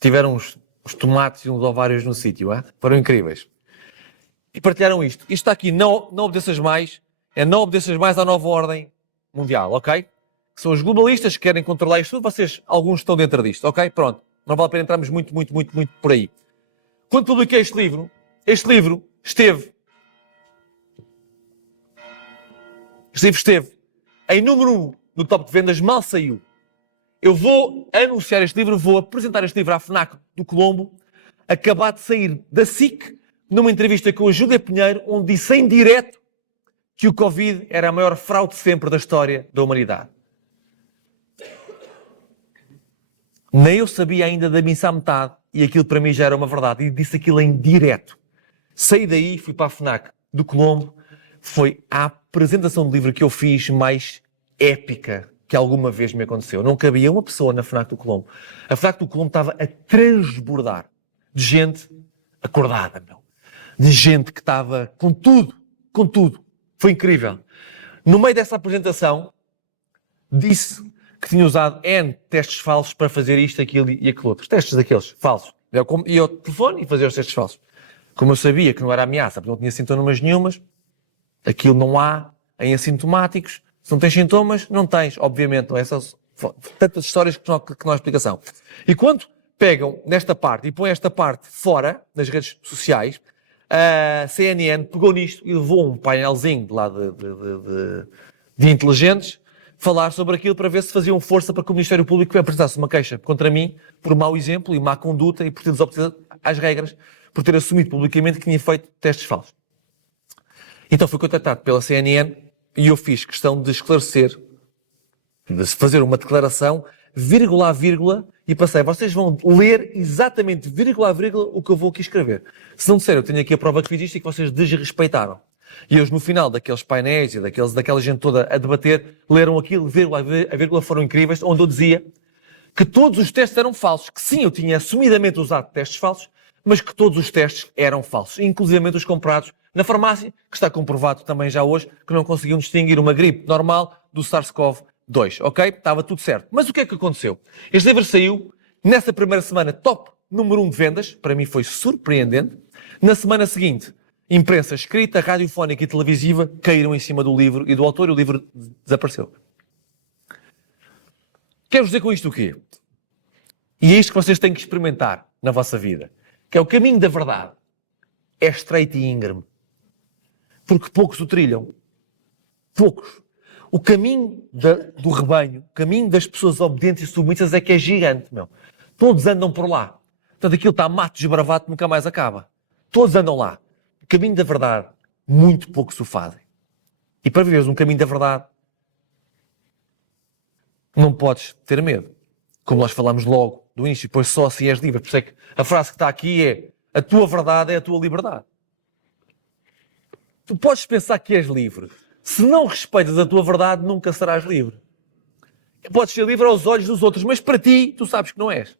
Tiveram uns tomates e uns ovários no sítio, hein? Foram incríveis. E partilharam isto. Isto está aqui, não obedeças mais, é não obedeças mais à nova ordem mundial, ok? Que são os globalistas que querem controlar isto tudo, vocês, alguns estão dentro disto, ok? Pronto. Não vale a pena entrarmos muito por aí. Quando publiquei este livro esteve em número 1 no top de vendas, mal saiu. Eu vou anunciar este livro, vou apresentar este livro à FNAC do Colombo, acabar de sair da SIC, numa entrevista com a Júlia Pinheiro, onde disse em direto que o Covid era a maior fraude sempre da história da humanidade. Nem eu sabia ainda da missa à metade, e aquilo para mim já era uma verdade, e disse aquilo em direto. Saí daí, fui para a FNAC do Colombo, foi a apresentação do livro que eu fiz mais épica que alguma vez me aconteceu. Não cabia uma pessoa na FNAC do Colombo. A FNAC do Colombo estava a transbordar de gente acordada, meu. De gente que estava com tudo. Foi incrível. No meio dessa apresentação, disse que tinha usado N testes falsos para fazer isto, aquilo e aquilo outro. Testes daqueles falsos. Eu ia ao telefone e fazia os testes falsos. Como eu sabia que não era ameaça, porque não tinha sintomas nenhumas, aquilo não há em assintomáticos. Se não tens sintomas, não tens, obviamente. Não é só tantas histórias que não há explicação. E quando pegam nesta parte e põem esta parte fora, nas redes sociais, a CNN pegou nisto e levou um painelzinho de lá de inteligentes falar sobre aquilo para ver se faziam força para que o Ministério Público apresentasse uma queixa contra mim por mau exemplo e má conduta e por ter desobedecido às regras, por ter assumido publicamente que tinha feito testes falsos. Então fui contactado pela CNN e eu fiz questão de esclarecer, de fazer uma declaração, vírgula a vírgula, e passei, vocês vão ler exatamente, vírgula a vírgula, o que eu vou aqui escrever. Se não disser, eu tenho aqui a prova que fiz isto e que vocês desrespeitaram. E eles, no final daqueles painéis e daquela gente toda a debater, leram aquilo, vírgula a vírgula, foram incríveis, onde eu dizia que todos os testes eram falsos, que sim, eu tinha assumidamente usado testes falsos, mas que todos os testes eram falsos, inclusivamente os comprados na farmácia, que está comprovado também já hoje, que não conseguiam distinguir uma gripe normal do SARS-CoV-2, ok? Estava tudo certo. Mas o que é que aconteceu? Este livro saiu, nessa primeira semana, top número 1 de vendas, para mim foi surpreendente. Na semana seguinte, imprensa escrita, radiofónica e televisiva caíram em cima do livro e do autor e o livro desapareceu. Quero dizer com isto o quê? E é isto que vocês têm que experimentar na vossa vida, que é o caminho da verdade. É estreito e íngreme. Porque poucos o trilham. Poucos. O caminho do rebanho, o caminho das pessoas obedientes e submissas é que é gigante, meu. Todos andam por lá. Portanto, aquilo está mato desbravado, nunca mais acaba. Todos andam lá. O caminho da verdade, muito poucos o fazem. E para viveres um caminho da verdade, não podes ter medo. Como nós falamos logo do início, pois só se és livre. Por isso é que a frase que está aqui é: a tua verdade é a tua liberdade. Tu podes pensar que és livre. Se não respeitas a tua verdade, nunca serás livre. Podes ser livre aos olhos dos outros, mas para ti, tu sabes que não és.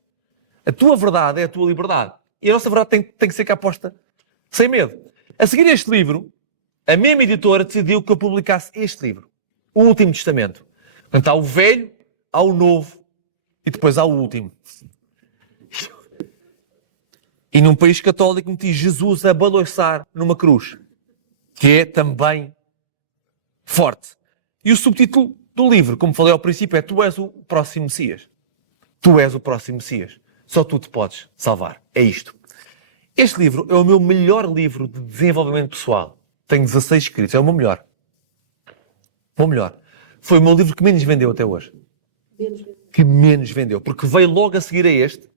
A tua verdade é a tua liberdade. E a nossa verdade tem que ser cá posta sem medo. A seguir este livro, a mesma editora decidiu que eu publicasse este livro, O Último Testamento. Portanto, há o Velho, há o Novo e depois há o Último. E num país católico meti Jesus a balançar numa cruz, que é também forte. E o subtítulo do livro, como falei ao princípio, é: Tu és o próximo Messias. Tu és o próximo Messias. Só tu te podes salvar. É isto. Este livro é o meu melhor livro de desenvolvimento pessoal. Tenho 16 escritos. É o meu melhor. O melhor. Foi o meu livro que menos vendeu até hoje. Que menos vendeu. Porque veio logo a seguir a este.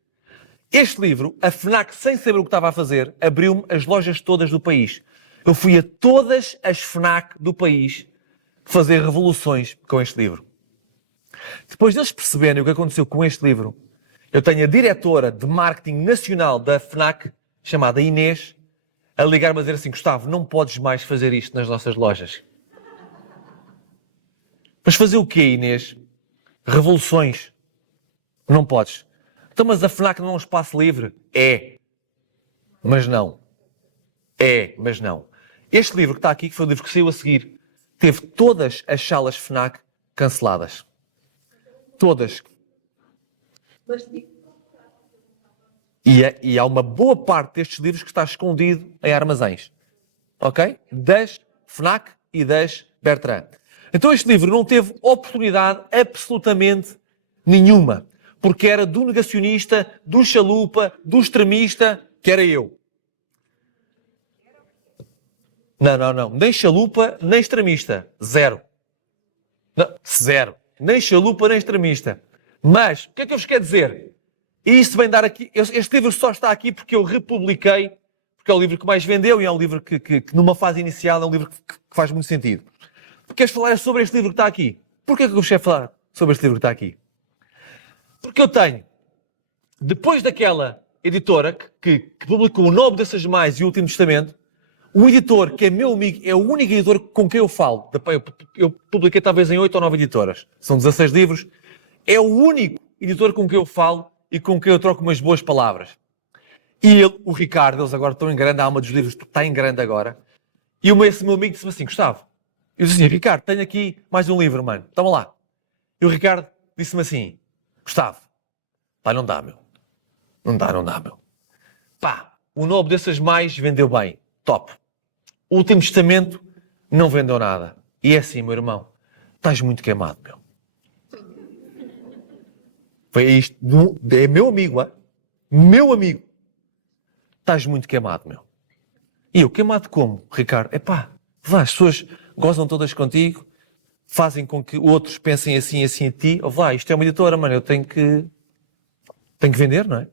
Este livro, a FNAC, sem saber o que estava a fazer, abriu-me as lojas todas do país. Eu fui a todas as FNAC do país fazer revoluções com este livro. Depois deles perceberem o que aconteceu com este livro, eu tenho a diretora de marketing nacional da FNAC, chamada Inês, a ligar-me a dizer assim: Gustavo, não podes mais fazer isto nas nossas lojas. Mas fazer o quê, Inês? Revoluções. Não podes. Então, mas a FNAC não é um espaço livre? É. Mas não. É, mas não. Este livro que está aqui, que foi o livro que saiu a seguir, teve todas as salas FNAC canceladas. Todas. E há uma boa parte destes livros que está escondido em armazéns. Ok? Das FNAC e das Bertrand. Então este livro não teve oportunidade absolutamente nenhuma. Porque era do negacionista, do chalupa, do extremista, que era eu. Não. Nem chalupa, nem extremista. Zero. Não, zero. Nem chalupa, nem extremista. Mas, o que é que eu vos quero dizer? E isto vem dar aqui... Este livro só está aqui porque eu republiquei, porque é o livro que mais vendeu e é um livro que numa fase inicial, é um livro que faz muito sentido. Queres falar sobre este livro que está aqui? Porquê que eu vos quero falar sobre este livro que está aqui? Porque eu tenho, depois daquela editora que publicou O Nobre Dessas Mais e O Último Testamento, um editor que é meu amigo, é o único editor com quem eu falo. Eu publiquei talvez em 8 ou 9 editoras. São 16 livros. É o único editor com quem eu falo e com quem eu troco umas boas palavras. E ele, o Ricardo, eles agora estão em grande, a alma dos livros está em grande agora. E esse meu amigo disse-me assim: Gustavo, eu disse assim: Ricardo, tenho aqui mais um livro, mano. Toma lá. E o Ricardo disse-me assim: Gustavo, pá, não dá, meu. Não dá, meu. Pá, O Nobre Dessas Mais vendeu bem. Top. O Último Testamento não vendeu nada. E é assim, meu irmão, estás muito queimado, meu. Foi isto. É meu amigo, hein? Meu amigo. Estás muito queimado, meu. E eu, queimado como, Ricardo? Epá, vá, as pessoas gozam todas contigo, fazem com que outros pensem assim a ti. Ou vá, isto é uma editora, mano, eu tenho que vender, não é?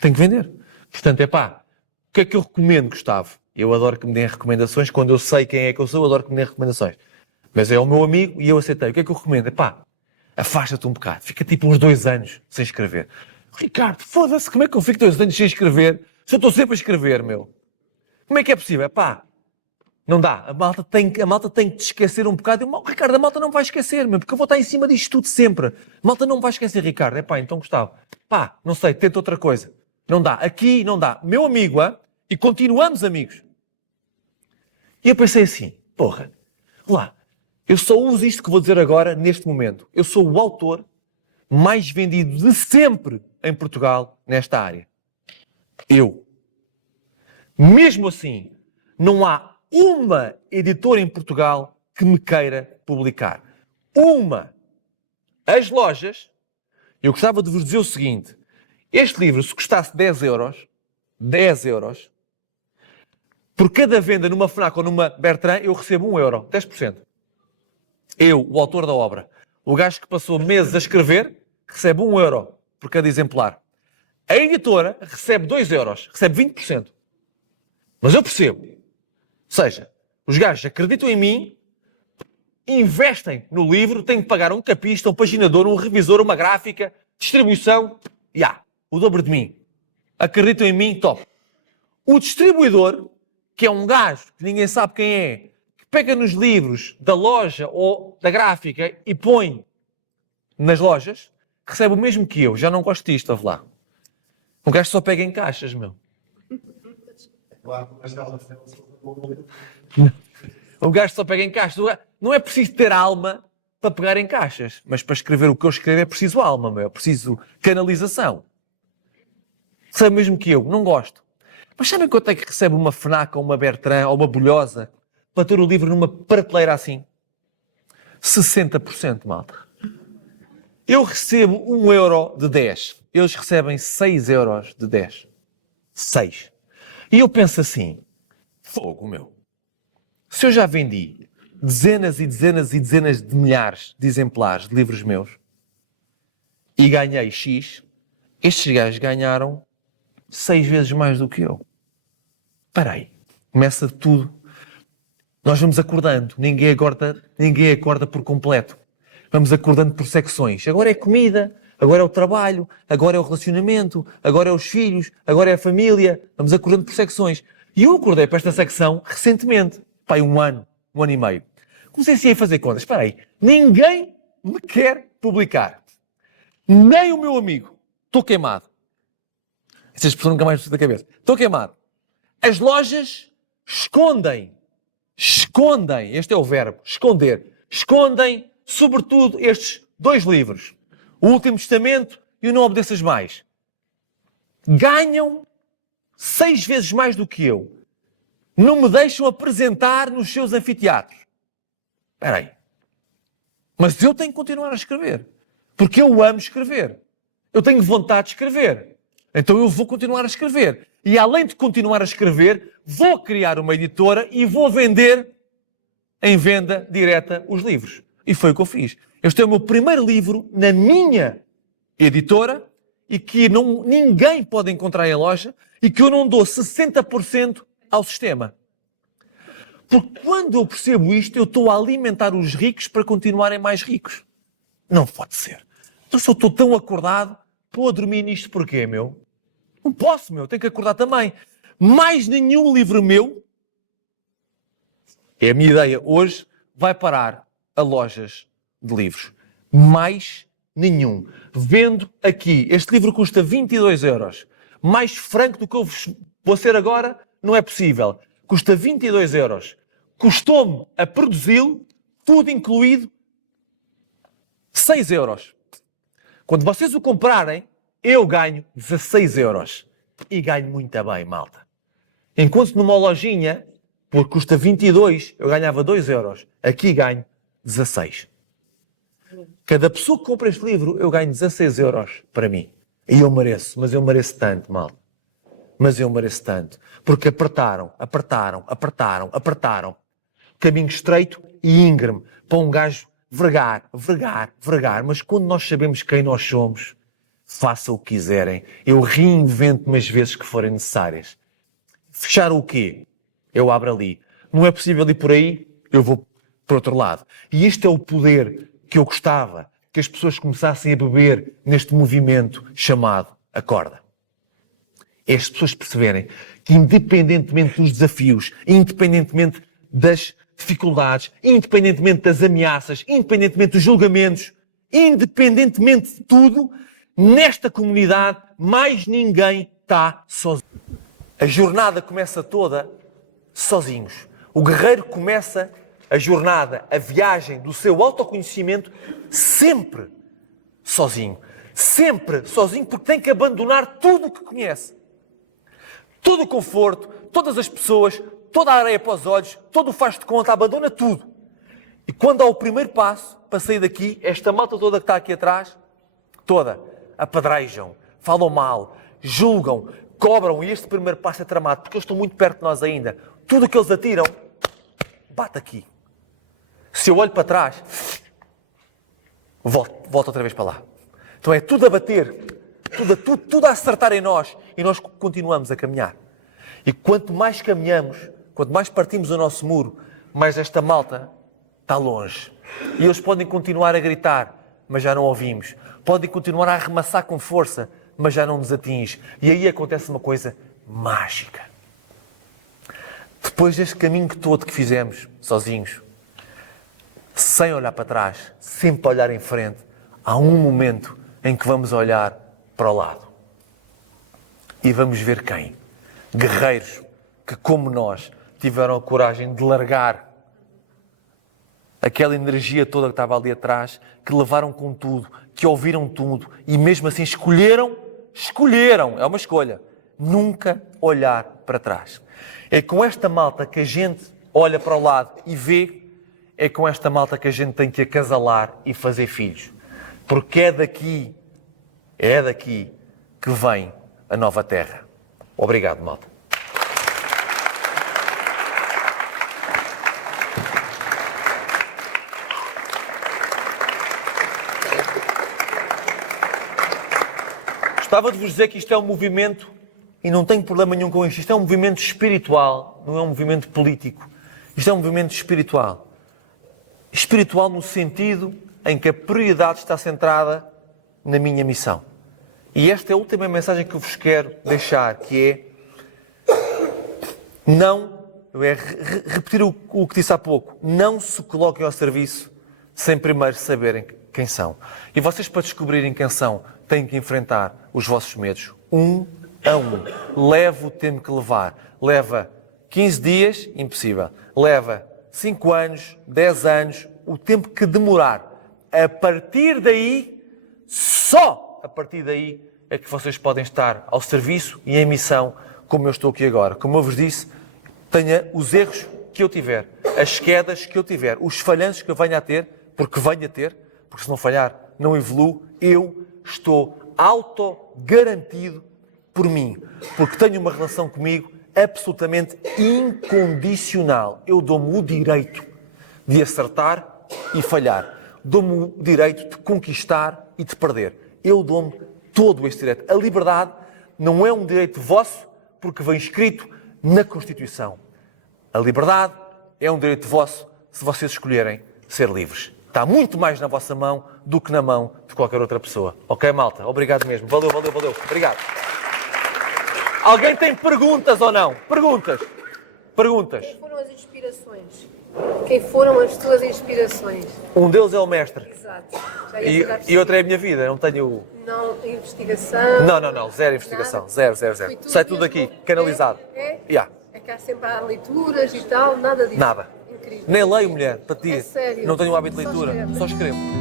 Tenho que vender. Portanto, epá, o que é que eu recomendo, Gustavo? Eu adoro que me deem recomendações. Quando eu sei quem é que eu sou, eu adoro que me deem recomendações. Mas é o meu amigo e eu aceitei. O que é que eu recomendo? Pá, afasta-te um bocado. Fica tipo uns 2 anos sem escrever. Ricardo, foda-se, como é que eu fico 2 anos sem escrever se eu estou sempre a escrever, meu? Como é que é possível? Pá, não dá. A malta tem que te esquecer um bocado. Ricardo, a malta não vai esquecer, meu, porque eu vou estar em cima disto tudo sempre. A malta não vai esquecer, Ricardo. Então Gustavo, pá, não sei, tenta outra coisa. Não dá. Aqui não dá. Meu amigo, e continuamos amigos. E eu pensei assim, porra, lá, eu só uso isto que vou dizer agora, neste momento. Eu sou o autor mais vendido de sempre em Portugal, nesta área. Eu. Mesmo assim, não há uma editora em Portugal que me queira publicar. Uma. As lojas, eu gostava de vos dizer o seguinte, este livro, se custasse 10 euros, por cada venda numa FNAC ou numa Bertrand, eu recebo 1 euro, 10%. Eu, o autor da obra. O gajo que passou meses a escrever, recebe 1 euro por cada exemplar. A editora recebe 2 euros, recebe 20%. Mas eu percebo. Ou seja, os gajos acreditam em mim, investem no livro, têm que pagar um capista, um paginador, um revisor, uma gráfica, distribuição, o dobro de mim. Acreditam em mim, top. O distribuidor, que é um gajo que ninguém sabe quem é, que pega nos livros da loja ou da gráfica e põe nas lojas, recebe o mesmo que eu. Já não gosto disto, ouve lá. O gajo só pega em caixas, meu. O gajo só pega em caixas. Não é preciso ter alma para pegar em caixas, mas para escrever o que eu escrevo é preciso alma, meu. É preciso canalização. Sabe mesmo que eu não gosto. Mas sabem quanto é que recebe uma FNAC ou uma Bertrand ou uma Bolhosa para ter o livro numa prateleira assim? 60%, malta. Eu recebo 1 euro de 10. Eles recebem 6 euros de 10. 6. E eu penso assim, fogo, meu. Se eu já vendi dezenas e dezenas e dezenas de milhares de exemplares de livros meus e ganhei X, estes gajos ganharam 6 vezes mais do que eu. Espera aí. Começa tudo. Nós vamos acordando. Ninguém acorda por completo. Vamos acordando por secções. Agora é comida, agora é o trabalho, agora é o relacionamento, agora é os filhos, agora é a família. Vamos acordando por secções. E eu acordei para esta secção recentemente. Pai, um ano e meio. Comecei assim a fazer contas. Espera aí. Ninguém me quer publicar. Nem o meu amigo. Estou queimado. Essas pessoas nunca mais me da cabeça. Estou queimado. As lojas escondem, este é o verbo, esconder, escondem, sobretudo, estes 2 livros, O Último Testamento e o Não Obedeças Mais. Ganham 6 vezes mais do que eu. Não me deixam apresentar nos seus anfiteatros. Espera aí. Mas eu tenho que continuar a escrever. Porque eu amo escrever. Eu tenho vontade de escrever. Então eu vou continuar a escrever. E além de continuar a escrever, vou criar uma editora e vou vender em venda direta os livros. E foi o que eu fiz. Este é o meu primeiro livro na minha editora e que ninguém pode encontrar em loja e que eu não dou 60% ao sistema. Porque quando eu percebo isto, eu estou a alimentar os ricos para continuarem mais ricos. Não pode ser. Então se eu estou tão acordado, estou a dormir nisto porquê, meu? Não posso, meu. Tenho que acordar também. Mais nenhum livro meu, é a minha ideia hoje, vai parar a lojas de livros. Mais nenhum. Vendo aqui, este livro custa 22 euros. Mais franco do que eu vou ser agora, não é possível. Custa 22 euros. Custou-me a produzi-lo, tudo incluído, 6 euros. Quando vocês o comprarem, eu ganho 16 euros. E ganho muito bem, malta. Enquanto numa lojinha, porque custa 22, eu ganhava 2 euros. Aqui ganho 16. Cada pessoa que compra este livro, eu ganho 16 euros para mim. E eu mereço, mas eu mereço tanto, malta. Mas eu mereço tanto. Porque apertaram. Caminho estreito e íngreme. Para um gajo vergar. Mas quando nós sabemos quem nós somos, faça o que quiserem. Eu reinvento-me as vezes que forem necessárias. Fechar o quê? Eu abro ali. Não é possível ir por aí? Eu vou por outro lado. E este é o poder que eu gostava que as pessoas começassem a beber neste movimento chamado Acorda. É as pessoas perceberem que, independentemente dos desafios, independentemente das dificuldades, independentemente das ameaças, independentemente dos julgamentos, independentemente de tudo, nesta comunidade mais ninguém está sozinho. A jornada começa toda sozinhos. O guerreiro começa a jornada, a viagem do seu autoconhecimento sempre sozinho. Sempre sozinho, porque tem que abandonar tudo o que conhece. Todo o conforto, todas as pessoas, toda a areia para os olhos, todo o faz de conta, abandona tudo. E quando há o primeiro passo para sair daqui, esta malta toda que está aqui atrás, toda, apedrejam, falam mal, julgam, cobram, e este primeiro passo é tramado, porque eles estão muito perto de nós ainda. Tudo o que eles atiram, bate aqui. Se eu olho para trás, volto outra vez para lá. Então é tudo a bater, tudo a acertar em nós, e nós continuamos a caminhar. E quanto mais caminhamos, quanto mais partimos o nosso muro, mais esta malta está longe. E eles podem continuar a gritar, mas já não ouvimos. Podem continuar a arremassar com força, mas já não nos atinge. E aí acontece uma coisa mágica. Depois deste caminho todo que fizemos, sozinhos, sem olhar para trás, sempre olhar em frente, há um momento em que vamos olhar para o lado. E vamos ver quem? Guerreiros que, como nós, tiveram a coragem de largar aquela energia toda que estava ali atrás, que levaram com tudo, que ouviram tudo e mesmo assim escolheram, é uma escolha, nunca olhar para trás. É com esta malta que a gente olha para o lado e vê, é com esta malta que a gente tem que acasalar e fazer filhos. Porque é daqui que vem a nova terra. Obrigado, malta. Gostava de vos dizer que isto é um movimento, e não tenho problema nenhum com isto, isto é um movimento espiritual, não é um movimento político. Isto é um movimento espiritual. Espiritual no sentido em que a prioridade está centrada na minha missão. E esta é a última mensagem que eu vos quero deixar, que repetir o que disse há pouco, não se coloquem ao serviço sem primeiro saberem quem são. E vocês, para descobrirem quem são, têm que enfrentar os vossos medos, um a um. Leva o tempo que levar. Leva 15 dias, impossível. Leva 5 anos, 10 anos, o tempo que demorar. A partir daí, só a partir daí, é que vocês podem estar ao serviço e em missão, como eu estou aqui agora. Como eu vos disse, tenha os erros que eu tiver, as quedas que eu tiver, os falhanços que eu venha a ter, porque se não falhar, não evoluo, eu estou auto-garantido por mim, porque tenho uma relação comigo absolutamente incondicional. Eu dou-me o direito de acertar e falhar. Dou-me o direito de conquistar e de perder. Eu dou-me todo este direito. A liberdade não é um direito vosso, porque vem escrito na Constituição. A liberdade é um direito vosso se vocês escolherem ser livres. Está muito mais na vossa mão do que na mão de qualquer outra pessoa. Ok, malta? Obrigado mesmo. Valeu. Obrigado. Alguém tem perguntas ou não? Perguntas. Quem foram as inspirações? Quem foram as tuas inspirações? Um deles é o mestre. Exato. E outra é a minha vida. Não tenho... Não, investigação? Não. Zero investigação. Nada? Zero. Sai tudo aqui, canalizado. Yeah. É que há sempre leituras e tal, nada disso. Nada. Incrível. Nem leio, mulher, para ti. É sério? Não tenho o hábito de Só leitura. escreve. Só escrevo.